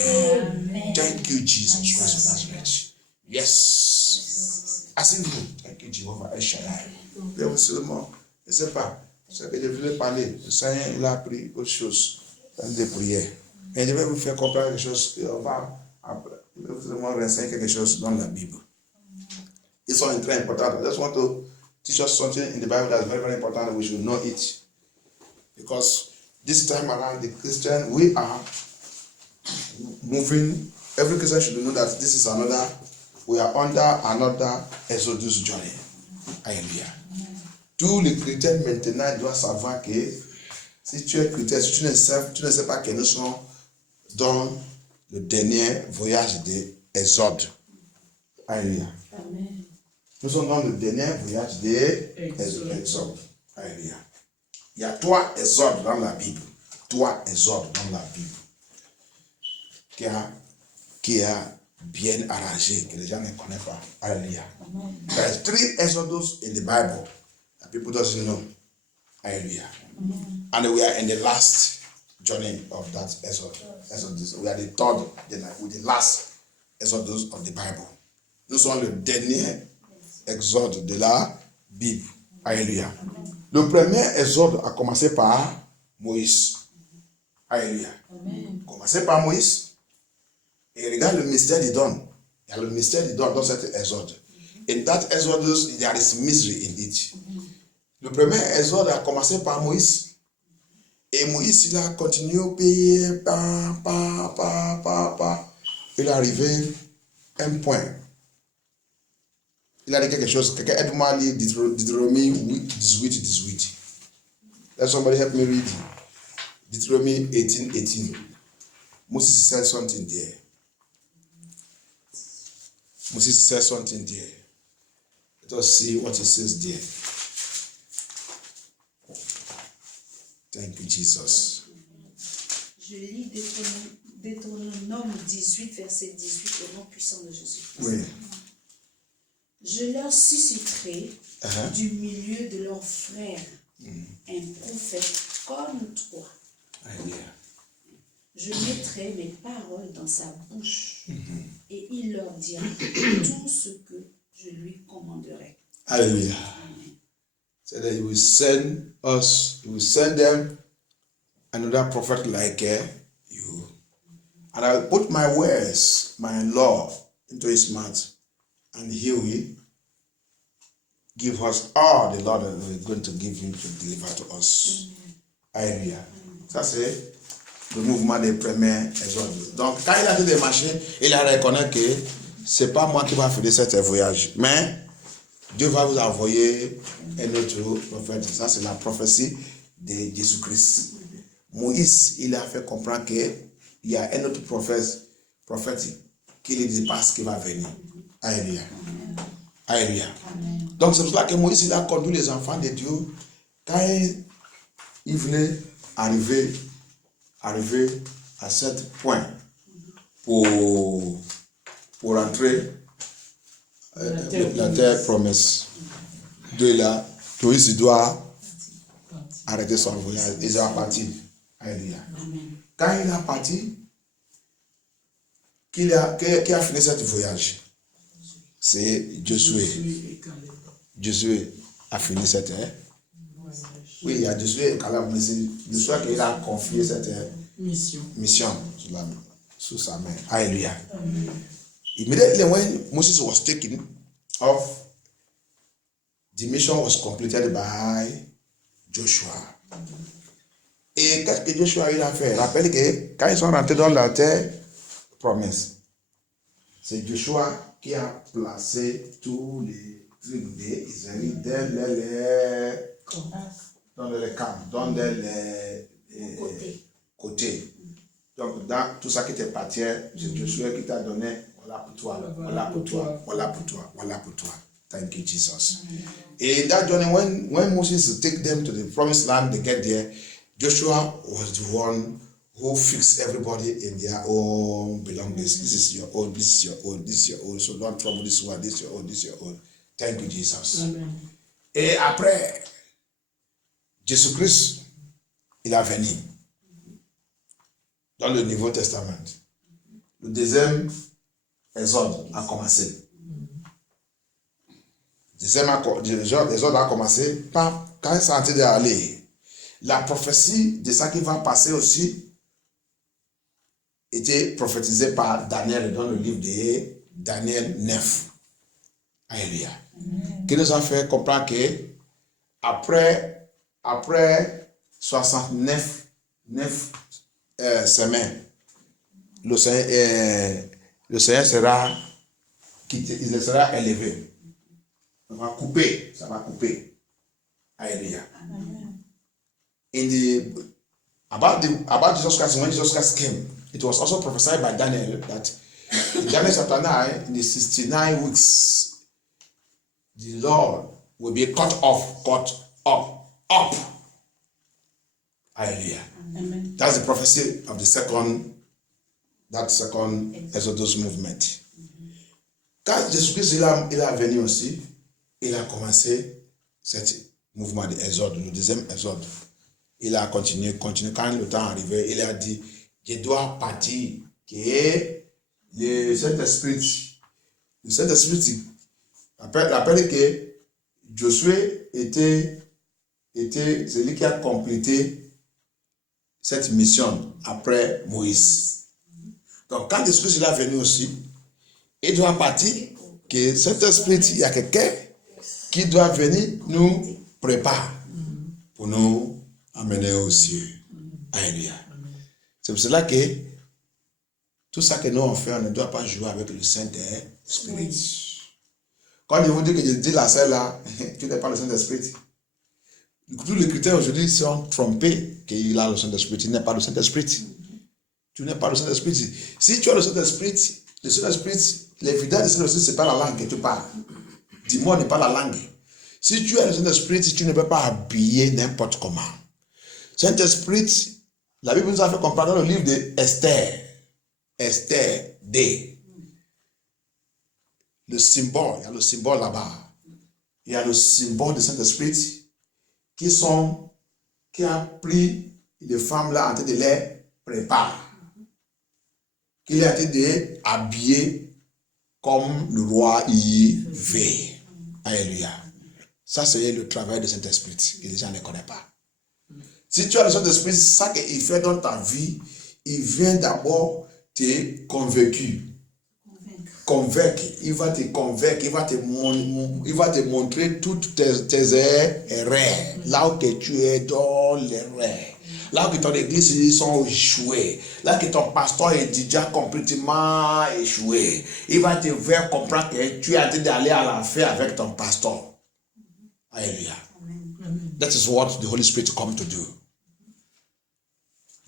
Thank you, Jesus Christ of Nazareth. Yes. Asseyez-vous. Thank you, Jehovah El Shaddai. Priez seulement. Je ne sais pas. C'est que je voulais parler. Le Seigneur, il a appris autre chose dans des prières. Mais je vais vous faire comprendre quelque chose. Je vais vous renseigner quelque chose dans la Bible. It's something very important. I just want to teach us something in the Bible that's very, very important, and we should know it. Because this time around, the Christian, we are moving. Every Christian should know that this is we are under another Exodus journey. Hallelujah. Tous les chrétiens maintenant doivent savoir que si tu es chrétien, si tu ne sais pas que nous sommes dans le dernier voyage de Exode. Hallelujah. Amen. Nous sommes dans le dernier voyage d'Exode. Alléluia. Il y a 3 exodes dans la Bible. 3 exodes dans la Bible. Qui a bien arrangé, que les gens ne connaissent pas. Alléluia. There are 3 exodes in the Bible that people doesn't know. Hallelujah. And we are in the last journey of that exodus. We are the third, the last exodus of the Bible. Nous sommes le dernier exode de la Bible. Alléluia. Le premier exode a commencé par Moïse. Alléluia. Commencé par Moïse. Et regarde le mystère du don. Il y a le mystère du don dans cet exode. In that exodus, there is mystery in it. Le premier exode a commencé par Moïse. Et Moïse, il a continué au pays. Il est arrivé à un point. Il a dit quelque chose. Quelqu'un aide-moi à lire Deutéronomie 18. Let somebody help me read Deuteronomy 18. Moses said something there. Let us see what he says there. Thank you, Jesus. Je lis Deutéronome 18, verset 18, au nom puissant de Jésus. Oui. Je leur susciterai du milieu de leurs frères un prophète comme toi. Alléluia. Je mettrai mes paroles dans sa bouche et il leur dira tout ce que je lui commanderai. Hallelujah. So that he will send us, he will send them another prophet like you. And I will put my words, my law into his mouth, and he will give us all the law that we're going to give him to deliver to us. Hallelujah. Ça c'est le mouvement des premiers exodes. Donc quand il a fait des marchés, il a reconnu que c'est pas moi qui va faire cet voyage, mais Dieu va vous envoyer un autre prophète. Ça, c'est la prophétie de Jésus-Christ. Moïse, il a fait comprendre qu'il y a un autre prophète qui lui dit pas ce qui va venir. Alléluia. Alléluia. Donc, c'est pour cela que Moïse, il a conduit les enfants de Dieu quand il venait arriver à ce point pour entrer la terre promesse. De là, Moïse doit arrêter son voyage. Il doit partir. Alléluia. Quand il a parti, qui a fini ce voyage? C'est Josué. Josué a fini cette oui, il y a Josué et Caleb, mais c'est Josué qui a confié cette mission sous sa main. Alléluia. Immediately when Moses was taken off, the mission was completed by Joshua. Et qu'est-ce que Joshua il a fait? Rappelle que quand ils sont rentrés dans la terre promesse, c'est Joshua qui a placé tous les tribus d'Israël dans les camps, dans les côtés. Donc, dans tout ça qui était parti, c'est Joshua qui t'a donné. Voilà pour toi, voilà pour toi, voilà pour toi, voilà pour toi. Thank you, Jesus. In that journey, when Moses take them to the promised land, they get there, Joshua was the one who fixed everybody in their own belongings. This is your own, this is your own, this is your own. So don't trouble this one, this is your own, this is your own. Thank you, Jesus. Amen. Et après, Jésus-Christ, il a venu dans le Nouveau Testament. Le deuxième Exode a commencé. L'exode a commencé par quand il s'est d'aller. La prophétie de ça qui va passer aussi était prophétisée par Daniel dans le livre de Daniel 9. Alléluia. Qui nous a fait comprendre que après 69 semaines, le Seigneur sera quitté, il sera élevé. Ça va couper. Alléluia. About Jesus Christ, when Jesus Christ came, it was also prophesied by Daniel that in Daniel chapter 9, in the 69 weeks, the Lord will be cut up. Hallelujah. Amen. That's the prophecy of the second Exodus movement. Quand Jésus-Christ il a venu aussi, il a commencé ce mouvement d'Exode, le deuxième Exode. Il a continué. Quand le temps arrivait, il a dit, je dois partir. Que le Saint-Esprit, rappelle que Josué était celui qui a complété cette mission après Moïse. Donc, quand Jésus-Christ est venu aussi, il doit partir, que cet esprit, il y a quelqu'un qui doit venir nous préparer pour nous amener aux cieux. Alléluia. C'est pour cela que tout ça que nous on fait, on ne doit pas jouer avec le Saint-Esprit. Quand je vous dis que je dis la seule là, tu n'es pas le Saint-Esprit. Tous les chrétiens aujourd'hui sont trompés qu'il a le Saint-Esprit. Il n'est pas le Saint-Esprit. Tu n'es pas le Saint-Esprit. Si tu as le Saint-Esprit, l'évidence du Saint-Esprit, ce n'est pas la langue que tu parles. Dis-moi, n'est pas la langue. Si tu as le Saint-Esprit, tu ne peux pas habiller n'importe comment. Saint-Esprit, la Bible nous a fait comprendre dans le livre d'Esther. Esther D. Le symbole, il y a le symbole là-bas. il y a le symbole du Saint-Esprit qui a pris les femmes là en train de les préparer. Qu'il a été habillé comme le roi y veut. Alléluia. Ça, c'est le travail du Saint-Esprit que les gens ne connaissent pas. Si tu as le Saint-Esprit, ça qu'il fait dans ta vie, il vient d'abord te convaincre. Il va te convaincre, il va te montrer toutes tes erreurs. Là où que tu es dans l'erreur. Là où que ton église ils sont échoués. Là que ton pasteur est déjà complètement échoué. Il va te faire comprendre que tu es en train d'aller à l'enfer avec ton pasteur. Alléluia. That is what the Holy Spirit come to do.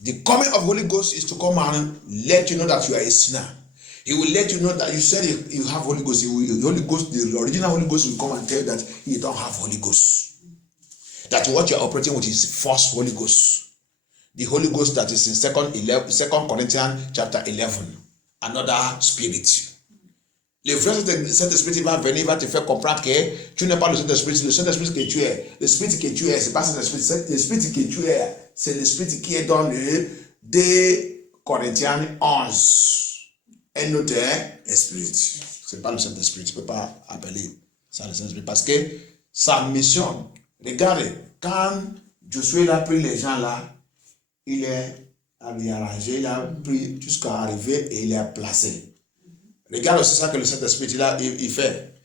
The coming of Holy Ghost is to come and let you know that you are a sinner. He will let you know that you said you have Holy Ghost. The original Holy Ghost will come and tell you that you don't have Holy Ghost. That what you are operating with is false Holy Ghost. The Holy Ghost that is in 2 Corinthians chapter 11. Another spirit. Le vrai Saint-Esprit va venir, il va te faire comprendre que tu n'es pas le Saint-Esprit que tu es. L'Esprit que tu es, ce n'est pas Saint-Esprit. L'Esprit que tu es, c'est l'Esprit qui est dans le 2 Corinthiens 11. Un autre esprit. Ce n'est pas le Saint-Esprit. Tu ne peux pas appeler ça le Saint-Esprit. Parce que sa mission, regardez, quand Josué a pris les gens là, il est arrangé, il a pris jusqu'à arriver et il est placé. Regarde aussi ça que le Saint-Esprit là, il fait.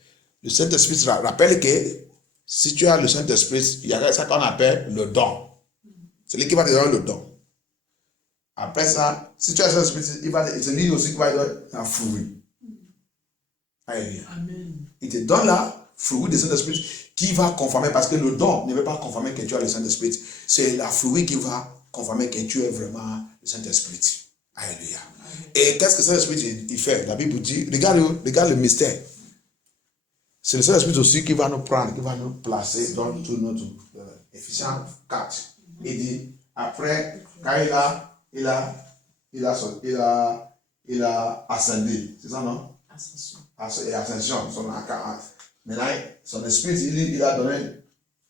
Le Saint-Esprit rappelle que si tu as le Saint-Esprit, il y a ça qu'on appelle le don. C'est lui qui va te donner le don. Après ça, si tu as le Saint-Esprit, c'est lui aussi qui va te donner la fruit. Amen. Il te donne la fruit du Saint-Esprit qui va conformer, parce que le don ne veut pas conformer que tu as le Saint-Esprit. C'est la fruit qui va conformer que tu es vraiment le Saint-Esprit. Alléluia. Et qu'est-ce que le Saint-Esprit il fait? La Bible dit, regarde le mystère. C'est le Saint-Esprit aussi qui va nous prendre, qui va nous placer dans tout notre Éphésiens 4. Il dit, après, quand il a ascendu, c'est ça non? Ascension. Maintenant, son esprit, il a donné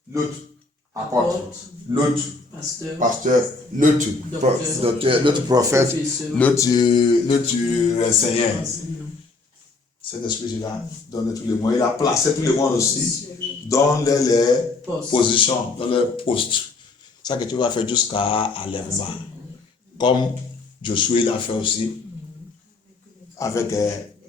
l'autre apôtre, l'autre pasteur, l'autre docteur, l'autre prophète, l'autre enseignant. Cet esprit, il a donné tous les moyens. Il a placé tous les moyens aussi dans les positions, dans les postes. Ça que tu vas faire jusqu'à l'enlèvement. Comme Josué l'a fait aussi avec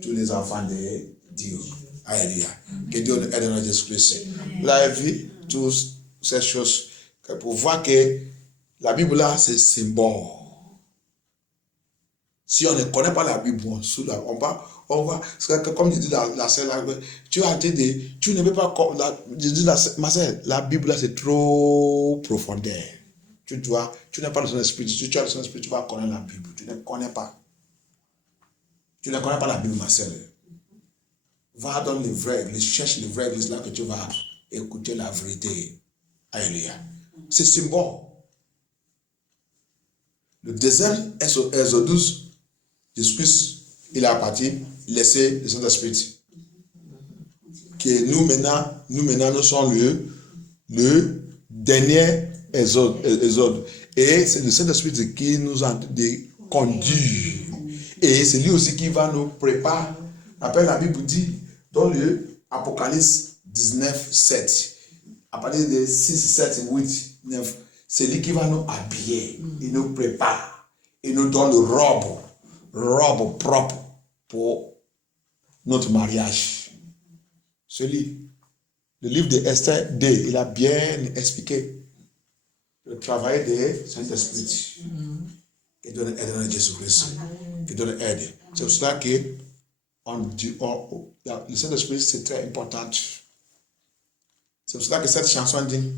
tous les enfants de Dieu. Alléluia. Que Dieu nous aide dans Jésus-Christ. Vous avez vu toutes ces choses pour voir que la Bible là, c'est symbole. Si on ne connaît pas la Bible, on va, comme je dis la sœur, tu ne peux pas, je dis ma sœur, la Bible là, c'est trop profondeur. Tu n'as pas le Saint-Esprit. Si tu as le Saint-Esprit, tu vas connaître la Bible. Tu ne connais pas. Tu ne connais pas la Bible, ma sœur. Va dans les vraies églises, cherche les vraies églises là que tu vas écouter la vérité. Alléluia. C'est symbole. Le deuxième Exodus, Jésus, il a parti, laissé le Saint-Esprit. Que nous maintenant, nous sommes le dernier Exode. Et c'est le Saint-Esprit qui nous a conduit. Et c'est lui aussi qui va nous préparer. Après, la Bible dit, dans le Apocalypse 19, 7, à partir de 6, 7, 8, 9, c'est lui qui va nous habiller. Il nous prépare. Il nous donne robe propre pour notre mariage. Celui, le livre de Esther 2, il a bien expliqué le travail de Saint-Esprit. Qui donne aide à Jésus-Christ. Qui donne aide. C'est pour cela que le Saint-Esprit, c'est très important. C'est pour cela que cette chanson dit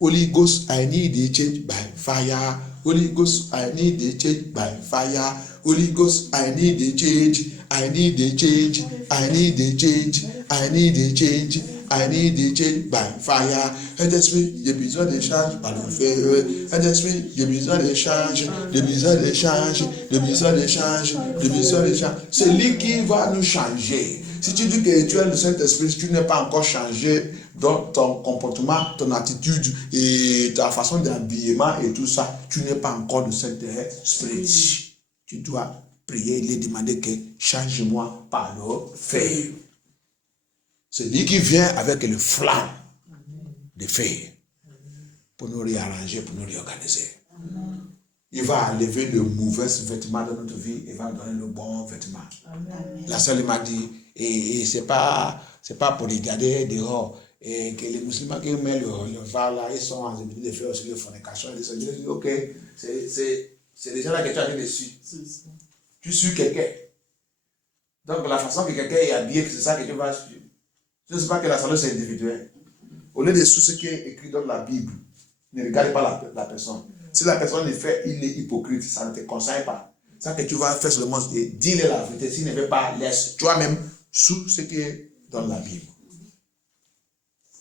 Holy Ghost, I need a change by fire. Holy Ghost, I need a change by fire. Holy Ghost, I need a change. I need a change. I need a change. I need a change. I need a change by fire. Saint-Esprit, j'ai besoin de change par le feu. Saint-Esprit, j'ai besoin de change. J'ai besoin de change. J'ai besoin de change. J'ai besoin de change. C'est lui qui va nous changer. Si tu dis que tu as le Saint-Esprit, tu n'es pas encore changé dans ton comportement, ton attitude et ta façon d'habillement et tout ça, tu n'es pas encore le Saint-Esprit. Tu dois prier et lui demander que change-moi par le feu. C'est lui qui vient avec le flamme de feu pour nous réarranger, pour nous réorganiser. Il va enlever le mauvais vêtement de notre vie et va donner le bon vêtement. Amen. La sœur m'a dit, et c'est pas pour regarder dehors, et que les musulmans qui mettent le vin là, ils sont en train de faire aussi le fornication. Je dis, ok, c'est les gens là que tu as mis dessus. Tu suis quelqu'un. Donc la façon que quelqu'un est habillé, c'est ça que tu vas suivre. Je ne sais pas que la salut c'est individuel. Au lieu de suivre ce qui est écrit dans la Bible, ne regarde pas la personne. Si la personne le fait, il est hypocrite, ça ne te concerne pas. Ça que tu vas faire seulement, dis-le la vérité. S'il ne veut pas, laisse toi-même sous ce qui est dans la Bible.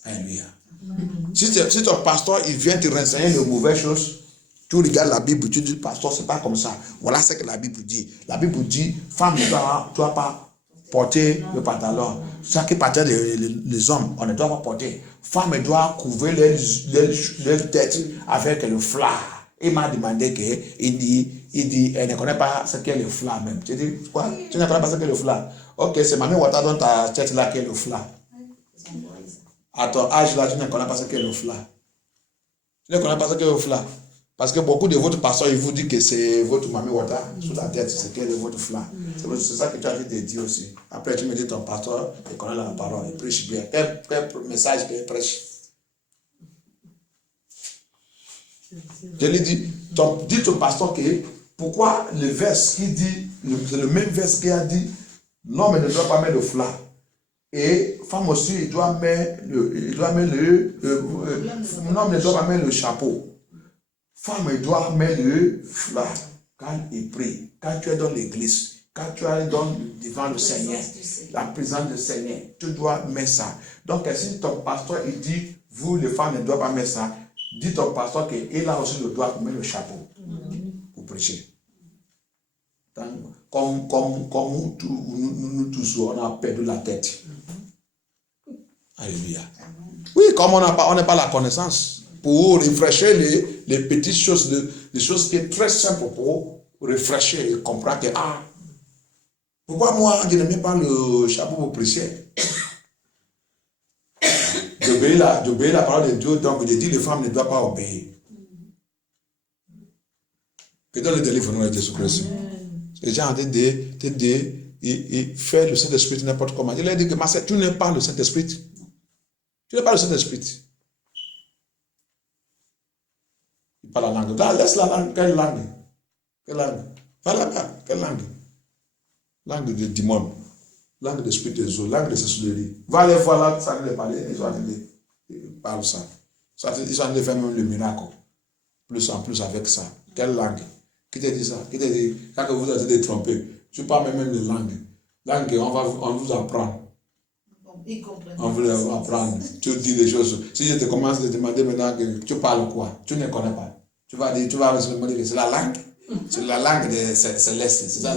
Alléluia. Si ton pasteur il vient te renseigner les mauvaises choses, tu regardes la Bible, tu dis, pasteur, c'est pas comme ça. Voilà ce que la Bible dit. La Bible dit, femme ne doit pas porter le pantalon. Ça qui appartient les hommes, on ne doit pas porter. Femme doit couvrir leur tête avec le flard. Il m'a demandé il dit, elle ne connaît pas ce qu'est le flard même. Tu dis, quoi? Tu ne connais pas ce qu'est le flard? Ok, c'est Mamie Wata dans ta tête là qui est le flard. À ton âge là, tu ne connais pas ce qu'est le flard. Tu ne connais pas ce qu'est le flard. Parce que beaucoup de votre pasteurs, ils vous disent que c'est votre Mamie Wata sous la tête, c'est qu'elle est votre flard. C'est ça que tu as envie de dire aussi. Après, tu me dis ton pasteur, il connaît la parole, il prêche bien. Quel message qu'il prêche? Je lui dis, dis au pasteur que pourquoi le verset qui dit, c'est le même verset qui a dit, l'homme ne doit pas mettre le flard. Et femme aussi, il doit mettre l'homme ne doit pas mettre le chapeau. Femme, il doit mettre le flard quand il prie, quand tu es dans l'église, quand tu es devant le Seigneur, la présence du Seigneur, tu dois mettre ça. Donc, si ton pasteur il dit, vous les femmes ne doivent pas mettre ça, dis ton pasteur qu'il a aussi le droit pour mettre le chapeau pour prêcher. Comme nous tous, on a perdu la tête. Alléluia. Oui, comme on n'a pas la connaissance. Pour rafraîchir les petites choses, les choses qui sont très simples pour rafraîchir et comprendre que, pourquoi moi, je ne mets pas le chapeau pour prêcher? D'obéir la parole de Dieu, donc je dis les femmes ne doivent pas obéir. Que Dieu le délivre au nom de Jésus-Christ. Les gens ont dit et faire le Saint-Esprit n'importe comment. Il a dit que tu n'es pas le Saint-Esprit. Tu n'es pas le Saint-Esprit. Il parle la langue. Là, laisse la langue. Quelle langue? Quelle langue? Va là-bas. Quelle langue? Langue de démon. Langue d'esprit des eaux. Langue de sorcellerie. Va aller voir là, ça ne les parler. Ils ont dit, parle ça. Ils ont dit faire même le miracle. Plus en plus avec ça. Quelle langue? Qui te dit ça? Qui te dit, quand vous êtes été trompé, tu parles même de langue. Langue, on vous apprend. On veut apprendre. Tu dis des choses. Si je te commence à te demander maintenant que tu parles quoi, tu ne connais pas. Tu vas me dire que c'est la langue. C'est la langue des célestes. C'est ça?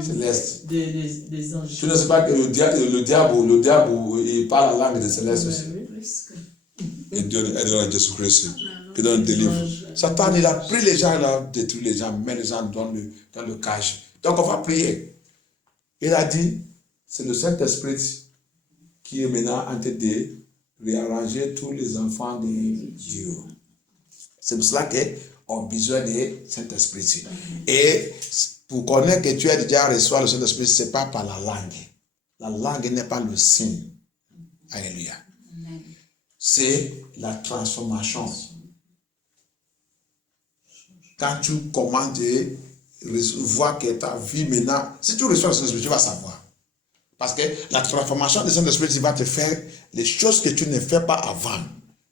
Céleste. Des anges. Tu ne sais pas que le diable, il parle la langue des célestes aussi. Et Dieu aide Jésus-Christ. Que Dieu nous délivre. Satan, il a pris les gens, il a détruit les gens, met les gens dans le cage. Donc on va prier. Il a dit, c'est le Saint-Esprit qui est maintenant en train de réarranger tous les enfants de Dieu. C'est pour cela qu'on a besoin de Saint-Esprit. Et pour connaître que tu as déjà reçu le Saint-Esprit, ce n'est pas par la langue. La langue n'est pas le signe. Alléluia. C'est la transformation. Quand tu commences à voir que ta vie maintenant, si tu reçois le Saint-Esprit, tu vas savoir. Parce que la transformation du Saint-Esprit va te faire les choses que tu ne fais pas avant.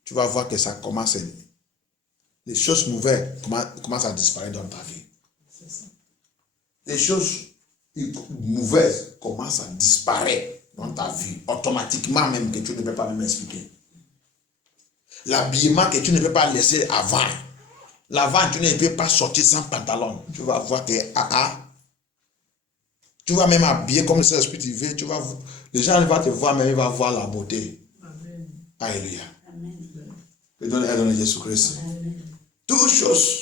Tu vas voir que ça commence. Les choses mauvaises commencent à disparaître dans ta vie. Les choses mauvaises commencent à disparaître dans ta vie. Automatiquement même que tu ne peux pas même expliquer. L'habillement que tu ne peux pas laisser avant. L'avant, tu ne peux pas sortir sans pantalon. Tu vas voir que Tu vas même habiller comme le Saint-Esprit te veut. Les gens vont te voir, mais ils vont voir la beauté. Amen. Alléluia. Amen. Que donne aide en Jésus-Christ. Toutes choses.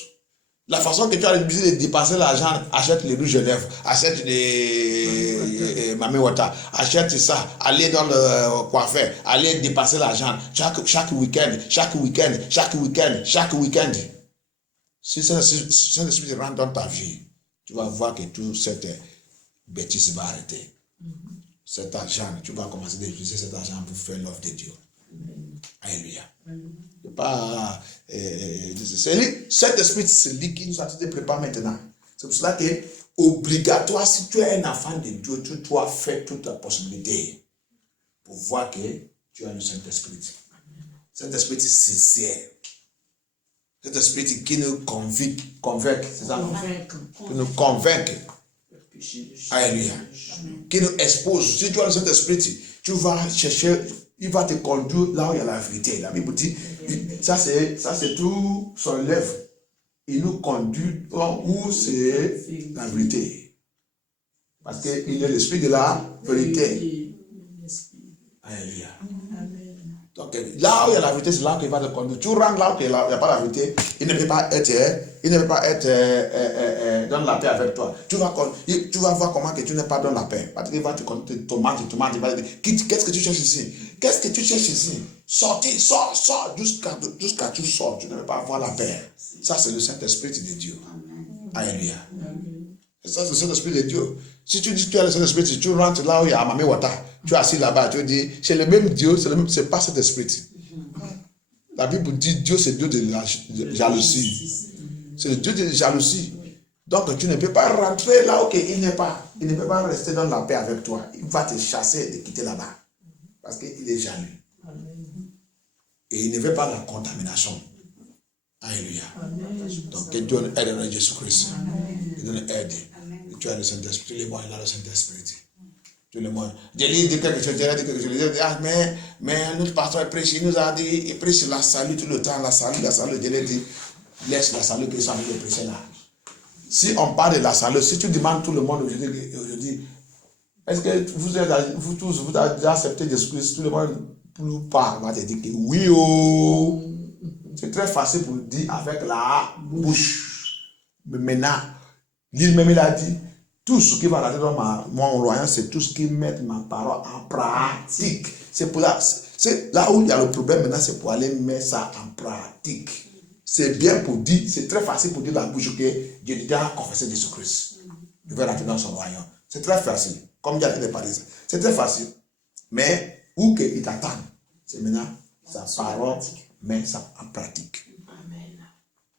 La façon que tu as l'habitude de dépenser l'argent, achète les rouges de lèvres, achète les Mami Wata, achète ça, allez dans le coiffeur, allez dépenser l'argent chaque week-end. Si Saint-Esprit rentre dans ta vie, tu vas voir que toute cette bêtise va arrêter. Cet argent, tu vas commencer à utiliser cet argent pour faire l'œuvre de Dieu. Alléluia. Pas, cet esprit, c'est lui qui nous a été préparé maintenant. C'est pour cela que, obligatoire, si tu es un enfant de Dieu, tu dois faire toute la possibilité pour voir que tu as le Saint-Esprit. Saint-Esprit sincère. Cet esprit qui nous convainc, c'est ça? Qui nous convainc. Alléluia. Qui nous expose. Si tu as le Saint-Esprit, tu vas chercher, il va te conduire là où il y a la vérité. La Bible dit, ça c'est tout son lèvre. Il nous conduit où c'est la vérité. Parce qu'il est l'esprit de la vérité. Alléluia. Donc là où il y a la vérité, c'est là qu'il va te conduire. Tu rentres là où il n'y a pas la vérité, il ne peut pas être dans la paix avec toi. Tu vas voir comment que tu n'es pas dans la paix. Parce qu'il va te conduire, tomate, il va te dire, qu'est-ce que tu cherches ici? Qu'est-ce que tu cherches ici? Sortez, sors, jusqu'à tu sors, tu ne peux pas avoir la paix. Ça, c'est le Saint-Esprit de Dieu. Alléluia. Ça, c'est le Saint-Esprit de Dieu. Si tu dis que tu as le Saint-Esprit, tu rentres là où il y a Mami Wata, tu es assis là-bas, tu dis, c'est le même Dieu, c'est pas cet esprit. La Bible dit, Dieu, c'est Dieu de la jalousie. C'est le Dieu de la jalousie. Donc, tu ne peux pas rentrer là où il n'est pas. Il ne peut pas rester dans la paix avec toi. Il va te chasser et te quitter là-bas. Parce qu'il est jaloux. Et il ne veut pas la contamination. Alléluia. Donc, que Dieu aide en Jésus-Christ. Il donne aide. Tu as le Saint-Esprit. Les mois, il a le Saint-Esprit. Tout le monde. Je lui dis quelque chose, je lui dis, ah, mais notre pasteur prêche, il nous a dit, il prêche la salut tout le temps, la salut. Je lui dis, laisse la salut que ça nous prêcher là. Si on parle de la salut, si tu demandes tout le monde aujourd'hui, est-ce que vous tous, vous avez déjà accepté Jésus-Christ, tout le monde nous parle, va te dire que oui, oh. C'est très facile pour dire avec la bouche. Mais maintenant, lui-même il a dit, tout ce qui va rentrer dans mon royaume, c'est tout ce qui met ma parole en pratique. C'est pour là où il y a le problème maintenant, c'est pour aller mettre ça en pratique. C'est bien pour dire, c'est très facile pour dire dans la bouche que Dieu dit à confesser Jésus-Christ. Il va rentrer dans son royaume. C'est très facile. Comme il y a des Parisiens. C'est très facile. Mais où qu'il t'attend, c'est maintenant sa parole, mais ça en pratique.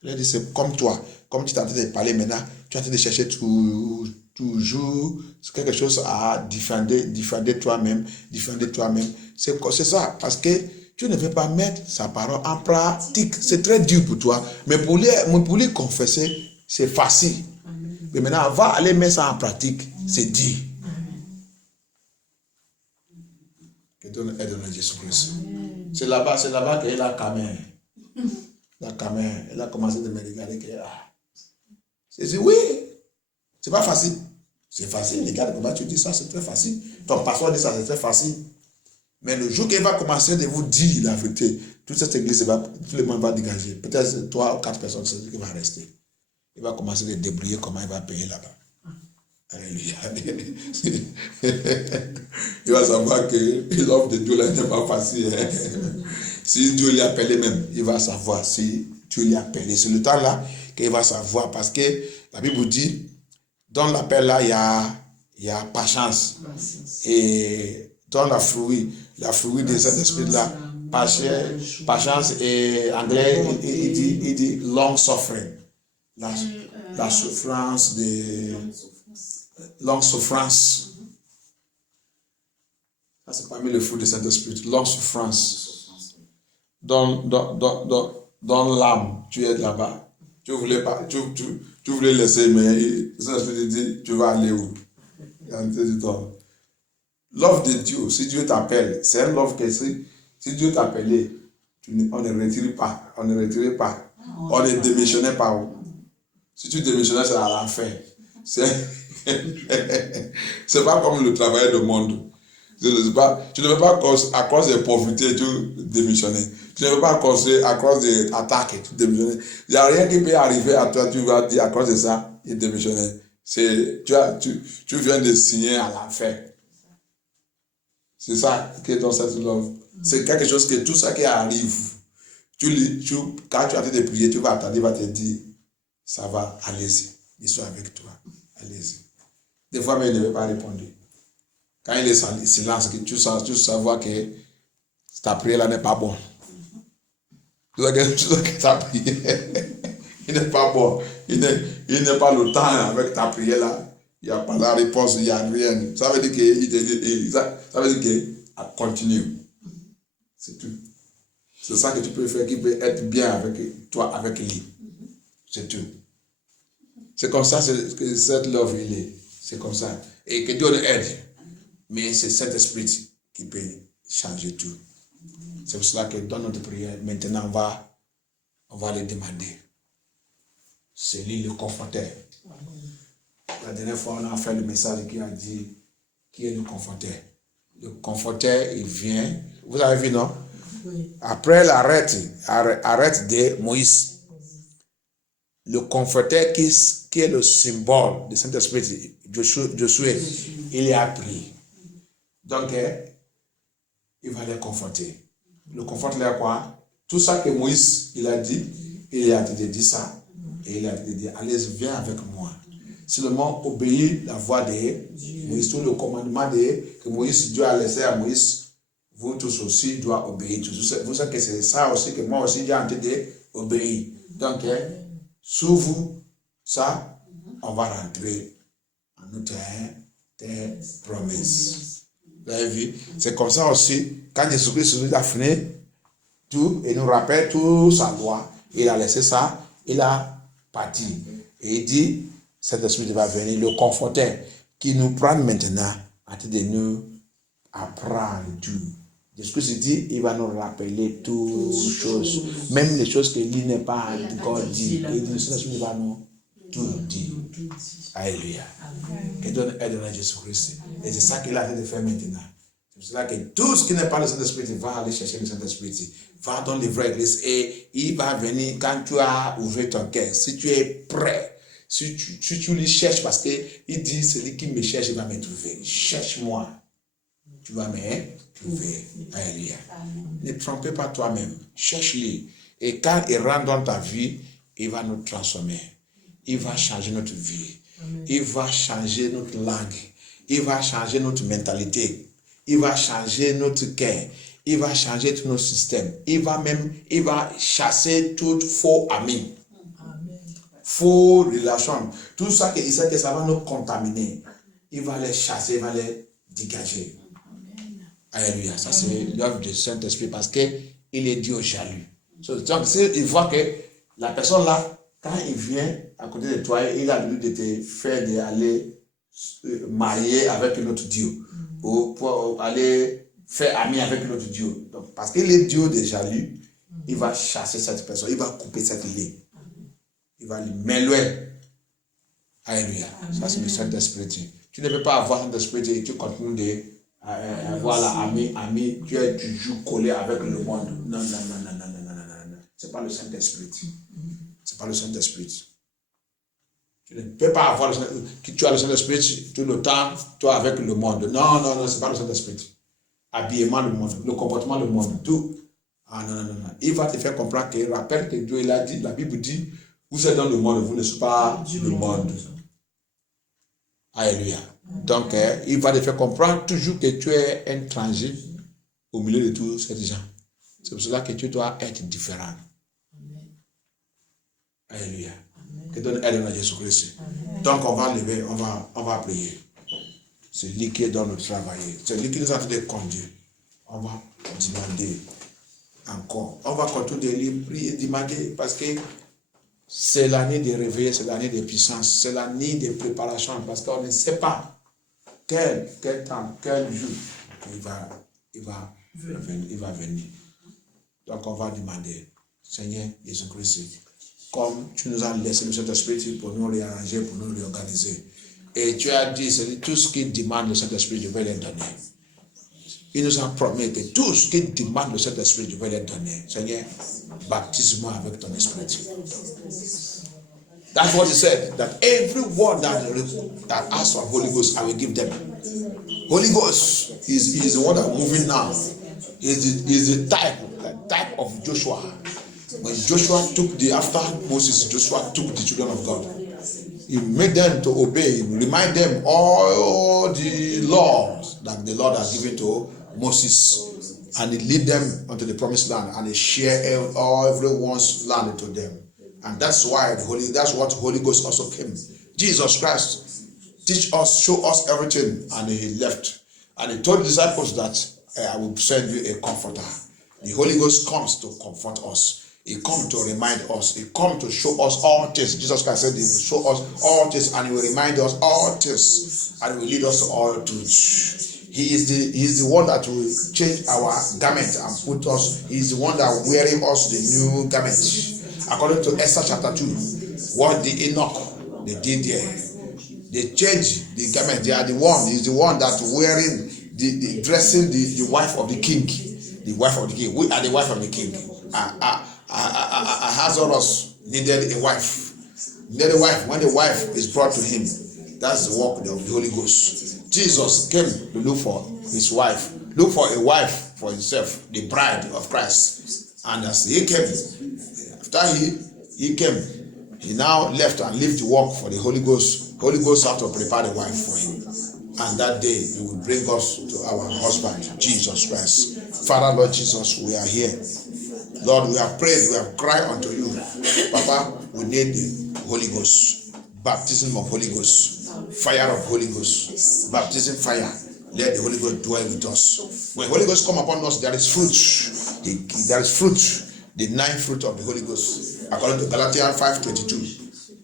Il a dit, c'est comme toi. Comme tu es en train de parler maintenant, tu es en train de chercher toujours quelque chose à défendre toi-même. C'est ça. Parce que tu ne veux pas mettre sa parole en pratique. C'est très dur pour toi. Mais pour lui confesser, c'est facile. Mais maintenant, va aller mettre ça en pratique. C'est dur. Que Dieu aide dans Jésus-Christ. C'est là-bas qu'il a camé. Elle a commencé à me regarder. C'est dit, oui, c'est pas facile. C'est facile. Regarde comment tu dis ça, c'est très facile. Ton pasteur dit ça, c'est très facile. Mais le jour qu'il va commencer de vous dire la vérité, toute cette église, tout le monde va dégager. Peut-être 3 ou 4 personnes, c'est ce qui va rester. Il va commencer à débrouiller comment il va payer là-bas. Alléluia. Il va savoir que l'offre de Dieu là n'est pas facile. Si Dieu l'a appelé même, il va savoir si Dieu l'a appelé. C'est le temps là qu'il va savoir parce que la Bible dit, dans l'appel là, il y a patience. Et dans la fruit de cet esprit là, patience et anglais, il dit long suffering. La souffrance de longue souffrance. Ça, c'est parmi les fruits de Saint-Esprit. Longue souffrance. Dans l'âme, tu es là-bas. Tu voulais laisser, mais Saint-Esprit te dit, tu vas aller où? L'offre de Dieu, si Dieu t'appelle, c'est une offre que si Dieu t'appelait, on ne retire pas. On ne démissionnait pas. Si tu démissionnais, c'est à l'enfer. C'est pas comme le travail du monde. Tu ne veux pas à cause de pauvreté, tu démissionner. Tu ne veux pas à cause des attaques, tu démissionner. Il n'y a rien qui peut arriver à toi, tu vas dire à cause de ça, il démissionner. Tu viens de signer à la fin. C'est ça qui est ton set love. C'est quelque chose que tout ça qui arrive, quand tu as été de prier, tu vas attendre, il va te dire, ça va, allez-y. Il soit avec toi. Allez-y. Des fois, mais il ne veut pas répondre. Quand il est en silence, tu savoir que ta prière là n'est pas bonne. Tu sais que ta prière, il n'est pas bon. Il n'est pas le temps avec ta prière là. Il n'y a pas la réponse, il n'y a rien. Ça veut dire que continue. C'est tout. C'est ça que tu peux faire qui peut être bien avec toi, avec lui. C'est tout. C'est comme ça que cette love il est. C'est comme ça. Et que Dieu nous aide. Mais c'est cet esprit qui peut changer tout. C'est pour cela que dans notre prière, maintenant, on va le demander. C'est lui le conforteur. La dernière fois, on a fait le message qui a dit qui est le conforteur. Le conforteur, il vient. Vous avez vu, non? Oui. Après l'arrêt de Moïse, le conforteur qui est le symbole du Saint-Esprit, Josué, il est appris. Donc, il va les conforter. Le confort, il a quoi? Tout ça que Moïse, il a dit ça. Et il a dit, allez, viens avec moi. Seulement, obéir la voix de Moïse. Tout le commandement que Moïse, Dieu a laissé à Moïse, vous tous aussi doivent obéir. Vous savez que c'est ça aussi que moi aussi, j'ai en train d'obéir. Donc, sous vous, ça, on va rentrer en notre promesse. Vous avez vu? C'est comme ça aussi, quand Jésus-Christ a fini tout et nous rappelle toute sa loi, il a laissé ça, il a parti. Et il dit, cet esprit va venir, le conforter, qui nous prend maintenant, à de nous apprendre tout. Jésus-Christ dit, il va nous rappeler toutes choses, même les choses que lui n'est pas encore dit. Et il dit, cet esprit va nous tout dire. Alléluia. Que Dieu aide à Jésus-Christ. Et c'est ça qu'il a fait de faire maintenant. C'est pour cela que tout ce qui n'est pas le Saint-Esprit va aller chercher le Saint-Esprit. Va dans les vraies églises et il va venir quand tu as ouvert ton cœur. Si tu es prêt, si tu le cherches, parce qu'il dit, celui qui me cherche, il va me trouver. Cherche-moi. Tu vas me trouver. Alléluia. Ne trompez pas toi-même. Cherche-le. Et quand il rentre dans ta vie, il va nous transformer. Il va changer notre vie. Amen. Il va changer notre langue. Il va changer notre mentalité. Il va changer notre cœur. Il va changer tout notre système. Il va chasser tout faux amis. Amen. Faux relations. Tout ça il sait que ça va nous contaminer. Il va les chasser, il va les dégager. Amen. Alléluia. Ça c'est l'œuvre du Saint-Esprit parce qu'il est Dieu jaloux. Donc il voit que la personne là, quand il vient à côté de toi, il a voulu de te faire d'aller marier avec un autre Dieu. Ou pour aller faire ami avec l'autre Dieu. Donc, parce qu'il est Dieu de jaloux, il va chasser cette personne, il va couper cette ligne. Il va lui mêler. Alléluia. Ça, c'est le Saint-Esprit. Tu ne peux pas avoir un esprit et tu continues d'avoir ami, tu es toujours collé avec le monde. Non. Ce n'est pas le Saint-Esprit. Ce n'est pas le Saint-Esprit. Tu ne peux pas avoir tu as le Saint-Esprit tout le temps, toi avec le monde. Non, ce n'est pas le Saint-Esprit. Habillement le monde, le comportement le monde, tout. Ah non. Il va te faire comprendre que, rappelle que Dieu il a dit, la Bible dit, vous êtes dans le monde, vous ne soyez pas du monde. Alléluia. Donc, il va te faire comprendre toujours que tu es un étranger au milieu de tous ces gens. C'est pour cela que tu dois être différent. Alléluia. Que donne aide à Jésus-Christ. Donc on va lever, on va prier. C'est lui qui est dans le travail. C'est lui qui nous a fait conduire. On va demander encore. On va continuer de prier, demander parce que c'est l'année de réveil, c'est l'année de puissance, c'est l'année de préparation parce qu'on ne sait pas quel temps, quel jour il va venir. Donc on va demander, Seigneur Jésus-Christ, comme tu nous as laissé le Saint-Esprit pour nous réarranger, pour nous réorganiser. Et tu as dit, c'est tout ce qui demande le Saint-Esprit, je vais les donner. Il nous a promis que tout ce qui demande le Saint-Esprit, je vais les donner. Seigneur, baptise-moi avec ton esprit. That's what he said, that everyone that asks for Holy Ghost, I will give them. Holy Ghost is the one that moving now. Is the type of Joshua. When Joshua after Moses, Joshua took the children of God. He made them to obey. He remind them all the laws that the Lord has given to Moses, and he lead them unto the promised land, and he share everyone's land to them. And that's why that's what Holy Ghost also came. Jesus Christ teach us, show us everything, and he left. And he told the disciples that I will send you a comforter. The Holy Ghost comes to comfort us. He comes to remind us. He comes to show us all things. Jesus Christ said he will show us all things, and he will remind us all things, and he will lead us to all truth. He is the one that will change our garment and put us. He is the one that wearing us the new garment. According to Esther chapter 2, what the Enoch they did there, they changed the garment. They are the one. He is the one that wearing the dressing the wife of the king. The wife of the king. We are the wife of the king. Ahasuerus needed a wife. Needed a wife. When the wife is brought to him, that's the work of the Holy Ghost. Jesus came to look for his wife. Look for a wife for himself, the bride of Christ. And as he came, after he came, he now left and left to work for the Holy Ghost. Holy Ghost have to prepare the wife for him. And that day, he will bring us to our husband, Jesus Christ. Father, Lord Jesus, we are here. Lord, we have prayed, we have cried unto you. Papa, we need the Holy Ghost. Baptism of Holy Ghost. Fire of Holy Ghost. Baptism fire. Let the Holy Ghost dwell with us. When Holy Ghost come upon us, there is fruit. There is fruit. The 9th fruit of the Holy Ghost. According to Galatians 5:22.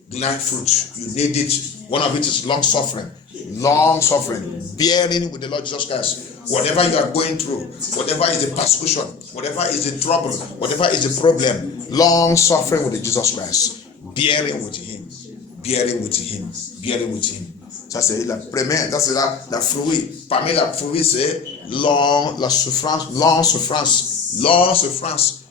The 9th fruit. You need it. One of it is long suffering. Long suffering. Bearing with the Lord Jesus Christ. Whatever you are going through, whatever is the persecution, whatever is the trouble, whatever is the problem, long suffering with Jesus Christ, bearing with him, bearing with him, bearing with him. Ça c'est la première, ça c'est la fruit. Parmi la fruit c'est la souffrance, long souffrance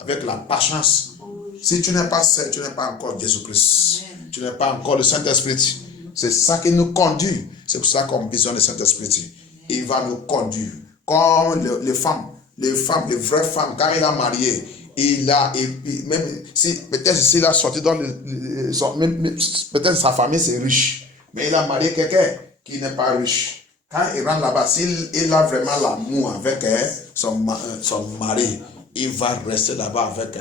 avec la patience. Si tu n'es pas seul, tu n'es pas encore Jésus-Christ, tu n'es pas encore le Saint-Esprit. C'est ça qui nous conduit. C'est pour ça qu'on a besoin du Saint-Esprit. Il va nous conduire. Comme les femmes, les vraies femmes, quand il a marié, même si peut-être s'il a sorti dans peut-être sa famille c'est riche, mais il a marié quelqu'un qui n'est pas riche. Quand il rentre là-bas, s'il a vraiment l'amour avec son mari, il va rester là-bas avec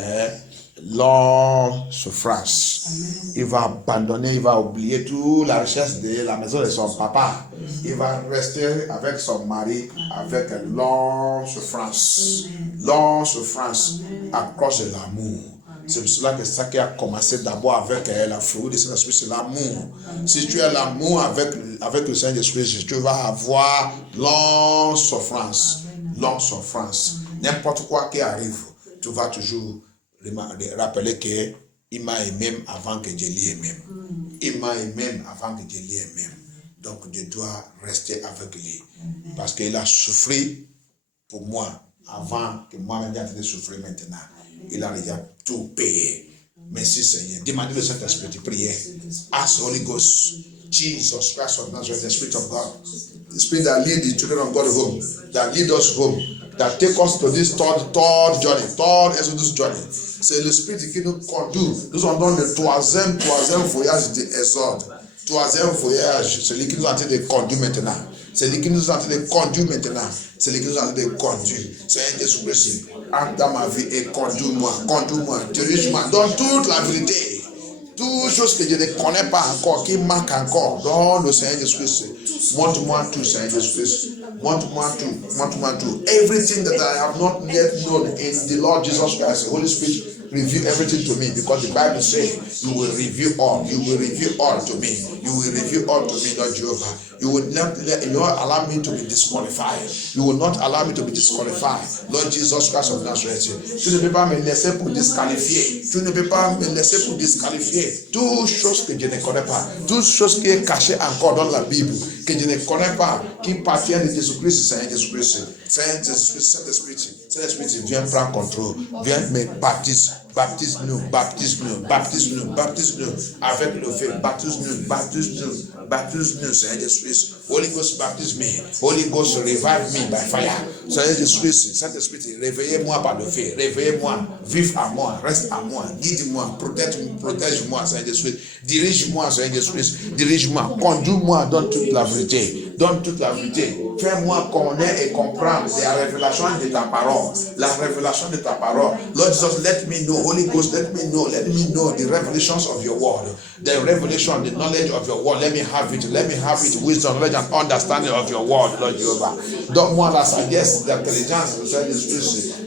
longue souffrance. Il va abandonner, il va oublier toute la richesse de la maison de son papa. Il va rester avec son mari avec longue souffrance. Longue souffrance à cause de l'amour. C'est pour cela que ça qui a commencé d'abord avec la fruit de Saint-Esprit, c'est l'amour. Si tu as l'amour avec le Saint-Esprit, tu vas avoir longue souffrance. Longue souffrance. N'importe quoi qui arrive, tu vas toujours rappeler que il m'a aimé avant que je l'ai aimé. Il m'a aimé avant que je l'ai aimé. Donc je dois rester avec lui. Parce qu'il a souffert pour moi avant que moi-même j'ai souffrir maintenant. Il a déjà tout payé. Merci Seigneur. Demandez le Saint-Esprit, priez. Ask Holy Ghost, Jesus Christ of Nazareth, the Spirit of God. The Spirit that lead the children of God home, that lead us home, that take us to this third journey, third Exodus journey. C'est le Spirit qui nous conduit. Nous sommes dans le troisième voyage d'Exode. Troisième voyage, c'est lui qui nous a en train de conduire maintenant. C'est lui qui nous a en train de conduire maintenant. C'est lui qui nous a en train de conduire. Seigneur Jésus-Christ, entre dans ma vie et conduis-moi, dirige-moi, donne toute la vérité. Toutes choses que je ne connais pas encore, qui manquent encore, dans le Seigneur Jésus-Christ. Montre-moi tout, Seigneur Jésus-Christ. Montre-moi tout. Everything that I have not yet known in the Lord Jesus Christ, the Holy Spirit, Reveal everything to me, because the Bible says you will reveal all. You will reveal all to me. You will reveal all to me, Lord Jehovah. You will not allow me to be disqualified. You will not allow me to be disqualified. Lord Jesus Christ of Nazareth. Tu ne peux pas me laisser pour disqualifier. Tu ne peux pas me laisser pour disqualifier. Toutes choses que je ne connais pas. Toutes choses qui est cachées encore dans la Bible, que je ne connais pas, qui parviennent de Jésus-Christ, Seigneur Jésus-Christ. Seigneur Jésus-Christ, Saint-Esprit, viens prendre contrôle. Viens me baptiser. Baptise-nous, baptise-nous, baptise-nous, baptise-nous avec le feu. Baptise-nous, baptise-nous, baptise-nous, Seigneur Jésus-Christ. Holy Ghost, baptise me. Holy Ghost, revive me by fire. Seigneur Jésus-Christ, Saint-Esprit, réveillez-moi par le feu. Réveillez-moi, vive à moi, reste à moi, guide-moi, protège-moi, Seigneur Jésus-Christ. Dirige-moi, Seigneur Jésus-Christ. Dirige-moi, conduis-moi dans toute la vérité. Dans toute la vérité. Fais-moi connaître et comprendre la révélation de ta parole. La révélation de ta parole. Lord Jesus, let me know. Holy Ghost, let me know the revelations of your word. The revelation, the knowledge of your word. Let me have it. Let me have it. Wisdom, knowledge, and understanding of your word, Lord Jehovah. Donne-moi la sagesse, l'intelligence,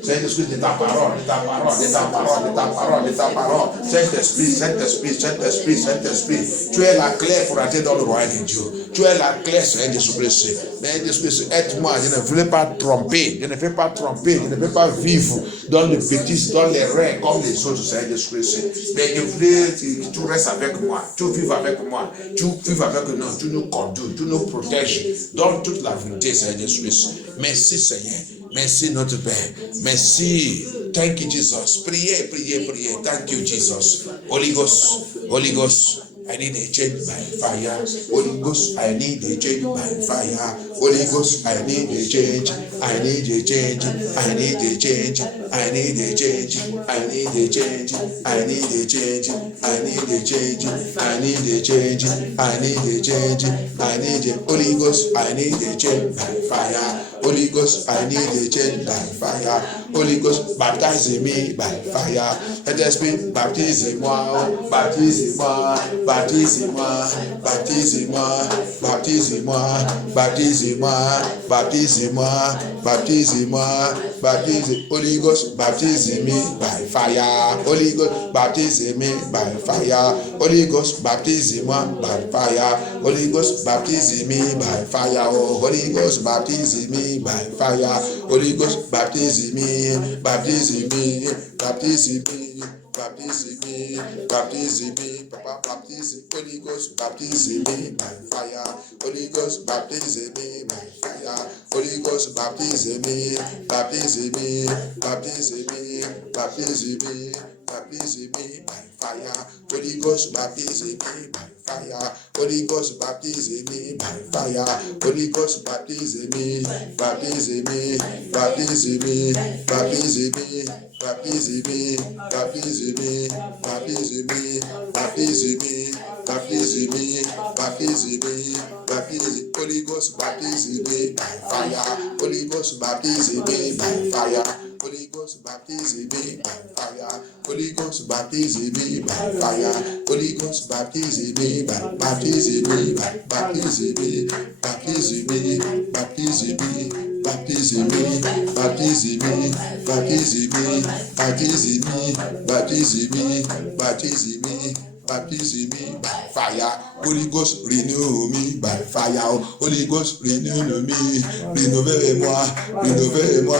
Saint-Esprit, de ta parole, de ta parole, de ta parole, de ta parole, de ta parole. Saint-Esprit, Saint-Esprit, Saint-Esprit, Saint-Esprit. Tu es la clé pour entrer dans le royaume de Dieu. Tu es la clé, Seigneur Jésus-Christ. Seigneur Jésus-Christ, aide-moi. Je ne veux pas tromper. Je ne veux pas tromper. Je ne veux pas vivre dans le bêtises, dans les rêves comme les autres, Seigneur Jésus-Christ. Mais je voulais que tu restes avec moi. Tu vives avec moi. Tu vives avec nous. Tu nous conduis. Tu nous protèges dans toute la vérité, Seigneur Jésus-Christ. Merci, Seigneur. Merci, notre Père. Merci. Thank you, Jesus. Priez, priez, priez. Thank you, Jesus. Holy Ghost. Holy Ghost. I need a change by fire. Holy Ghost, I need a change by fire. Holy Ghost, I need a change. I need a change. I need a change. I need a change. I need a change. I need a change. I need a change. I need a change. I need a change. I need a Holy Ghost, I need a change by fire. Holy Ghost, I need a change by fire. Holy Ghost, baptize me by fire. Let us be baptisez-moi, baptisez-moi, baptisez-moi, baptisez-moi, baptisez-moi, baptisez-moi, baptisez-moi, baptisez-moi, baptisez. Holy Ghost, baptize me by fire. Holy Ghost, baptize me by fire. Holy Ghost, baptisez-moi by fire. Holy Ghost, baptize me by fire. Oh, Holy Ghost, baptize me by fire. Holy Ghost, baptize me, baptize me, baptize me, baptize me, baptize me, Papa, baptize. Holy Ghost, baptize me by fire. Holy Ghost, baptize me by fire. Holy Ghost, baptize me, baptize me, baptize me, baptize me, baptize me by fire. Holy Ghost, baptize me by fire. Holy Ghost, baptize me by fire. Holy Ghost, baptize me, baptize me, baptize me, baptize me, baptize me, baptize me, baptize me, baptize me, baptize me, baptize me, baptize. Holy Ghost, baptize me by fire. Holy Ghost, baptize me by fire. Holy Ghost, baptize me by fire. Holy Ghost, baptize me by fire. Holy Ghost, baptize me by baptize me by baptize me, baptize me, baptize me, baptize me, baptize me, baptize me, baptize me, baptize me, baptize me, baptize me by fire. Holy Ghost, renew me by fire. Holy Ghost, renew me. Rénovez-moi, rénovez-moi,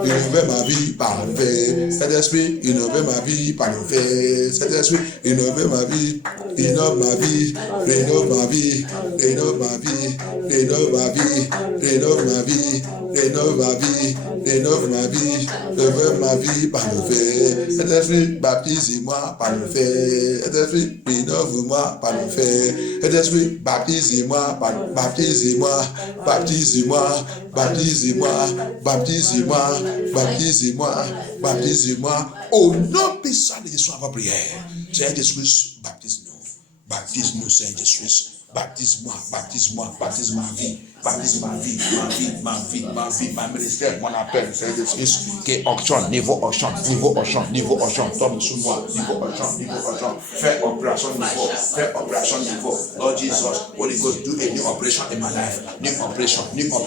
rénovez ma vie par le fait. Saint-Esprit, rénovez ma vie par le fait. Saint-Esprit, rénovez ma vie, rénove ma vie, rénove ma vie, rénove ma vie, rénove ma vie, rénove ma vie, rénove ma vie, rénove ma vie, rénove ma vie par le fait. Saint-Esprit, baptisez-moi par le fait. Saint-Esprit, rénove-moi par le fait. Saint-Esprit, baptisez-moi, baptisez-moi, baptisez-moi, baptisez-moi, baptisez-moi, baptisez-moi, baptisez-moi. Au nom puissant de Jésus, avant prière. Seigneur Jésus, baptise-nous. Baptise-nous, Seigneur Jésus. Baptise-moi, baptise-moi, baptise ma vie. baptise ma vie, ma ministère, mon appel, Seigneur Jésus-Christ, qui onction, niveau onction, tombe sous moi, niveau onction, fais opération niveau, Lord Jesus, Holy Ghost, do a new operation in my life, new operation in my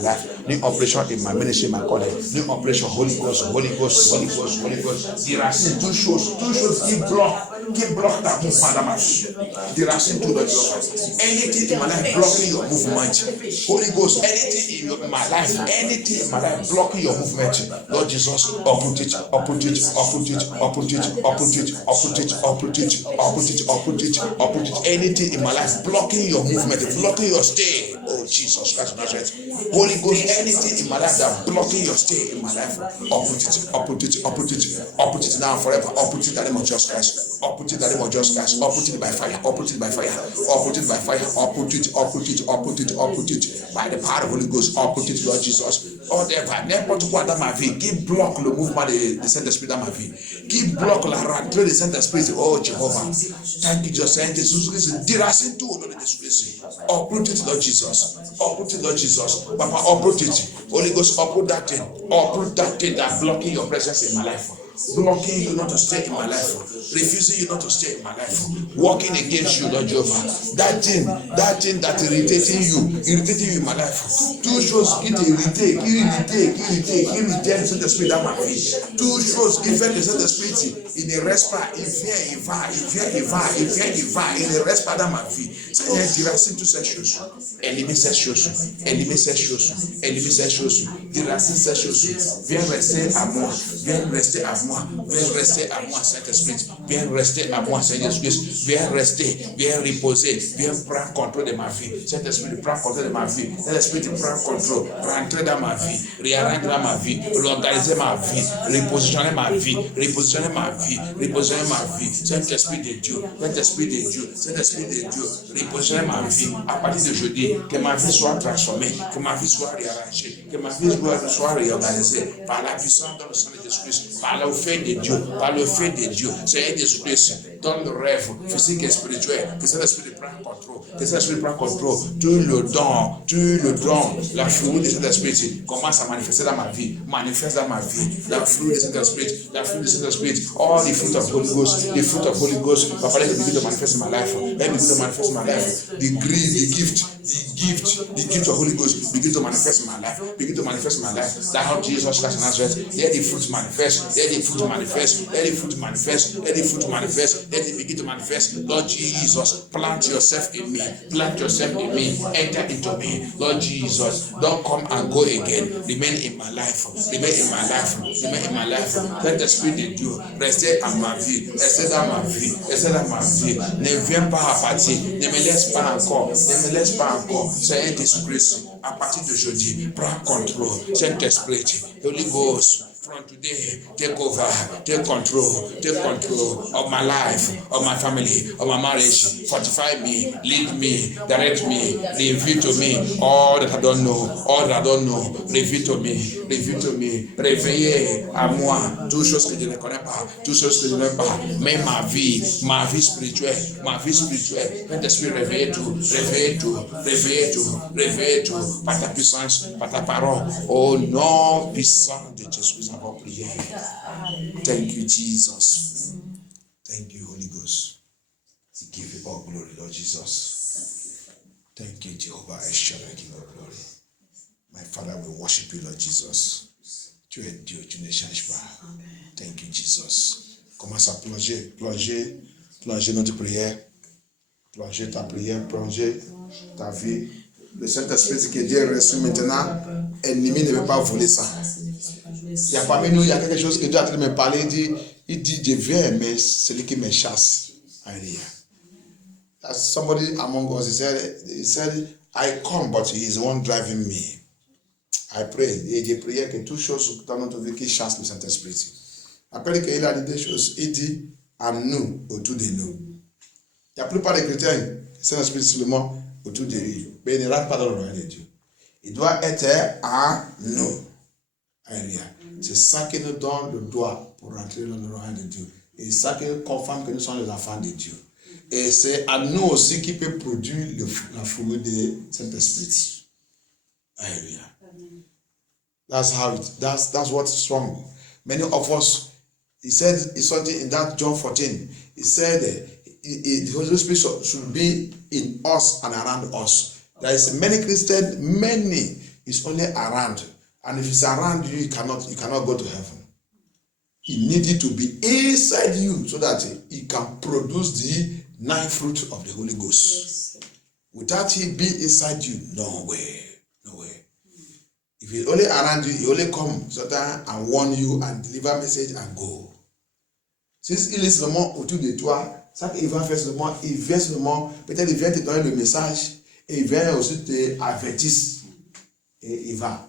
life, new operation in my ministry, my calling, new operation, Holy Ghost, des racines, toutes choses qui bloquent ta mouvement dans ma vie, des racines, tout le jour, anything in my life blocking your movement, Holy Ghost, anything in my life blocking your movement, Lord Jesus, uproot it, anything in my life blocking your movement, blocking your stay, oh Jesus Christ of Nazareth, Holy Ghost, anything in my life that blocking your stay in my life, uproot it now forever, uproot it in the name of Jesus Christ, uproot it by fire, uproot it by the power of Holy Ghost, uproot it, Lord Jesus. N'importe quoi dans ma vie qui bloque le mouvement de Saint-Esprit dans ma vie, qui bloque la rentrée de Saint-Esprit, oh Jehovah, thank you, Jesus, Saint Jesus, déracine tout au nom de Jésus-Christ, uproot it, Lord Jesus, Papa, uproot it, Holy Ghost, uproot that thing that blocking your presence in my life, blocking you not to stay in my life, refusing you not to stay in my life, working against you, Lord Jehovah, that thing that irritating you in my life, two choses qui t'irritent, qui irritent le Saint-Esprit dans ma vie, two choses qui fait que le Saint-Esprit, il ne reste pas, il vient, il va, il ne reste pas dans ma vie. Seigneur, déracine toutes ces choses, élimine ces choses, déracine ces choses, viens rester à moi, Saint-Esprit, viens rester à moi, Seigneur Jésus, viens reposer, viens prendre contrôle de ma vie, Saint-Esprit, prends contrôle de ma vie, Saint-Esprit, prends contrôle, rentrer dans ma vie, réarranger dans ma vie, organiser ma vie, repositionner ma vie, Saint-Esprit de Dieu, repositionner ma vie, à partir de jeudi, que ma vie soit transformée, que ma vie soit réarrangée, que ma vie soit réorganisée, par la puissance dans le sang de Jésus-Christ, par le fait de Dieu, Seigneur Jésus-Christ, dans le rêve physique et spirituel, que cet esprit prenne contrôle, tout le don, la fruit de cet esprit commence à manifester dans ma vie, la fruit de cet esprit, all the fruit of Holy Ghost, Papa, let it begin to manifest in my life, the gift of Holy Ghost begin to manifest in my life, that how Jesus Christ of Nazareth, let the fruit manifest, let it begin to manifest, Lord Jesus, plant yourself in me, enter into me, Lord Jesus, don't come and go again, remain in my life, let the Spirit de Dieu rester dans ma vie, ne viens pas à partir, ne me laisse pas encore, Seigneur Jésus-Christ, à partir de jeudi, prends contrôle, Saint-Esprit, Holy Ghost, from today, take over, take control of my life, of my family, of my marriage. Fortify me, lead me, direct me, reveal to me all that I don't know, reveal to me, réveillez à moi toutes choses que je ne connais pas, mais ma vie spirituelle, Saint-Esprit, réveillez tout, par ta puissance, par ta parole, au nom puissant de Jésus. Thank you, Jesus. Thank you, Holy Ghost. We give you all glory, Lord Jesus. Thank you, Jehovah Eshadai, King of glory. My Father, we worship you, Lord Jesus. Tu es Dieu, tu ne changes pas. Thank you, Jesus. Commence à plonger notre prière, plonger ta prière, plonger ta vie. Le Saint-Esprit que Dieu a reçu maintenant, l'ennemi ne veut pas voler ça. Il y a parmi nous, il y a quelque chose que Dieu a en train de me parler. Il dit, je viens aimer celui qui me chasse. Somebody among us, he said, I come, but he is the one driving me. I pray. Et j'ai prié que toutes choses dans notre vie qui chassent le Saint-Esprit. Après qu'il a dit des choses, il dit, à nous, autour de nous. La plupart des chrétiens, le Saint-Esprit seulement autour de lui. Mais il ne rentre pas dans le royaume de Dieu. Il doit être à nous. C'est ça qui nous donne le droit pour rentrer dans le royaume de Dieu. Et c'est ça qui confirme que nous sommes les enfants de Dieu. Et c'est à nous aussi qui peut produire la fruit de Saint-Esprit. Alléluia. That's how that's what's strong. Many of us, he said something in that John 14. He said the Holy Spirit should be in us and around us. There is many Christians, many is only around. And if it's around you, you cannot go to heaven. It needed to be inside you so that it can produce the 9 fruit of the Holy Ghost. Yes. Without it being inside you, no way. If it's only around you, he only come sometimes and warn you and deliver message and go. Since il est seulement autour de toi, ça qu'il va faire seulement, il vient seulement, peut-être il vient te donner le message et il vient aussi te avertir et il va.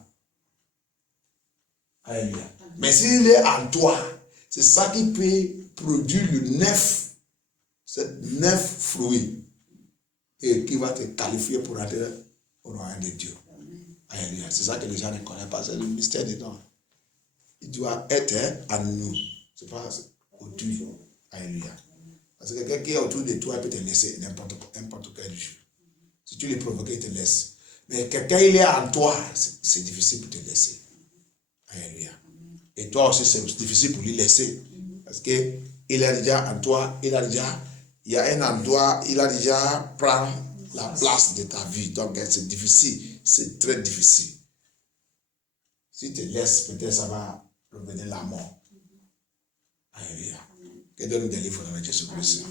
Alléluia. Mais s'il est en toi, c'est ça qui peut produire le 9 fruits et qui va te qualifier pour entrer au royaume de Dieu. Alléluia. C'est ça que les gens ne connaissent pas, c'est le mystère dedans. Il doit être en nous. C'est pas autour. Alléluia. Parce que quelqu'un qui est autour de toi peut te laisser n'importe quel jour. Si tu les provoques, il te laisse. Mais quelqu'un il est en toi, c'est difficile pour te laisser. Alléluia. Et toi aussi, c'est difficile pour lui laisser. Parce qu'il est déjà en toi, il y a un endroit, il a déjà pris la place de ta vie. Donc, c'est difficile. C'est très difficile. Si tu te laisses, peut-être ça va revenir la mort. Alléluia. Que Dieu nous délivre dans Jésus-Christ.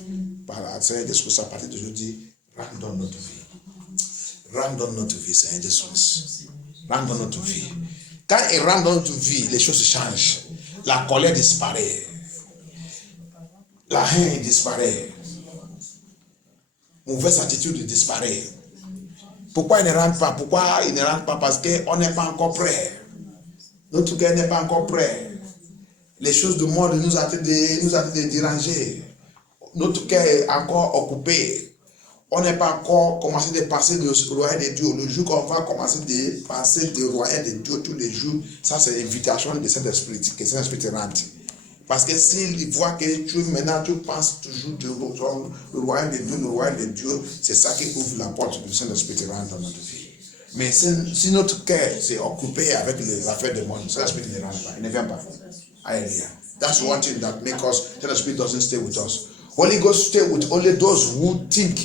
Par la Seigneur Jésus-Christ, à partir d'aujourd'hui, rentre dans notre vie. Rentre dans notre vie, Seigneur Jésus-Christ. Rentre dans notre vie. Quand il rentre dans notre vie, les choses changent. La colère disparaît. La haine disparaît. Mauvaise attitude disparaît. Pourquoi il ne rentre pas? Pourquoi il ne rentre pas? Parce qu'on n'est pas encore prêt. Notre cœur n'est pas encore prêt. Les choses du monde nous ont de déranger. Notre cœur est encore occupé. On n'est pas encore commencé de passer le royaume de Dieu. Le jour qu'on va commencer de passer le royaume de Dieu tous les jours, ça c'est l'invitation de Saint-Esprit, que Saint-Esprit rentre. Parce que s'il voit que maintenant tu penses toujours le royaume de Dieu, c'est ça qui ouvre la porte du Saint-Esprit rentre dans notre vie. Mais si notre cœur s'est occupé avec les affaires du monde, Saint-Esprit ne rentre pas, il ne vient pas. Alléluia. That's one thing that makes us, Saint-Esprit doesn't stay with us. Holy Ghost stay with only those who think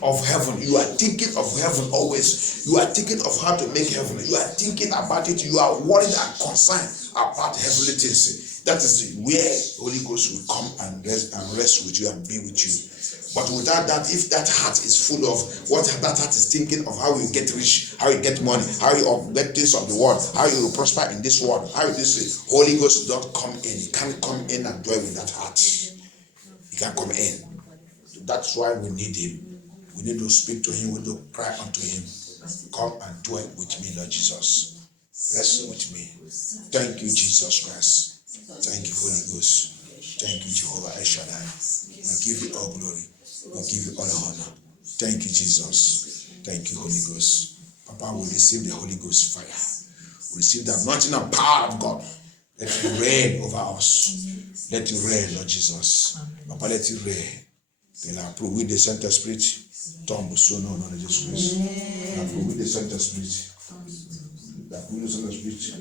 of heaven. You are thinking of heaven always. You are thinking of how to make heaven. You are thinking about it. You are worried and concerned about heavenly things. That is where Holy Ghost will come and rest with you and be with you. But without that, if that heart is full of what that heart is thinking of, how you get rich, how you get money, how you get things of the world, how you will prosper in this world, how this Holy Ghost don't come in. He can't come in and dwell with that heart. He can't come in. That's why we need him. We need to speak to him. We need to cry unto him. Come and dwell with me, Lord Jesus. Rest with me. Thank you, Jesus Christ. Thank you, Holy Ghost. Thank you, Jehovah El Shaddai. I give you all glory. I give you all honor. Thank you, Jesus. Thank you, Holy Ghost. Papa, we receive the Holy Ghost fire. We receive the anointing and power of God. Let you reign over us. Let you reign, Lord Jesus. Papa, let you reign. Then I approve with the Saint-Esprit. Tombe sur nous, nom de Jésus-Christ. I approve with the Saint-Esprit. La pluie de Saint-Esprit.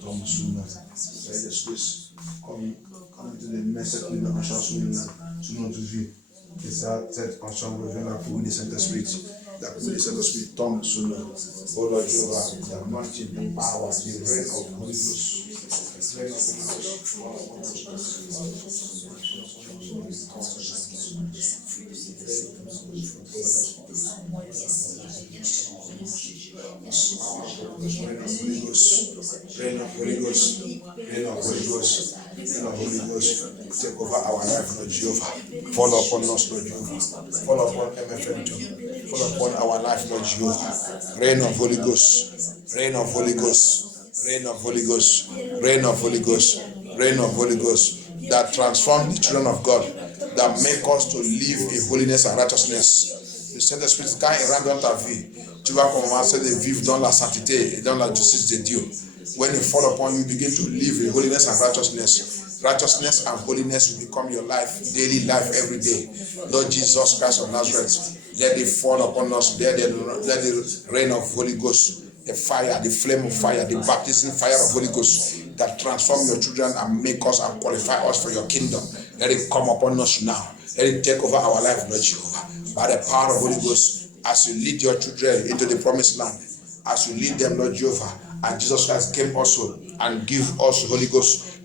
Tombe sur nous. Saint-Esprit. Comme tu les mets cette pluie de conscience sur notre vie. Que cette conscience revienne la pluie de Saint-Esprit. La pluie de Saint-Esprit tombe sur nous. Oh Lord Jehovah, the anointing, the power, the reign of the Holy Ghost. Reign of Holy Ghost, reign of Holy Ghost, reign of Holy Ghost, take over our life, Lord Jehovah. Fall upon us, Lord Jehovah. Fall upon MFM too. Fall upon our life, Lord Jehovah. Reign of Holy Ghost, reign of Holy Ghost, reign of Holy Ghost, reign of Holy Ghost, reign of Holy Ghost, that transform the children of God, that make us to live in holiness and righteousness. Le Saint-Esprit, quand il rentre dans ta vie, tu vas commencer de vivre dans la sainteté et dans la justice de Dieu. When it fall upon you, begin to live in holiness and righteousness. Righteousness and holiness will become your life, daily life, every day. Lord Jesus Christ of Nazareth, let it fall upon us. Let the rain of Holy Ghost, the fire, the flame of fire, the baptism fire of Holy Ghost that transform your children and make us and qualify us for your kingdom. Let it come upon us now. Let it take over our life, Lord Jehovah. By the power of Holy Ghost, as you lead your children into the promised land, as you lead them, Lord Jehovah, and Jesus Christ came also and give us Holy Ghost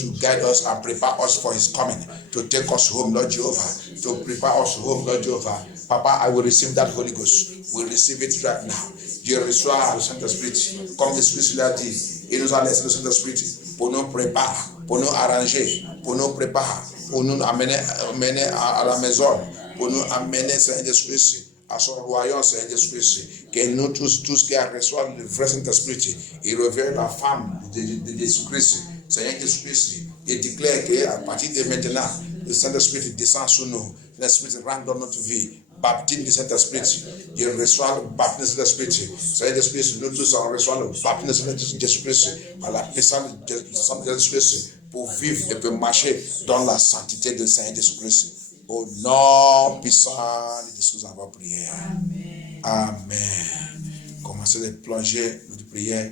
to guide us and prepare us for his coming, to take us home, Lord Jehovah, to prepare us home, Lord Jehovah. Papa, I will receive that Holy Ghost. We'll receive it right now. Dieu reçoit le Saint-Esprit, comme l'Esprit l'a dit, il nous a laissé le Saint-Esprit pour nous préparer, pour nous arranger, pour nous préparer, pour nous amener à la maison, pour nous amener, Saint-Esprit, à son royaume, Saint-Esprit, que nous tous qui reçoivent le vrai Saint-Esprit, il revient la femme de Jésus-Christ, Saint-Esprit, et déclare qu'à partir de maintenant, le Saint-Esprit descend sur nous, l'Esprit rentre dans notre vie, baptême du Saint-Esprit, il reçoit le baptême de l'Esprit, Saint-Esprit, nous tous on reçoit le baptême de Jésus-Christ, à la puissance de Jésus-Christ, pour vivre et pour marcher dans la sainteté de Saint-Esprit. Au nom puissant de Jésus, nous avons prié. Amen. Amen. Commencez à plonger notre prière,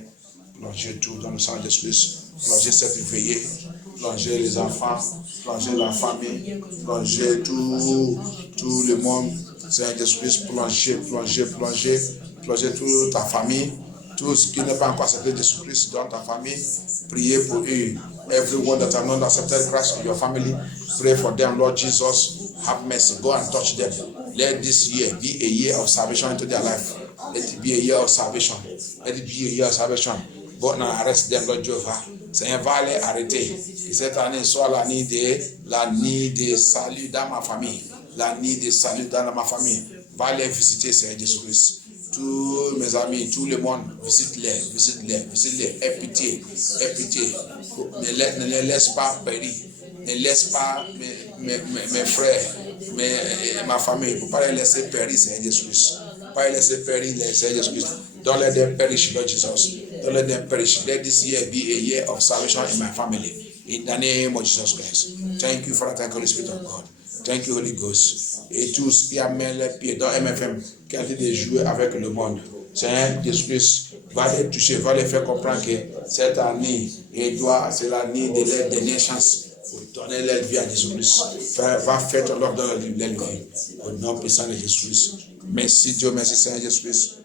plonger tout dans le sang de Jésus, plonger cette veillée, plonger les enfants, plonger la famille, plonger tout le monde. Saint-Esprit, plonger toute ta famille, tout ce qui n'est pas encore accepté de Jésus-Christ dans ta famille. Priez pour eux. Everyone that have not accepted Christ in your family, pray for them, Lord Jesus. Have mercy. Go and touch them. Let this year be a year of salvation into their life. Let it be a year of salvation. Let it be a year of salvation. Go and arrest them, Lord Jehovah. Seigneur, va les arrêter. Et cette année soit l'année de salut dans ma famille. L'année de salut dans ma famille. Va les visiter, Seigneur Jésus-Christ. Tous mes amis, tout le monde, visite-les, aie pitié. Ne les laisse pas périr. Ne laisse pas mes frères, ma famille. Il ne faut pas les laisser périr, Seigneur Jésus-Christ. Pas les laisser périr, Seigneur Jésus-Christ. Don't let them perish, Lord Jesus. Don't let them perish. Let this year be a year of salvation in my family. In the name of Jesus Christ. Thank you, Father. Thank you, Holy Spirit of God. Thank you, Holy Ghost. Et tous qui amènent les pieds dans MFM, qui ont été jouer avec le monde. Seigneur Jésus-Christ, va les toucher, va les faire comprendre que cette année, c'est l'année de leur dernière chance pour donner leur vie à Jésus-Christ. Va faire ton œuvre dans leur vie. Au nom puissant de Jésus-Christ. Merci Dieu, merci Seigneur Jésus-Christ.